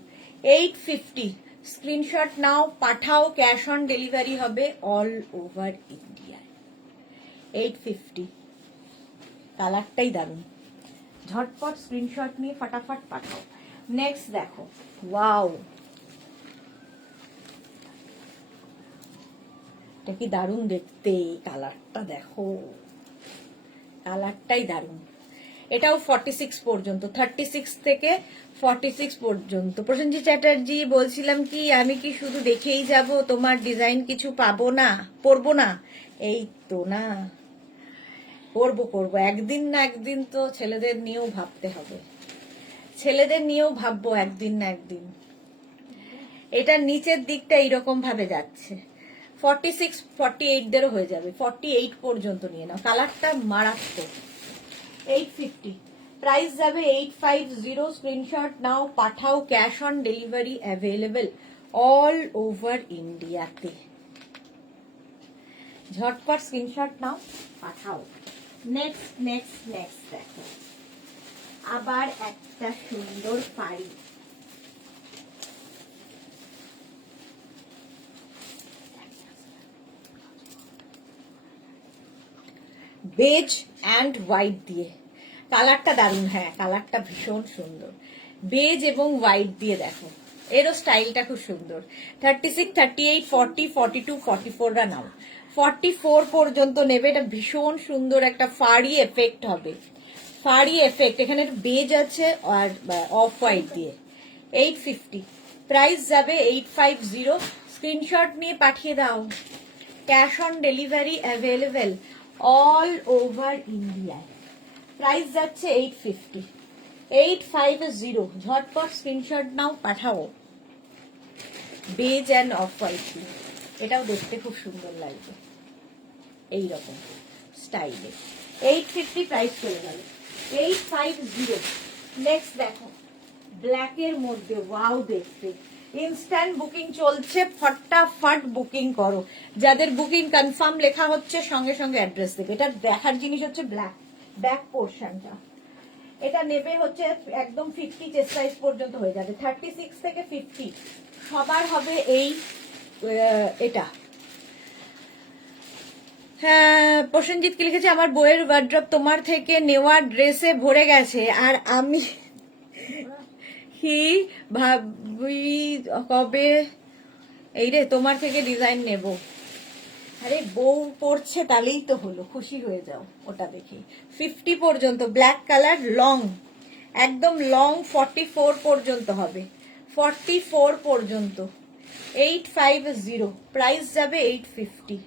850। স্ক্রিনশট নাও, পাঠাও, ক্যাশ অন ডেলিভারি হবে অল ওভার ইন্ডিয়ায়। 850, কালারটাই দারুণ। ঝটপট স্ক্রিনশট নিয়ে ফাটাফাট পাঠাও। নেক্সট দেখো, ওয়াও, এটা কি দারুণ দেখতে, কালারটা দেখো, কালারটাই দারুণ। এটাও 46 পর্যন্ত, 36 থেকে 46 পর্যন্ত। প্রসেনজিৎ চ্যাটার্জি বলছিলাম কি আমি কি শুধু দেখেই যাব, তোমার ডিজাইন কিছু পাবো না, পরবো না? এই তো না, করবো একদিন না একদিন তো ছেলেদের নিয়েও ভাবতে হবে, ছেলেদের নিয়েও ভাববো একদিন না একদিন। এটার নিচের দিকটা এইরকম ভাবে যাচ্ছে, 46 48 দেরও হয়ে যাবে, 48 পর্যন্ত নিয়ে নাও। কালারটা মারাত্মক। 850, প্রাইস যাবে 850। স্ক্রিনশট নাও, পাঠাও, cash on delivery available all over ইন্ডিয়াতে। ঝটপট স্ক্রিনশট নাও, পাঠাও। নেক্সট নেক্সট নেক্সট দেখো, আবার একটা সুন্দর শাড়ি। বেজ অ্যান্ড হোয়াইট দিয়ে, কালারটা দারুণ। হ্যাঁ, কালারটা ভীষণ সুন্দর, বেজ এবং হোয়াইট দিয়ে দেখো, এরও স্টাইলটা খুব সুন্দর। 36, 38, 40, 42, 44রা নাও, 44 পর্যন্ত নেবে। এটা ভীষণ সুন্দর একটা ফাড়ি এফেক্ট হবে, ফাড়ি এফেক্ট। এখানে বেজ আছে আর অফ হোয়াইট দিয়ে। 850, প্রাইস যাবে 850। স্ক্রিনশট নিয়ে পাঠিয়ে দাও, cash on delivery available all over ইন্ডিয়ায়। প্রাইস যাচ্ছে 850, 850। ঝটপট স্ক্রিনশট নাও, পাঠাও। বেজ অ্যান্ড অফ হোয়াইট, এটাও দেখতে খুব সুন্দর লাগবে এইরকম স্টাইলে। 850 প্রাইস চলে গেল, 850। নেক্সট দেখো, ব্ল্যাকের মধ্যে, ওয়াও দেখতে। ইনস্ট্যান্ট বুকিং চলছে, ফটাফট বুকিং করো। যাদের বুকিং কনফার্ম লেখা হচ্ছে সঙ্গে সঙ্গে অ্যাড্রেস দেবে। এটা দেখার জিনিস হচ্ছে ব্যাক পোর্শনটা। এটা নেবে হচ্ছে একদম 50 চেস্ট সাইজ পর্যন্ত হয়ে যাবে, 36 থেকে 50 সবার হবে এই এটা। হ্যাঁ, প্রসেনজিৎ কি লিখেছে, আমার বইয়ের ওয়ার্ড্রপ তোমার থেকে নেওয়া ড্রেসে ভরে গেছে, আর আমি কি ভাবি কবে এই রে তোমার থেকে ডিজাইন নেব। আরে বউ পড়ছে তাহলেই তো হলো, খুশি হয়ে যাও ওটা দেখি। 50 পর্যন্ত, ব্ল্যাক কালার, লং, একদম লং, 44 পর্যন্ত হবে, 44 পর্যন্ত। 850, প্রাইস যাবে 850।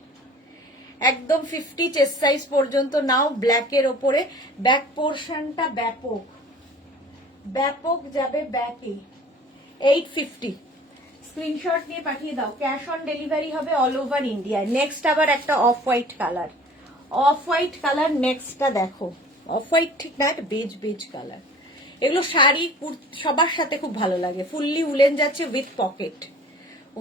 একদম 50 চেস্ট সাইজ পর্যন্ত নাও, ব্ল্যাকের ওপরে। ব্যাক পোর্শনটা ব্যাপক ব্যাপক যাবে ব্যাকে। 850, স্ক্রিনশট নিয়ে পাঠিয়ে দাও, ক্যাশ অন ডেলিভারি হবে অল ওভার ইন্ডিয়ায়। নেক্সট আবার একটা off white colour, off white colour. নেক্সটটা দেখো, অফ হোয়াইট ঠিক না, একটা বেজ বেজ কালার। এগুলো শাড়ি সবার সাথে খুব ভালো লাগে, ফুললি উলেন যাচ্ছে উইথ পকেট,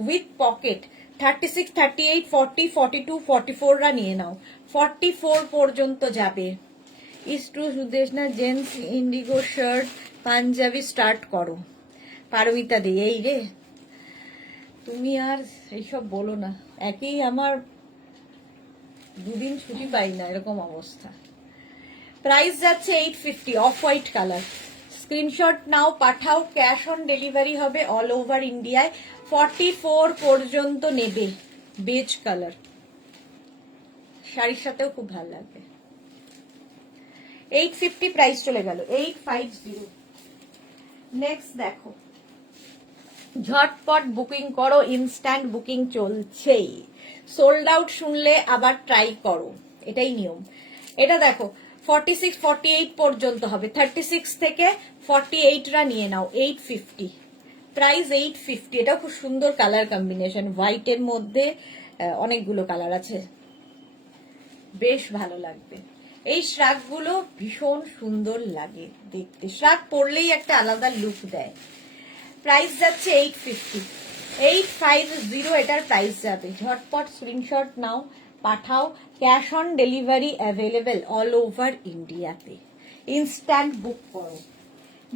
উইথ পকেট। 36, 38, 40, 42, 44রা নিয়ে নাও, 44 পর্যন্ত যাবে। ইস্টু সুদেশ না, জেন্টস ইন্ডিগো শার্ট পাঞ্জাবি স্টার্ট করো। পারমিতা দে, এই রে তুমি আর এইসব বলো না, একই আমার দুদিন ছুটি পাই না, এরকম অবস্থা। প্রাইস যাচ্ছে 850, অফ হোয়াইট কালার। স্ক্রিনশট নাও, পাঠাও, ক্যাশ অন ডেলিভারি হবে অল ওভার ইন্ডিয়ায়। 44 পর্যন্ত নেবে, বেজ কালার, শাড়ির সাথেও খুব ভালো লাগবে। 850 প্রাইস চলে গেল, 850। নেক্সট দেখো, ঝটপট বুকিং করো, ইনস্ট্যান্ট বুকিং চলছেই। সোল্ড আউট শুনলে আবার ট্রাই করো, এটাই নিয়ম। এটা দেখো, 46, 48 পর্যন্ত হবে, 36 থেকে 48রা নিয়ে নাও। 850, প্রাইস 850। এটাও খুব সুন্দর কালার কম্বিনেশন, হোয়াইটের মধ্যে অনেকগুলো কালার আছে, বেশ ভালো লাগবে। এই শ্রাগগুলো ভীষণ সুন্দর লাগে দেখতে, শ্রাগ পরলেই একটা আলাদা লুক দেয়। প্রাইস যাচ্ছে 850, 850 এটার প্রাইস যাবে। ঝটপট স্ক্রিনশট নাও, পাঠাও। Cash on delivery available all over ইন্ডিয়াতে। ইনস্ট্যান্ট বুক করো।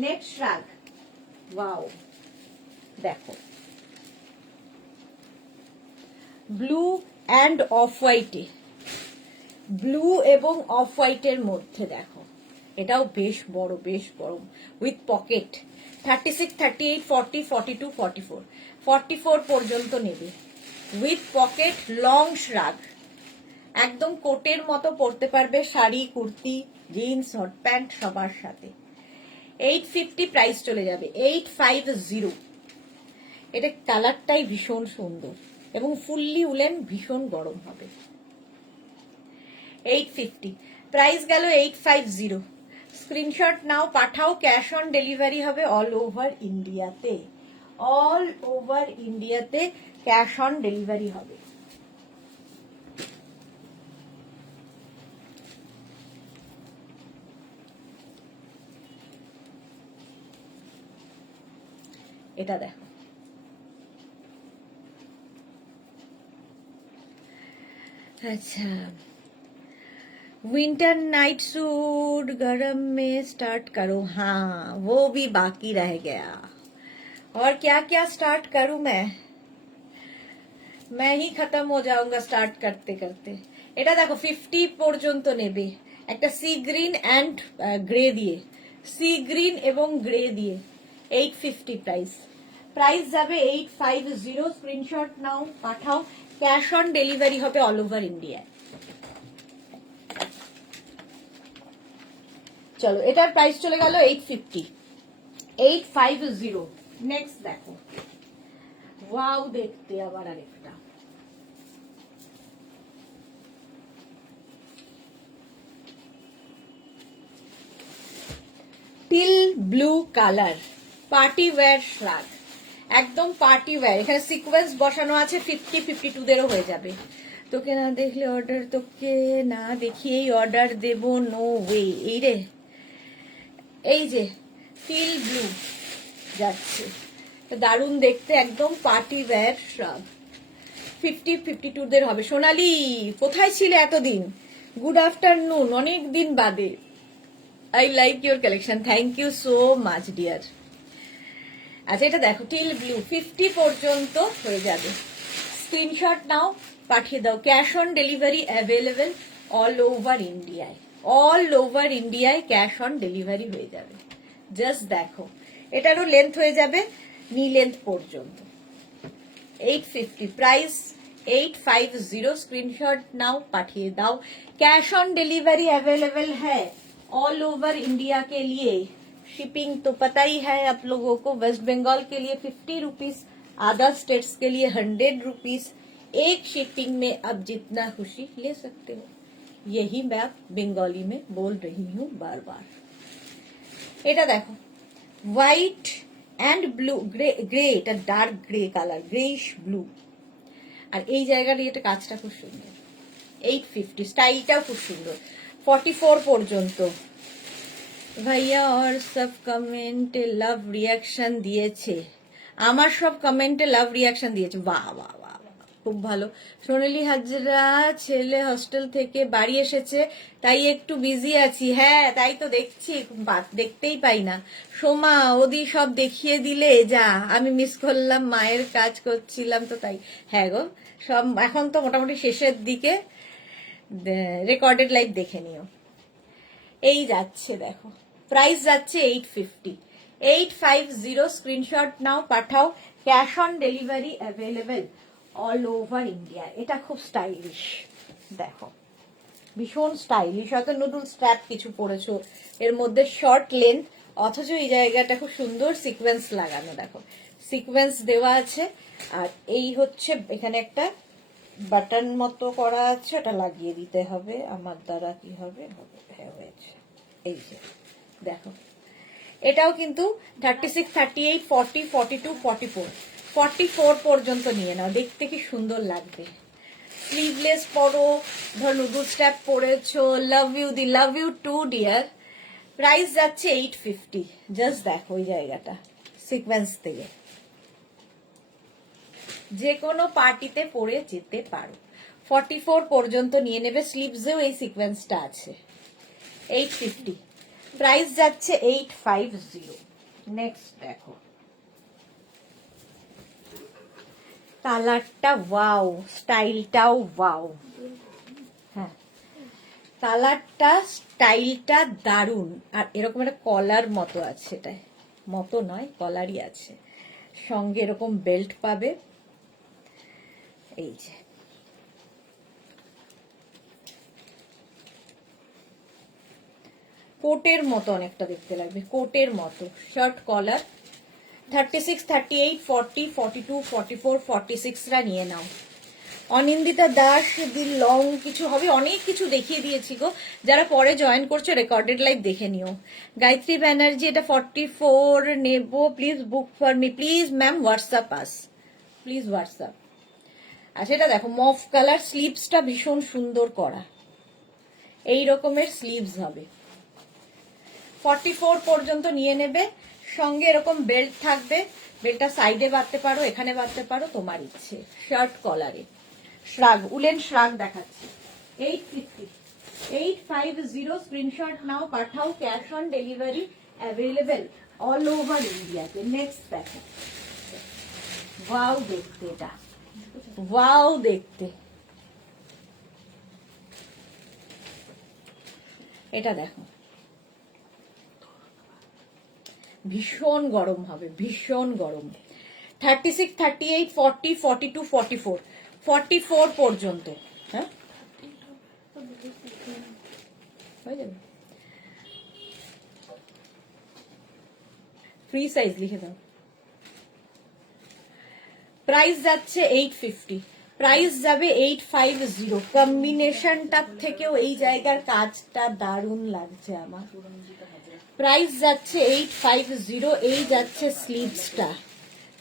নেক্সট শ্রাগ, ওয়াও দেখো, ব্লু অ্যান্ড অফ হোয়াইটে, ব্লু এবং অফ হোয়াইটের মধ্যে দেখো, এটাও বেশ বড়, বেশ বড়, উইথ পকেট। 36, 38, 40, 42, 44, 44 পর্যন্ত নেবে, উইথ পকেট, লং শ্রাগ, একদম কোটের মতো পরতে পারবে, sari, kurti, jeans, hot pant সবার সাথে। 850 প্রাইস চলে যাবে, 850। এটা কালারটাই ভীষণ সুন্দর এবং ফুললি উলেন, ভীষণ গরম হবে। 850 প্রাইস গেল, 850। স্ক্রিনশট নাও, পাঠাও। ক্যাশ অন ডেলিভারি হবে অল ওভার ইন্ডিয়াতে, অল ওভার ইন্ডিয়াতে ক্যাশ অন ডেলিভারি হবে। এটা দেখো, अच्छा विंटर नाइट सूट गरम में स्टार्ट करो, हाँ वो भी बाकी रह गया। और क्या क्या स्टार्ट करूं मैं ही खत्म हो जाऊंगा स्टार्ट करते करते। এটা দেখো 50 পর্যন্ত নেবে, একটা সি গ্রিন অ্যান্ড গ্রে দিয়ে, সি গ্রিন এবং গ্রে দিয়ে। 850 প্রাইস, প্রাইস যাবে 850। স্ক্রিনশট নাও, পাঠাও। ক্যাশ অন ডেলিভারি হবে অল ওভার ইন্ডিয়া। চলো, এটার প্রাইস চলে গেল 850, 850। নেক্সট দেখো, ওয়াও দেখতে আবার আরেকটা, teal blue colour, party wear শ্রাগ, একদম পার্টি ওয়্যার। এখানে সিকোয়েন্স বসানো আছে, 50, 52 দেরও হয়ে যাবে। তোকে না দেখলে অর্ডার, তোকে না দেখিয়েই অর্ডার দেব, নো ওয়ে। এই রে, এই যে টিল ব্লু যাচ্ছে, দারুণ দেখতে, একদম পার্টি ওয়্যার শ্রাগ। 50, 52 দের হবে। সোনালি কোথায় ছিলে এতদিন? গুড আফটারনুন, অনেক দিন বাদে। I like your collection, thank you so much dear. আচ্ছা, এটা দেখো, টিল ব্লু, 50 পর্যন্ত হয়ে যাবে। স্ক্রিনশট নাও, পাঠিয়ে দাও। Cash on delivery available all over ইন্ডিয়ায়, অল ওভার ইন্ডিয়ায় ক্যাশ অন ডেলিভারি হয়ে যাবে। জাস্ট দেখো, এটারও লেন্থ হয়ে যাবে নি লেন্থ পর্যন্ত। 850 প্রাইস, 850। स्क्रीनशॉट नाउ, पाठिए दाओ। कैश ऑन डिलीवरी अवेलेबल है ऑल ओवर इंडिया के लिए। शिपिंग तो पता ही है आप लोगों को, वेस्ट बंगाल के लिए 50 रुपीज, अदर स्टेट्स के लिए 100 रुपीज। एक शिपिंग में आप जितना खुशी ले सकते हो, यही मैं बंगाली में बोल रही हूँ बार बार। এটা দেখো, white and blue, grey, grey, এটা dark grey colour, greyish blue. আর এই জায়গাটা, এটা কাজটা খুব সুন্দর। 850, স্টাইলটাও খুব সুন্দর। 44 পর্যন্ত। ভাইয়া और सब কমেন্টে লাভ রিয়াকশন দিয়েছে, আমার সব কমেন্টে লাভ রিয়াকশন দিয়েছে, বাহ বাহ বাহ, খুব ভালো। সোনালি হাজরা, ছেলে হস্টেল থেকে বাড়ি এসেছে, তাই একটু বিজি আছি। হ্যাঁ, তাই তো দেখছি, দেখতেই পাই না। সোমা, ওদি সব দেখিয়ে দিলে যা, আমি মিস করলাম, মায়ের কাজ করছিলাম তো তাই। হ্যাঁ গো, সব এখন তো মোটামুটি শেষের দিকে, রেকর্ডেড লাইভ দেখে নিও। এই যাচ্ছে দেখো, প্রাইস যাচ্ছে 850, 850। স্ক্রিনশট নাও, পাঠাও। Cash on delivery available all over India. এটা খুব স্টাইলিশ, দেখো ভীষণ স্টাইলিশ। হয়তো নুডল স্ট্র্যাপ কিছু পরেছো, এর মধ্যে শর্ট লেন্থ, অথচ এই জায়গাটা খুব সুন্দর সিকোয়েন্স লাগানো, দেখো সিকোয়েন্স দেওয়া আছে। আর এই হচ্ছে এখানে একটা বাটন মতো করা আছে, ওটা লাগিয়ে দিতে হবে। আমার দ্বারা কি হবে, হ্যাঁ হয়েছে। এই যে দেখো, এটাও কিন্তু 36, 38, 40, 42, 44, 44 পর্যন্ত নিয়ে নাও, দেখতে কি সুন্দর লাগবে। স্লিভলেস পরো, ধর নুডল স্ট্র্যাপ পরেছো, লাভ ইউ, দি love you too dear. Price যাচ্ছে 850। জাস্ট দেখো ওই জায়গাটা, সিকোয়েন্স থেকে যে কোনো পার্টিতে পরে যেতে পারো। 44 পর্যন্ত নিয়ে নেবে। স্লিভসেও এই সিকোয়েন্সটা আছে। 850, প্রাইস যাচ্ছে 850। নেক্সট দেখো, কালারটা ওয়াও, স্টাইলটাও ওয়াও। হ্যাঁ, কালারটা স্টাইলটা দারুণ। আর এরকম একটা কলার মতো আছে, এটাই মতো নয়, কলারই আছে। সঙ্গে এরকম বেল্ট পাবে, এই যে কোটের মতো অনেকটা দেখতে লাগবে, কোটের মতো। শার্ট কলার। 36, 38, 40, 42, 44, 46 রা নিয়ে নাও। অনিন্দিতা দাস দি লং কিছু হবে, অনেক কিছু দেখিয়ে দিয়েছি গো। যারা পরে জয়েন করছো রেকর্ডেড লাইভ দেখে নিও। গায়ত্রী ব্যানার্জি, এটা 44 নেব, please book for me, please ma'am WhatsApp us, please WhatsApp. আচ্ছা, এটা দেখো মফ কালার, স্লিভসটা ভীষণ সুন্দর করা, এই রকমের স্লিভস হবে। 44 পর্যন্ত নিয়ে নেবে। সঙ্গে এরকম বেল্ট থাকবে, বেল্টটা সাইডে বাঁধতে পারো, এখানে বাঁধতে পারো, তোমার ইচ্ছে। শার্ট কলারে শ্রাগ, উলেন শ্রাগ দেখাচ্ছি। 850, 850 স্ক্রিনশট নাও, পাঠাও। Cash on delivery available all over ইন্ডিয়াতে। নেক্সট দেখো, ওয়াও দেখতে, এটা ওয়াও দেখতে। এটা দেখো, ভীষণ গরম হবে, ভীষণ গরম। 36, 38, 40, 42, 44, 44 পর্যন্ত। হ্যাঁ, হয়ে যাবে। ফ্রি সাইজ লিখে দাও। প্রাইস যাচ্ছে 850, প্রাইস যাবে 850। কম্বিনেশনটার থেকেও এই জায়গার কাজটা দারুণ লাগছে আমার। প্রাইস যাচ্ছে 850। এই যাচ্ছে স্লিভসটা,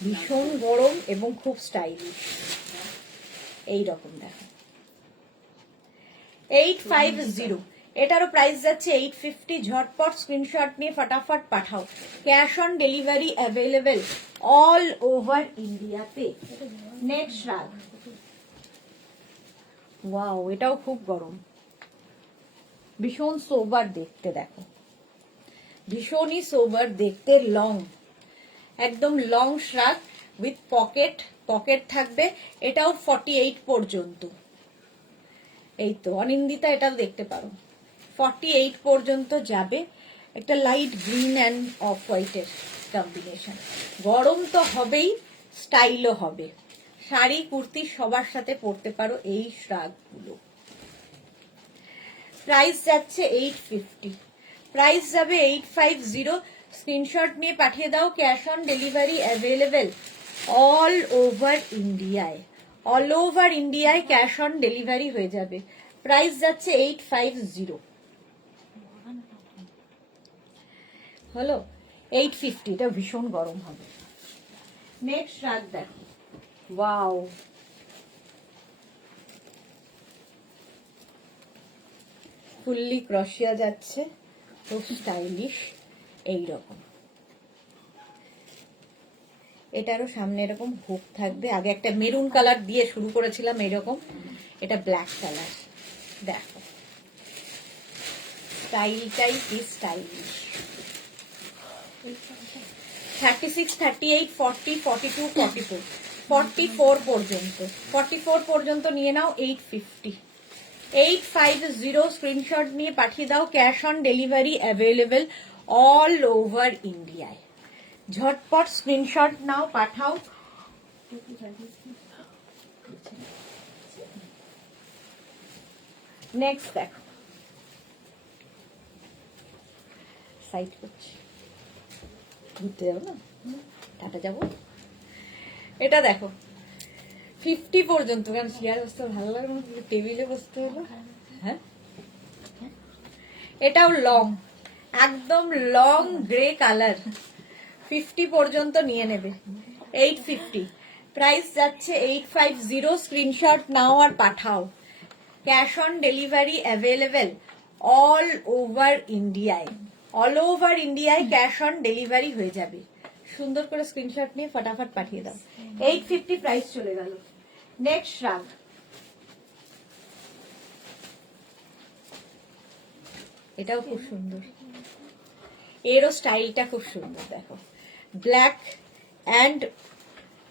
ভীষণ গরম এবং খুব স্টাইলিশ। এইরকম দেখো, 850। এটারও প্রাইস যাচ্ছে 850। ঝটপট স্ক্রিনশট নিয়ে ফটাফট পাঠাও। Cash on delivery available all over ইন্ডিয়াতে। নেক্সট শ্রাগ, ওয়াও, এটাও খুব গরম, ভীষণ সোবার দেখতে। দেখো, ভীষণই সোবার দেখতে। লং, একদম লং শ্রাগ উইথ পকেট, পকেট থাকবে। এটাও 48 পর্যন্ত। এই তো অনিন্দিতা, এটাও দেখতে পারো, 48 পর্যন্ত যাবে। একটা লাইট গ্রিন অ্যান্ড অফ হোয়াইটের কম্বিনেশন। গরম তো হবেই, স্টাইলও হবে। শাড়ি কুর্তি সবার সাথে পরতে পারো এই শ্রাগগুলো। প্রাইস যাচ্ছে 850, প্রাইস যাবে 850। স্ক্রিনশট নিয়ে পাঠিয়ে দাও। Cash on delivery available all over ইন্ডিয়ায়, অল ওভার ইন্ডিয়ায় ক্যাশ অন ডেলিভারি হয়ে যাবে। প্রাইস যাচ্ছে 850। হলো 850, এটা ভীষণ গরম হবে। নেক্সট শ্রাগ দেখো, ওয়াও, ফুললি ক্রশিয়া যাচ্ছে, খুব স্টাইলিশ। এইরকম এটারও সামনে এরকম হুক থাকবে। আগে একটা মেরুন কালার দিয়ে শুরু করেছিলাম এরকম, এটা ব্ল্যাক কালার। দেখো স্টাইলটাই কি স্টাইলিশ। 36, 38, 40, 42, 44, 44 পর্যন্ত। 44 পর্যন্ত নিয়ে নাও। 850, 850 স্ক্রিনশট নিয়ে পাঠিয়ে দাও। Cash on delivery available all over ইন্ডিয়ায়। ঝটপট স্ক্রিনশট নাও, পাঠাও। নেক্সট দেখো, সাইড করছি, ঘুরতে যাবো না, টাটা যাবো। এটা দেখো 50 পর্যন্ত, কারণ চেয়ারে বসতে ভালো লাগে না, টেবিলে বসতে হলো। হ্যাঁ, এটাও লং, একদম লং গ্রে কালার। 50 পর্যন্ত নিয়ে নেবে। 850, প্রাইস যাচ্ছে 850। স্ক্রিনশট নাও আর পাঠাও। Cash on delivery available all over ইন্ডিয়ায়, অল ওভার ইন্ডিয়ায় ক্যাশ অন ডেলিভারি হয়ে যাবে। সুন্দর করে স্ক্রিনশট নিয়ে ফটাফট পাঠিয়ে দাও। 850 প্রাইস চলে গেল। নেক্সট শ্রাগ, এটাও খুব সুন্দর, এরও স্টাইলটা খুব সুন্দর। দেখো ব্ল্যাক অ্যান্ড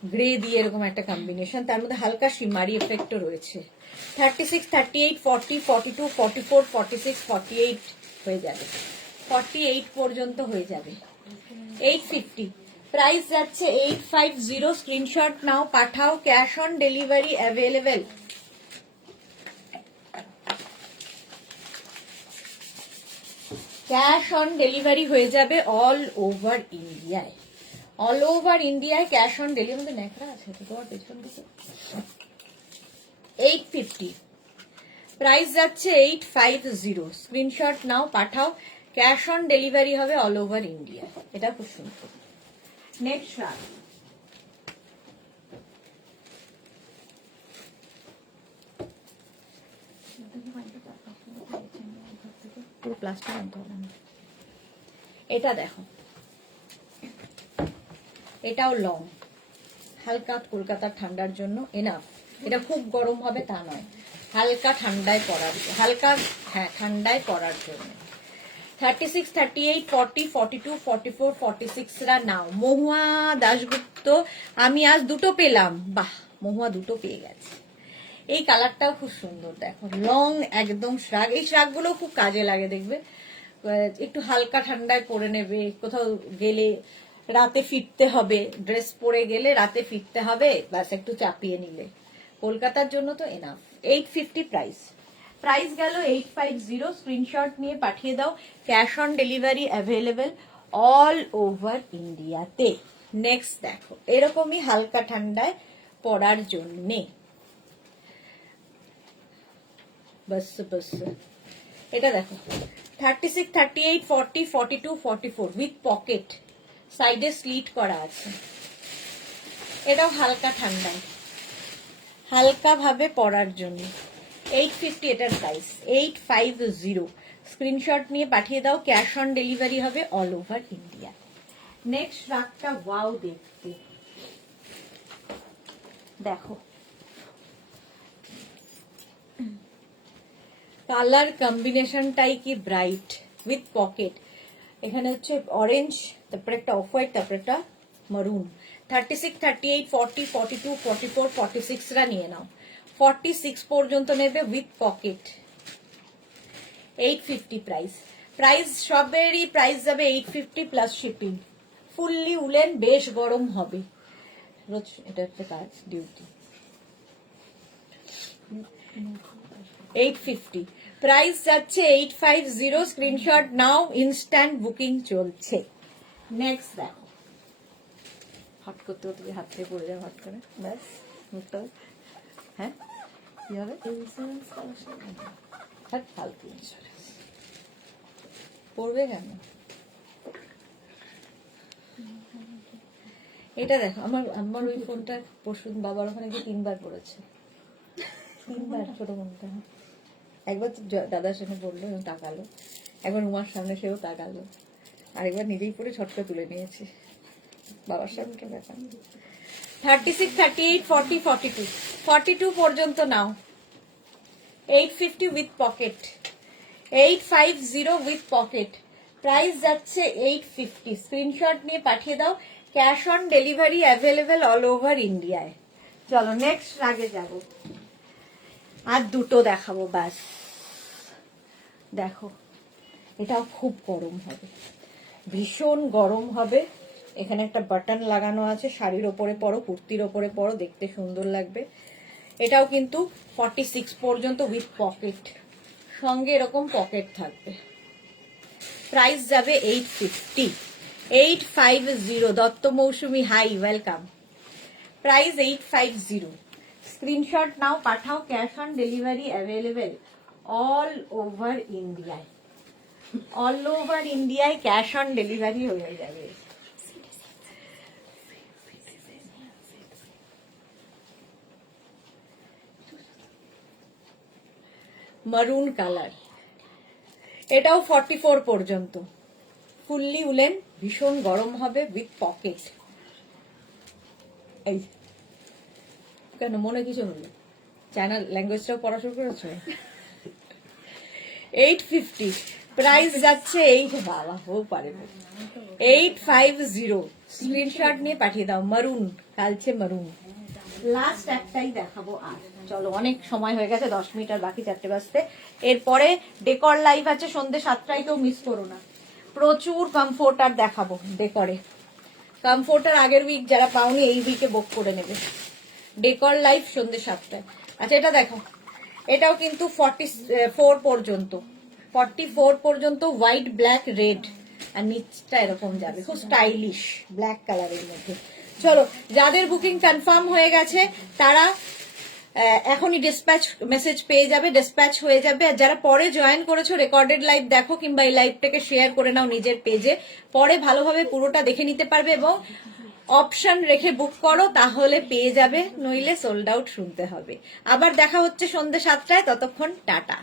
গ্রে দিয়ে এরকম একটা কম্বিনেশন, তার মধ্যে হালকা শিমারি এফেক্টও রয়েছে। 36, 38, 40, 42, 44, 46, 48 হয়ে যাবে, 48 পর্যন্ত হয়ে যাবে। 850 প্রাইস যাচ্ছে 850। স্ক্রিনশট নাও, পাঠাও, cash on delivery available. Cash on delivery হয়ে যাবে অল ওভার ইন্ডিয়ায়। অল ওভার ইন্ডিয়ায় ক্যাশ অন ডেলিভারি। ন্যাকড়া আছে তো তোমার পেছন দিকে। 850 প্রাইস যাচ্ছে 850। স্ক্রিনশট নাও, পাঠাও, ক্যাশ অন ডেলিভারি হবে অল ওভার ইন্ডিয়া। এটা খুব সুন্দর। নেক্সট রাগ, পুরো প্লাস্টিক আনতে হবে না। এটা দেখো, এটাও লং, হালকা কলকাতার ঠান্ডার জন্য এনাফ। এটা খুব গরম হবে তা নয়, হালকা ঠান্ডায় পরার, হালকা হ্যাঁ ঠান্ডায় পরার জন্য। 36, 38, 40, 42, 44, 46 রা নাও। মহুয়া দাশগুপ্ত, আমি আজ দুটো পেলাম। বাহ, মহুয়া দুটো পেয়ে গেছে। এই কালারটাও খুব সুন্দর। দেখো লং একদম শ্রাগ, এই শ্রাগগুলো খুব কাজে লাগে দেখবে। একটু হালকা ঠান্ডায় পরে নেবে, কোথাও গেলে রাতে ফিরতে হবে, ড্রেস পরে গেলে রাতে ফিরতে হবে, ব্যাস একটু চাপিয়ে নিলে। কলকাতার জন্য তো এনাফ। 850 প্রাইস। প্রাইস গেল 850। স্ক্রিনশট নিয়ে পাঠিয়ে দাও, cash on delivery available all over ইন্ডিয়াতে। নেক্সট দেখো, এরকমই হালকা ঠান্ডায় পরার জন্যে। বাস বাস, এটা দেখো 36, 38, 40, 42, 44 উইথ পকেট, সাইডে স্লিট করা আছে। এটাও হালকা ঠান্ডায় হালকা ভাবে পরার জন্য। 850 এটার প্রাইস। 850 স্ক্রিনশট নিয়ে পাঠিয়ে দাও, ক্যাশ অন ডেলিভারি হবে অল ওভার ইন্ডিয়া। নেক্সট রাগটা ওয়াও দেখতে, দেখো কালার কম্বিনেশনটাই কি ব্রাইট, উইথ পকেট। এখানে হচ্ছে অরেঞ্জ, তারপরে একটা অফ হোয়াইট, তারপরে একটা মারুন। 36, 38, 40, 42, 44, 46 রা নিয়ে নাও। 46 পর্যন্ত নেবে উইথ পকেট। 850 প্রাইস। প্রাইস সবেরই প্রাইস যাবে 850 প্লাস শিপিং। ফুললি উলেন, বেশ গরম হবে। রোজ এটা একটা কাজ, ডিউটি। 850 প্রাইস যাচ্ছে 850। স্ক্রিনশট নাও, ইনস্ট্যান্ট বুকিং চলছে। নেক্সট দেখো, হট করতে করতে হাত থেকে পড়ে যাবে, হট করে ব্যাস মুখটা। হ্যাঁ কি হবে? ইন্স্যুরেন্স ফালতু ইন্স্যুরেন্স পড়বে কেন? এটা দেখো, আমার ওই ফোনটা পরশু বাবার ওখানে গিয়ে 3 বার পড়েছে। 3 বার ছোট ফোনটা। একবার দাদার সামনে পড়লো এবং তাকালো, একবার উমার সামনে সেও তাকালো, আরেকবার নিজেই পরে ছটকা তুলে নিয়েছে বাবার সামনে ব্যাপার। 36, 38, 40, 42 42 পর্যন্ত নাও। 850 with pocket. 850 with pocket. Price যাচ্ছে 850। স্ক্রিনশট নিয়ে পাঠিয়ে দাও, cash on delivery available all over ইন্ডিয়ায়। চলো নেক্সট রাগে যাব, আর দুটো দেখাবো ব্যাস। দেখো এটাও খুব গরম হবে, ভীষণ গরম হবে। এখানে একটা বাটন লাগানো আছে, শাড়ির ওপরে পরো, কুর্তির ওপরে পরো, দেখতে সুন্দর লাগবে। এটাও কিন্তু 46 পর্যন্ত উইথ পকেট, সঙ্গে এরকম পকেট থাকবে। প্রাইস যাবে 850। 850। Dutta Mousumi hi, welcome. Price 850। Screenshot নাও, পাঠাও, cash on delivery available all over ইন্ডিয়ায়। অল ওভার ইন্ডিয়ায় ক্যাশ অন ডেলিভারি হয়ে যাবে। মারুন কালার, এটাও 44 পর্যন্ত, ফুললি উলেন, ভীষণ গরম হবে উইথ পকেট। এই কেন মনে কিছু হলো? চায়না ল্যাঙ্গুয়েজটাও পড়া শুরু করেছো? 850 প্রাইস যাচ্ছে 8 বাবা হোক পারে 850 স্ক্রিনশট নিয়ে পাঠিয়ে দাও। মারুন, কালচে মারুন। লাস্ট একটাই দেখাবো আর চলো, অনেক সময় হয়ে গেছে, 10 মিনিট আর বাকি 4টে বাজতে। এরপরে ডেকর লাইভ আছে সন্ধ্যে 7টায়, কেউ মিস করো না। প্রচুর কমফোর্টার দেখাবো ডেকরে। কমফোর্টার আগের উইক যারা পাওনি এই উইকে বুক করে নেবে। ডেকর লাইভ সন্ধ্যে 7টায়। আচ্ছা এটা দেখো, এটাও কিন্তু 44 পর্যন্ত, 44 পর্যন্ত হোয়াইট ব্ল্যাক রেড, আর নিচটা এরকম যাবে, খুব স্টাইলিশ ব্ল্যাক কালারের মধ্যে। চলো, যাদের বুকিং কনফার্ম হয়ে গেছে তারা এখনই ডিসপ্যাচ মেসেজ পেয়ে যাবে, ডিসপ্যাচ হয়ে যাবে। আর যারা পরে জয়েন করেছো রেকর্ডেড লাইভ দেখো, কিংবা এই লাইভটাকে শেয়ার করে নাও নিজের পেজে, পরে ভালোভাবে পুরোটা দেখে নিতে পারবে এবং অপশন রেখে বুক করো, তাহলে পেয়ে যাবে, নইলে সোল্ড আউট শুনতে হবে। আবার দেখা হচ্ছে সন্ধ্যে 7টায়, ততক্ষণ টাটা।